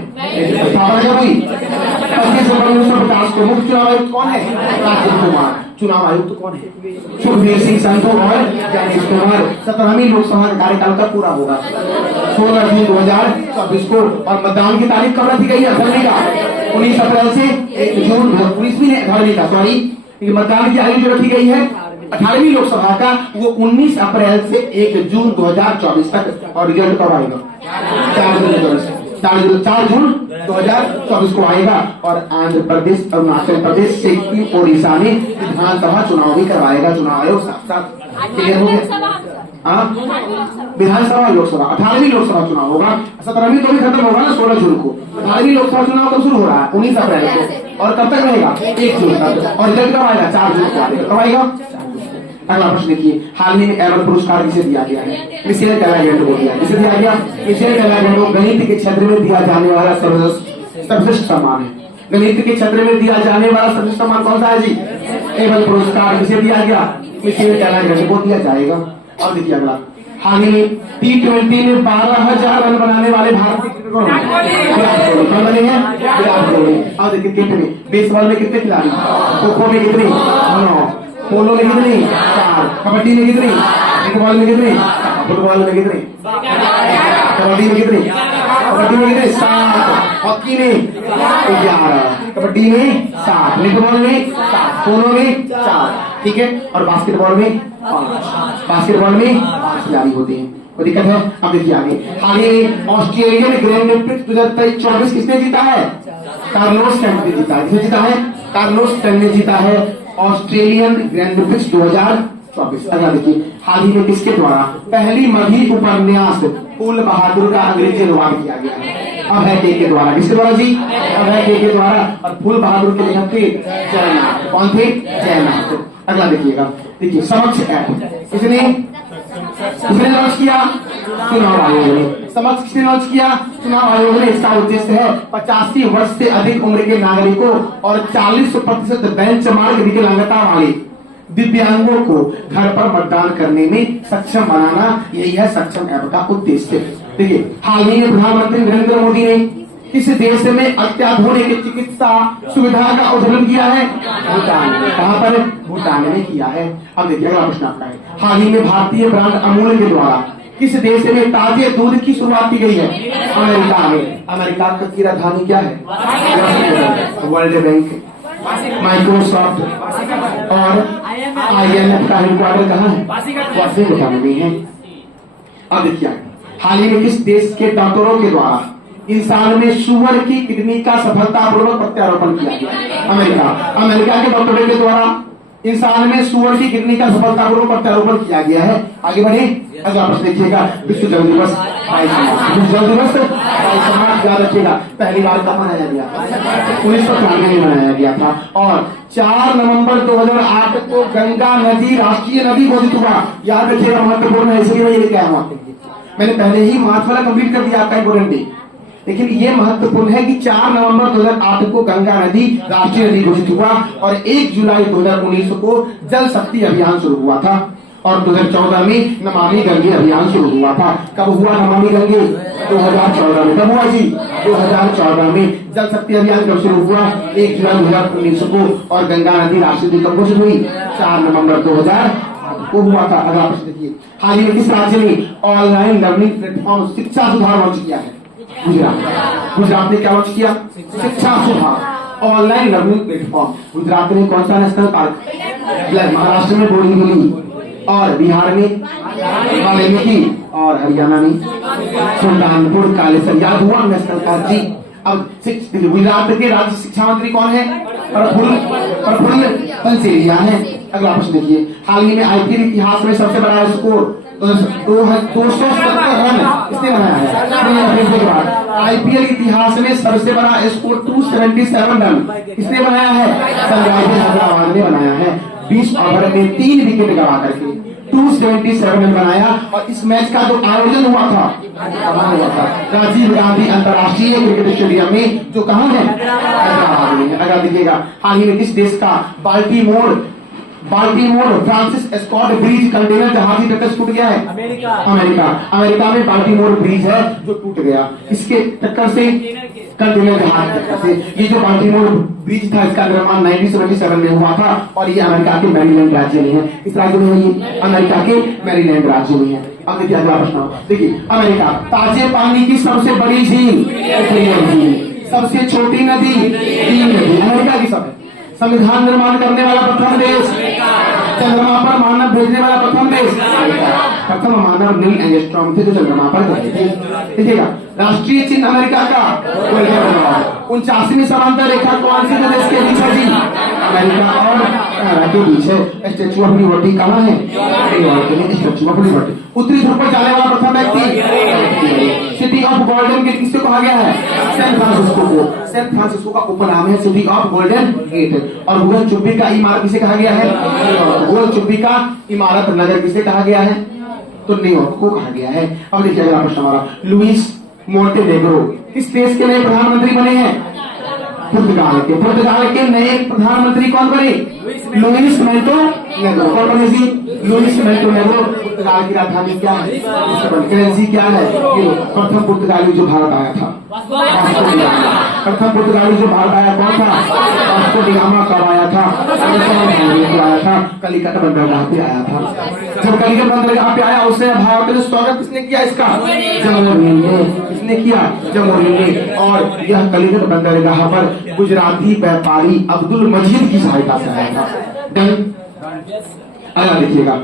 स्थापना कब हुई? 25 फरवरी 1950 को। मुख्य चुनाव आयुक्त कौन है? राजीव कुमार। चुनाव आयुक्त कौन है? सुखबीर सिंह संधू और ज्ञानेश कुमार। 17वीं लोकसभा का कार्यकाल कब पूरा होगा? 16 जून 2024 को। और मतदान की तारीख कब रखी गई है? असेंबली का 19 अप्रैल से 1 जून 19वीं का, सॉरी मतदान की आयु जो रखी गई है 18वीं लोकसभा का, वो 19 अप्रैल से 1 जून 2024 तक। और रिजल्ट कब आएगा? 4 जून 2024 को आएगा। और आंध्र प्रदेश, अरुणाचल प्रदेश, सिक्किम, ओडिशा में विधानसभा चुनाव भी करवाएगा चुनाव आयोग। साथ साथ क्लियर हो गया? विधानसभा लोकसभा 18वीं लोकसभा चुनाव होगा। 17वीं तो भी खत्म होगा ना 16 जून को। 18वीं लोकसभा चुनाव कब शुरू हो रहा है? 19 अप्रैल को। और कब तक रहेगा? 1 जून तक। और रिजल्ट कब आएगा? 4 जून को आएगा। कब आएगा? अगला प्रश्न देखिए, हाल ही में एवल पुरस्कार किसे दिया गया है? मिशेल डेलागेंट को दिया। किसे दिया गया? मिशेल डेलागेंट को गणित के क्षेत्र में दिया जाने वाला सर्वश्रेष्ठ सम्मान है। गणित के क्षेत्र में दिया जाने वाला सर्वश्रेष्ठ सम्मान कौन सा है जी? एवल पुरस्कार किसे दिया गया? मिशेल डेलागेंट को दिया जाएगा। और देखिए अगला, हाल ही में T20 में 12,000 रन बनाने वाले भारतीय क्रिकेटर कौन बने हैं? विराट कोहली। और देखिए क्रिकेट में बेसबॉल में कितने खिलाड़ी? खो खो में कितने? 9, पोलो में कितनी? 4, कबड्डी में कितनी? बास्केटबॉल में कितने, फुटबॉल में कितने, कबड्डी में कितने, कबड्डी में कितने 7, हॉकी में 11, कबड्डी में 7, नेटबॉल में 7, दोनों में 4, ठीक है। और बास्केटबॉल में 5, बास्केटबॉल में 5 खिलाड़ी होते हैं, कोई दिक्कत है? अब देखिए आगे, हाल ही में ऑस्ट्रेलियन ग्रैंड प्रिक्स 2023-24 किसने जीता है? कार्लोस टेन ने जीता है। किसने जीता है? कार्लोस टेन ने जीता है ऑस्ट्रेलियन ग्रैंड प्रिक्स 2024। अगला देखिए, हाल ही में किसके द्वारा पहली मगही उपन्यास फूल बहादुर का अंग्रेजी अनुवाद किया गया है? अभय के द्वारा। किसके द्वारा जी? अभय के द्वारा। और फूल बहादुर के लेखक थे जयनाथ। कौन थे? जयनाथ। अगला देखिएगा, देखिए समक्ष ऐप किसने लॉन्च किया? चुनाव आयोग ने। समक्ष किसने लॉन्च किया? चुनाव आयोग ने। इसका उद्देश्य है 85 वर्ष से अधिक उम्र के नागरिकों और 40% बेंचमार्क विकलांगता वाले दिव्यांगों को घर पर मतदान करने में सक्षम बनाना, यही है सक्षम ऐप का उद्देश्य। देखिए, हाल ही में प्रधानमंत्री नरेंद्र मोदी ने किस देश में अत्याधुनिक चिकित्सा सुविधा का उद्घाटन किया है? भूटान। कहाँ पर? भूटान में किया है। अब देखिए अगला प्रश्न आपका है, हाल ही में भारतीय ब्रांड अमूल के द्वारा किस देश में ताजे दूध की शुरुआत की गई है? अमेरिका में। अमेरिका की राजधानी क्या है? वर्ल्ड बैंक, माइक्रोसॉफ्ट और IMF का हेडक्वार्टर कहाँ है? वाशिंगटन में है। अब देखिए, हाल ही में किस देश के डॉक्टरों के द्वारा इंसान में सुअर की किडनी का सफलतापूर्वक प्रत्यारोपण किया गया? अमेरिका। अमेरिका के डॉक्टरों के द्वारा इंसान में सुअर की किडनी का सफलतापूर्वक प्रत्यारोपण किया गया है। आगे बढ़े, अगला प्रश्न देखिएगा, विश्व जल दिवस 22 जल दिवस 22 याद रखिएगा, पहली बार कब मनाया गया? 1993 में मनाया गया था। और 4 नवंबर 2008 को गंगा नदी राष्ट्रीय नदी घोषित हुआ। याद रखिएगा, महत्वपूर्ण है, इसलिए मैं ये क्या हुआ, मैंने पहले ही मार्च वाला कंप्लीट कर दिया आपका इम्पोर्टेंट डे, लेकिन ये महत्वपूर्ण है कि 4 नवंबर 2008 को गंगा नदी राष्ट्रीय नदी घोषित हुआ और 1 जुलाई 2019 को जल शक्ति अभियान शुरू हुआ था और 2014 में नमामि गंगे अभियान शुरू हुआ था। कब हुआ नमामि गंगे? 2014 में। कब हुआ जी? 2014 में। जल शक्ति अभियान कब शुरू हुआ? 1 जुलाई 2019 को। और गंगा नदी राष्ट्रीय नदी कब घोषित हुई? 4 नवंबर 2008 को हुआ था। अगला प्रश्न देखिए, हाल ही में किस राज्य ने ऑनलाइन लर्निंग प्लेटफॉर्म शिक्षा सुधार लॉन्च किया है? गुजरात। गुजरात ने क्या लॉन्च किया? शिक्षा सुधार ऑनलाइन लर्निंग प्लेटफॉर्म। गुजरात में कौन सा नेशनल पार्क? महाराष्ट्र में बोरीवली और बिहार में वाल्मीकि और हरियाणा में सुल्तानपुर कालेसर। याद हुआ नेशनल पार्क जी। अब गुजरात के राज्य शिक्षा मंत्री कौन है? प्रफुल्ल पंसेरिया है। अगला प्रश्न देखिए, हाल ही में IPL इतिहास में सबसे बड़ा स्कोर 270 रन इसने बनाया है। IPL इतिहास में सबसे बड़ा स्कोर 277 रन इसने बनाया है? सनराइजर्स हैदराबाद ने बनाया है। 20 ओवर में 3 विकेट गवा करके 277 रन बनाया। और इस मैच का जो आयोजन हुआ था राजीव गांधी अंतर्राष्ट्रीय क्रिकेट स्टेडियम में, जो कहाँ है? हैदराबाद में। अगर देखिएगा, हाल ही में किस देश का Baltimore Francis Scott bridge container जहाजी टक्कर से टूट गया है? अमेरिका में बाल्टीमोर ब्रिज है जो टूट गया। इसके टक्कर से, कंटेनर जहाज टक्कर से। ये जो बाल्टीमोर ब्रिज था इसका निर्माण 1977 में हुआ था और ये अमेरिका के मैरीलैंड राज्य में है। इस राज्य में है ये? अमेरिका के मैरीलैंड राज्य में है। अब देखिए अगला प्रश्न, देखिए, अमेरिका ताजे पानी की सबसे बड़ी झील, सबसे छोटी नदी, नदी अमेरिका की सब। संविधान निर्माण करने वाला प्रथम देश, चंद्रमा पर मानव भेजने वाला प्रथम देश, प्रथम मानव नील एंगस्ट्रॉम थे जो चंद्रमा पर गए थे। देखिएगा, राष्ट्रीय चिन्ह अमेरिका का 49वीं समांतर रेखा कौन से देश के बीच है जी? अमेरिका और कनाडा के बीच है। स्टैच्यू ऑफ लिबर्टी कहाँ है? Statue of liberty. उत्तरी ध्रुव पर जाने वाला प्रथम व्यक्ति, सिटी ऑफ गोल्डन गेट किसको कहा गया है? सैन फ्रांसिस्को को। सैन फ्रांसिस्को का उपनाम है सिटी ऑफ गोल्डन गेट। और भूगोल चुप्पी का इमारत किसे कहा गया है? भूगोल चुप्पी का इमारत नगर किसे कहा गया है? तो न्यूयॉर्क को कहा गया है। अब देखिए अगला प्रश्न हमारा, लुइस मोंटेनेग्रो किस देश के नए प्रधानमंत्री बने हैं? पुर्तगाल के। पुर्तगाल के नए प्रधानमंत्री कौन बने? Luis Montenegro. कौन बने जी? Luis Montenegro. पुर्तगाल की राजधानी क्या है? करेंसी क्या है? प्रथम पुर्तगाली जो भारत आया था। प्रथम पुर्तगाली जो भारत आया कौन था? वास्को डी गामा कब आया था? आया था कलिकट बंदरगाह पे आया था। जब कलिकट बंदरगाह पे आया उसने भारत में स्वागत किसने किया इसका? जमोरिन ने। किसने किया? जमोरिन ने। और यह कलिकट बंदरगाह पर गुजराती व्यापारी अब्दुल मजीद की सहायता से आया था। डन। अगला देखिएगा,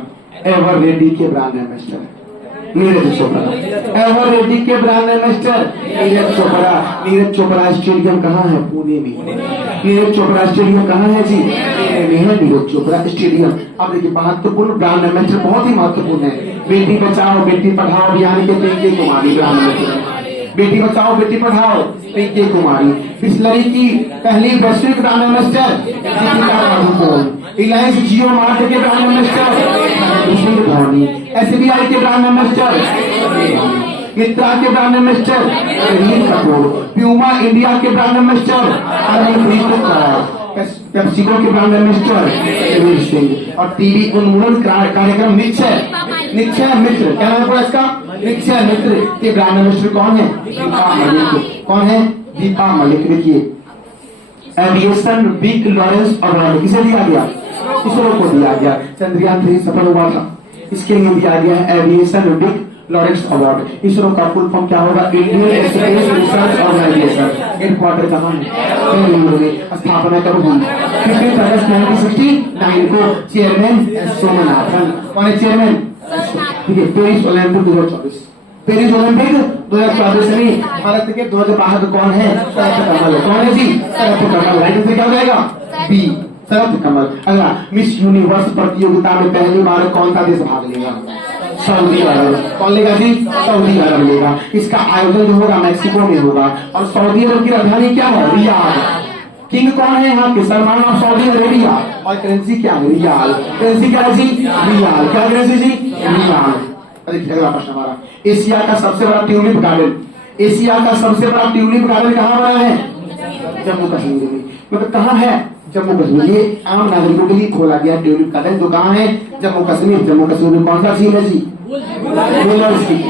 एवर रेड्डी के brand ambassador Neeraj Chopra. Eveready के brand ambassador Neeraj Chopra. Neeraj Chopra stadium कहाँ है? पुणे में। नीरज चोपड़ा स्टेडियम कहाँ है जी? पुणे में है नीरज चोपड़ा स्टेडियम। अब देखिए महत्वपूर्ण ब्रांड एम्बेसडर बहुत ही महत्वपूर्ण है। बेटी बचाओ बेटी पढ़ाओ अभियान के पिंकी कुमारी ब्रांड एम्बेसडर। बेटी बचाओ बेटी पढ़ाओ पिंकी कुमारी। बिस्लरी की पहली वैश्विक brand ambassador Deepika Padukone. Reliance Jio mart के ब्रांड एम्बेसडर धोनी। एसबीआई के ब्रांड एम्बेसडर मित्रा के brand ambassador Ranbir Kapoor. Puma India के brand ambassador Harmanpreet Kaur. PepsiCo के ब्रांड एम्बेसडर रणवीर सिंह। और टीवी उन्मूलन कार्यक्रम निश्चय मित्र, क्या नाम है इसका? निश्चय मित्र के ब्रांड एम्बेसडर कौन है? दीपा मलिक। कौन है? दीपा मलिक। देखिए एविएशन वीक लॉरेंस अवार्ड किसे दिया गया? इसरो को दिया गया। चंद्रयान 3 सफल हुआ था, इसके लिए दिया गया है aviation week Laureates award. ISRO का फुल फॉर्म क्या होगा? Indian Space Research Organisation. Headquarter कहाँ है? बेंगलुरु में। स्थापना कब हुई? 15 अगस्त 1969 को। चेयरमैन सोमनाथन। कौन है चेयरमैन? ठीक है। Paris Olympic 2024। पेरिस ओलंपिक 2024 में भारत के ध्वज वाहक कौन है? शरद कमल। कौन है जी? शरद कमल। राइट आंसर क्या हो जाएगा? बी, शरद कमल। अगला, मिस यूनिवर्स प्रतियोगिता में पहली बार कौन सा देश भाग लेगा? सऊदी अरब। कौन लेगा जी? सऊदी अरब लेगा। इसका आयोजन जो होगा मैक्सिको में होगा। और सऊदी अरब की राजधानी क्या है? रियाद। किंग कौन है यहाँ के? Salman of Saudi Arabia. और करेंसी क्या है? रियाल। करेंसी क्या है जी? रियाल। क्या करेंसी जी? रियाल। अगला प्रश्न हमारा, एशिया का सबसे बड़ा ट्यूलिप गार्डन। एशिया का सबसे बड़ा ट्यूलिप गार्डन कहाँ बना है? जम्मू कश्मीर में। मतलब कहाँ है? जम्मू कश्मीर। ये आम नागरिकों के लिए खोला गया ट्यूलिप गार्डन जो कहाँ है? जम्मू कश्मीर। जम्मू कश्मीर में कौन सा झील है जी? वुलर झील।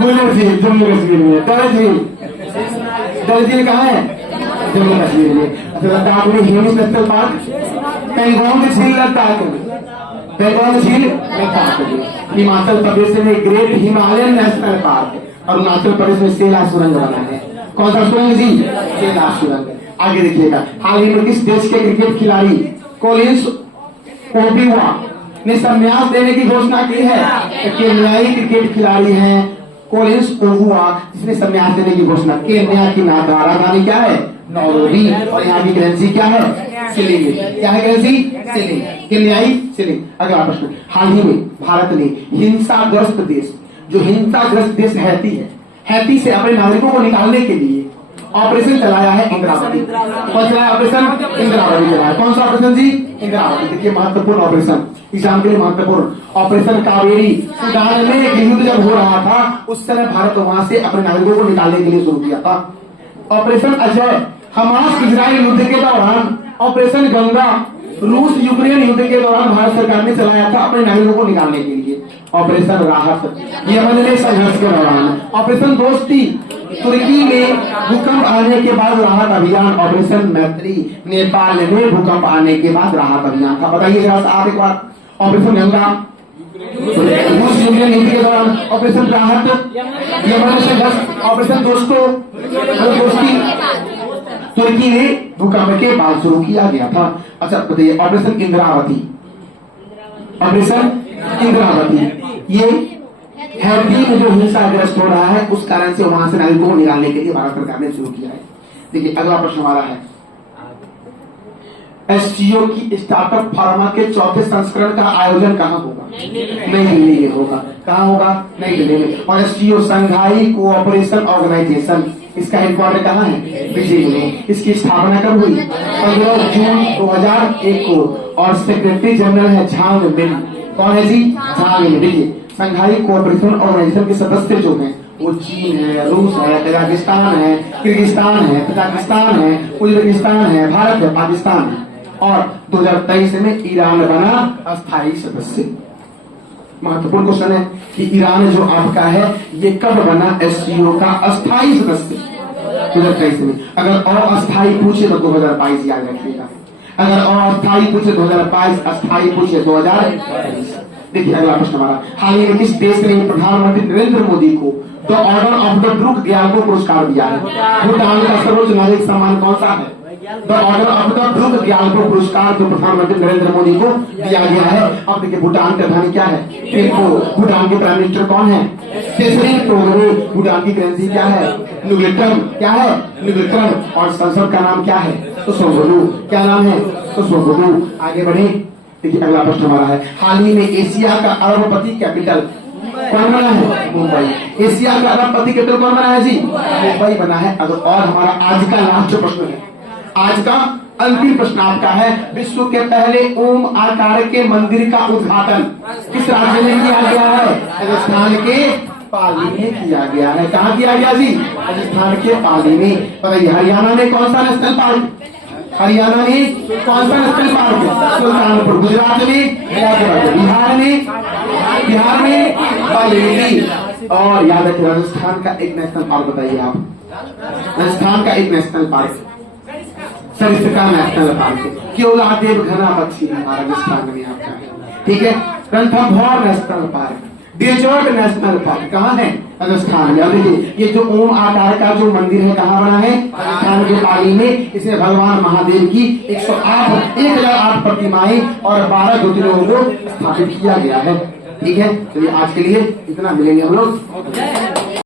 वुलर झील जम्मू कश्मीर में। डल झील। डल झील कहाँ है? जम्मू कश्मीर में। लद्दाख में हेमिस नेशनल पार्क। पेंगोंग झील लद्दाख में। पेंगोंग झील लद्दाख में। हिमाचल प्रदेश में ग्रेट हिमालयन नेशनल पार्क। और अरुणाचल प्रदेश में सेला सुरंग बना है। कौन सा सुरंग जी? सेला सुरंग। आगे देखिएगा, हाल ही में किस देश के क्रिकेट खिलाड़ी कोलिंस ओबिवा ने संन्यास देने की घोषणा की है? केन्याई क्रिकेट खिलाड़ी हैं कोलिंस ओबुआ, जिसने संन्यास देने की घोषणा। केन्या की राजधानी क्या है? नैरोबी। और यहाँ की करेंसी क्या है? शिलिंग। क्या है करेंसी? शिलिंग। केन्याई शिलिंग। अगला प्रश्न, हाल ही में भारत ने हिंसाग्रस्त देश, जो हिंसाग्रस्त देश हैती है, हैती से अपने नागरिकों को निकालने के लिए ऑपरेशन चलाया है इंद्रावती। कौन चलाया ऑपरेशन? इंद्रावती चलाया। कौन सा ऑपरेशन जी? इंद्रावती। देखिए महत्वपूर्ण ऑपरेशन, एग्जाम के लिए महत्वपूर्ण ऑपरेशन कावेरी। सूडान में एक युद्ध जब हो रहा था उस समय भारत वहां से अपने नागरिकों को निकालने के लिए शुरू किया था। ऑपरेशन अजय हमास इजराइल युद्ध के दौरान। ऑपरेशन गंगा रूस यूक्रेन युद्ध के दौरान भारत सरकार ने चलाया था अपने नागरिकों को निकालने के लिए। ऑपरेशन राहत यमन में संघर्ष के दौरान। ऑपरेशन दोस्ती तुर्की में भूकंप आने के बाद राहत अभियान। ऑपरेशन मैत्री नेपाल में भूकंप आने के बाद राहत अभियान था। बताइए जरा आप एक बार। ऑपरेशन गंगा रूस यूक्रेन युद्ध के दौरान। ऑपरेशन राहत यमन में संघर्ष। ऑपरेशन दोस्ती तुर्की में भूकंप के बाद शुरू किया गया था। अच्छा बताइए, ऑपरेशन इंद्रावती। ऑपरेशन इंद्रावती ये हैती में जो हिंसाग्रस्त हो रहा है उस कारण से वहां से नागरिकों को निकालने के लिए भारत सरकार ने शुरू किया है। देखिए अगला प्रश्न हमारा है, एससीओ की स्टार्टअप फार्मा के चौथे संस्करण का आयोजन कहाँ होगा? नई दिल्ली में होगा। कहाँ होगा? नई दिल्ली में। और एससीओ संघाई कोऑपरेशन ऑर्गेनाइजेशन, इसका हेडक्वार्टर कहाँ है? बीजिंग में। इसकी स्थापना कब हुई? 15 जून 2001 को। और सेक्रेटरी जनरल है झांग मिन। कौन है जी? झांग मिन। देखिए संघाई कोऑपरेशन ऑर्गेनाइजेशन के सदस्य जो हैं वो चीन है, रूस है, कजाकिस्तान है, किर्गिस्तान है, तजाकिस्तान है, उज्बेकिस्तान है, भारत है, पाकिस्तान है। और 2023 में ईरान बना अस्थायी सदस्य। महत्वपूर्ण क्वेश्चन है कि ईरान जो आपका है ये कब बना एससीओ का अस्थायी सदस्य? 2023 में। अगर अस्थायी पूछे तो 2022 याद रखिएगा। अगर अस्थायी पूछे 2022, अस्थायी पूछे 2023। देखिए अगला प्रश्न हमारा, हाल ही में किस देश ने प्रधानमंत्री नरेंद्र मोदी को the order of the Druk Gyalpo पुरस्कार दिया है? भूटान का सर्वोच्च नागरिक सम्मान कौन सा है? The order of the Druk Gyalpo पुरस्कार जो प्रधानमंत्री नरेंद्र मोदी को दिया गया है। अब देखिए भूटान की राजधानी क्या है? थिम्पू। भूटान के प्राइम मिनिस्टर कौन है? तेसरी टोगरे। भूटान की करेंसी क्या है? नुगेट्रम। क्या है? नुगेट्रम। और संसद का नाम क्या है? तो सोगोलू। क्या नाम है? तो सोगोलू। आगे बढ़े। देखिए अगला प्रश्न हमारा है, हाल ही में एशिया का अरबपति कैपिटल कौन बना है? मुंबई। एशिया का अरबपति कैपिटल कौन बना है जी? मुंबई बना है। और हमारा आज का लास्ट प्रश्न है, आज का अंतिम प्रश्न आपका है, विश्व के पहले ओम आकार के मंदिर का उद्घाटन किस राज्य में किया गया है? राजस्थान के पाली में किया गया है। कहाँ किया गया जी? राजस्थान के पाली में। बताइए हरियाणा में कौन सा नेशनल पार्क? हरियाणा में कौन सा नेशनल पार्क है? सुल्तानपुर। गुजरात में? बिहार में बरेली। और याद रखिए राजस्थान का एक नेशनल पार्क बताइए आप। राजस्थान का एक national park Sariska national park, Keoladeo Ghana पक्षी राजस्थान में आपका है। ठीक है। Ranthambore national park, desert national park कहाँ है? राजस्थान में। अब देखिए ये जो ओम आकार का जो मंदिर है कहाँ बना है? राजस्थान के पाली में। इसमें भगवान महादेव की 1008 प्रतिमाएं और 12 ज्योतिर्लिंगों को स्थापित किया गया है। ठीक है, चलिए आज के लिए इतना, मिलेंगे हम लोग।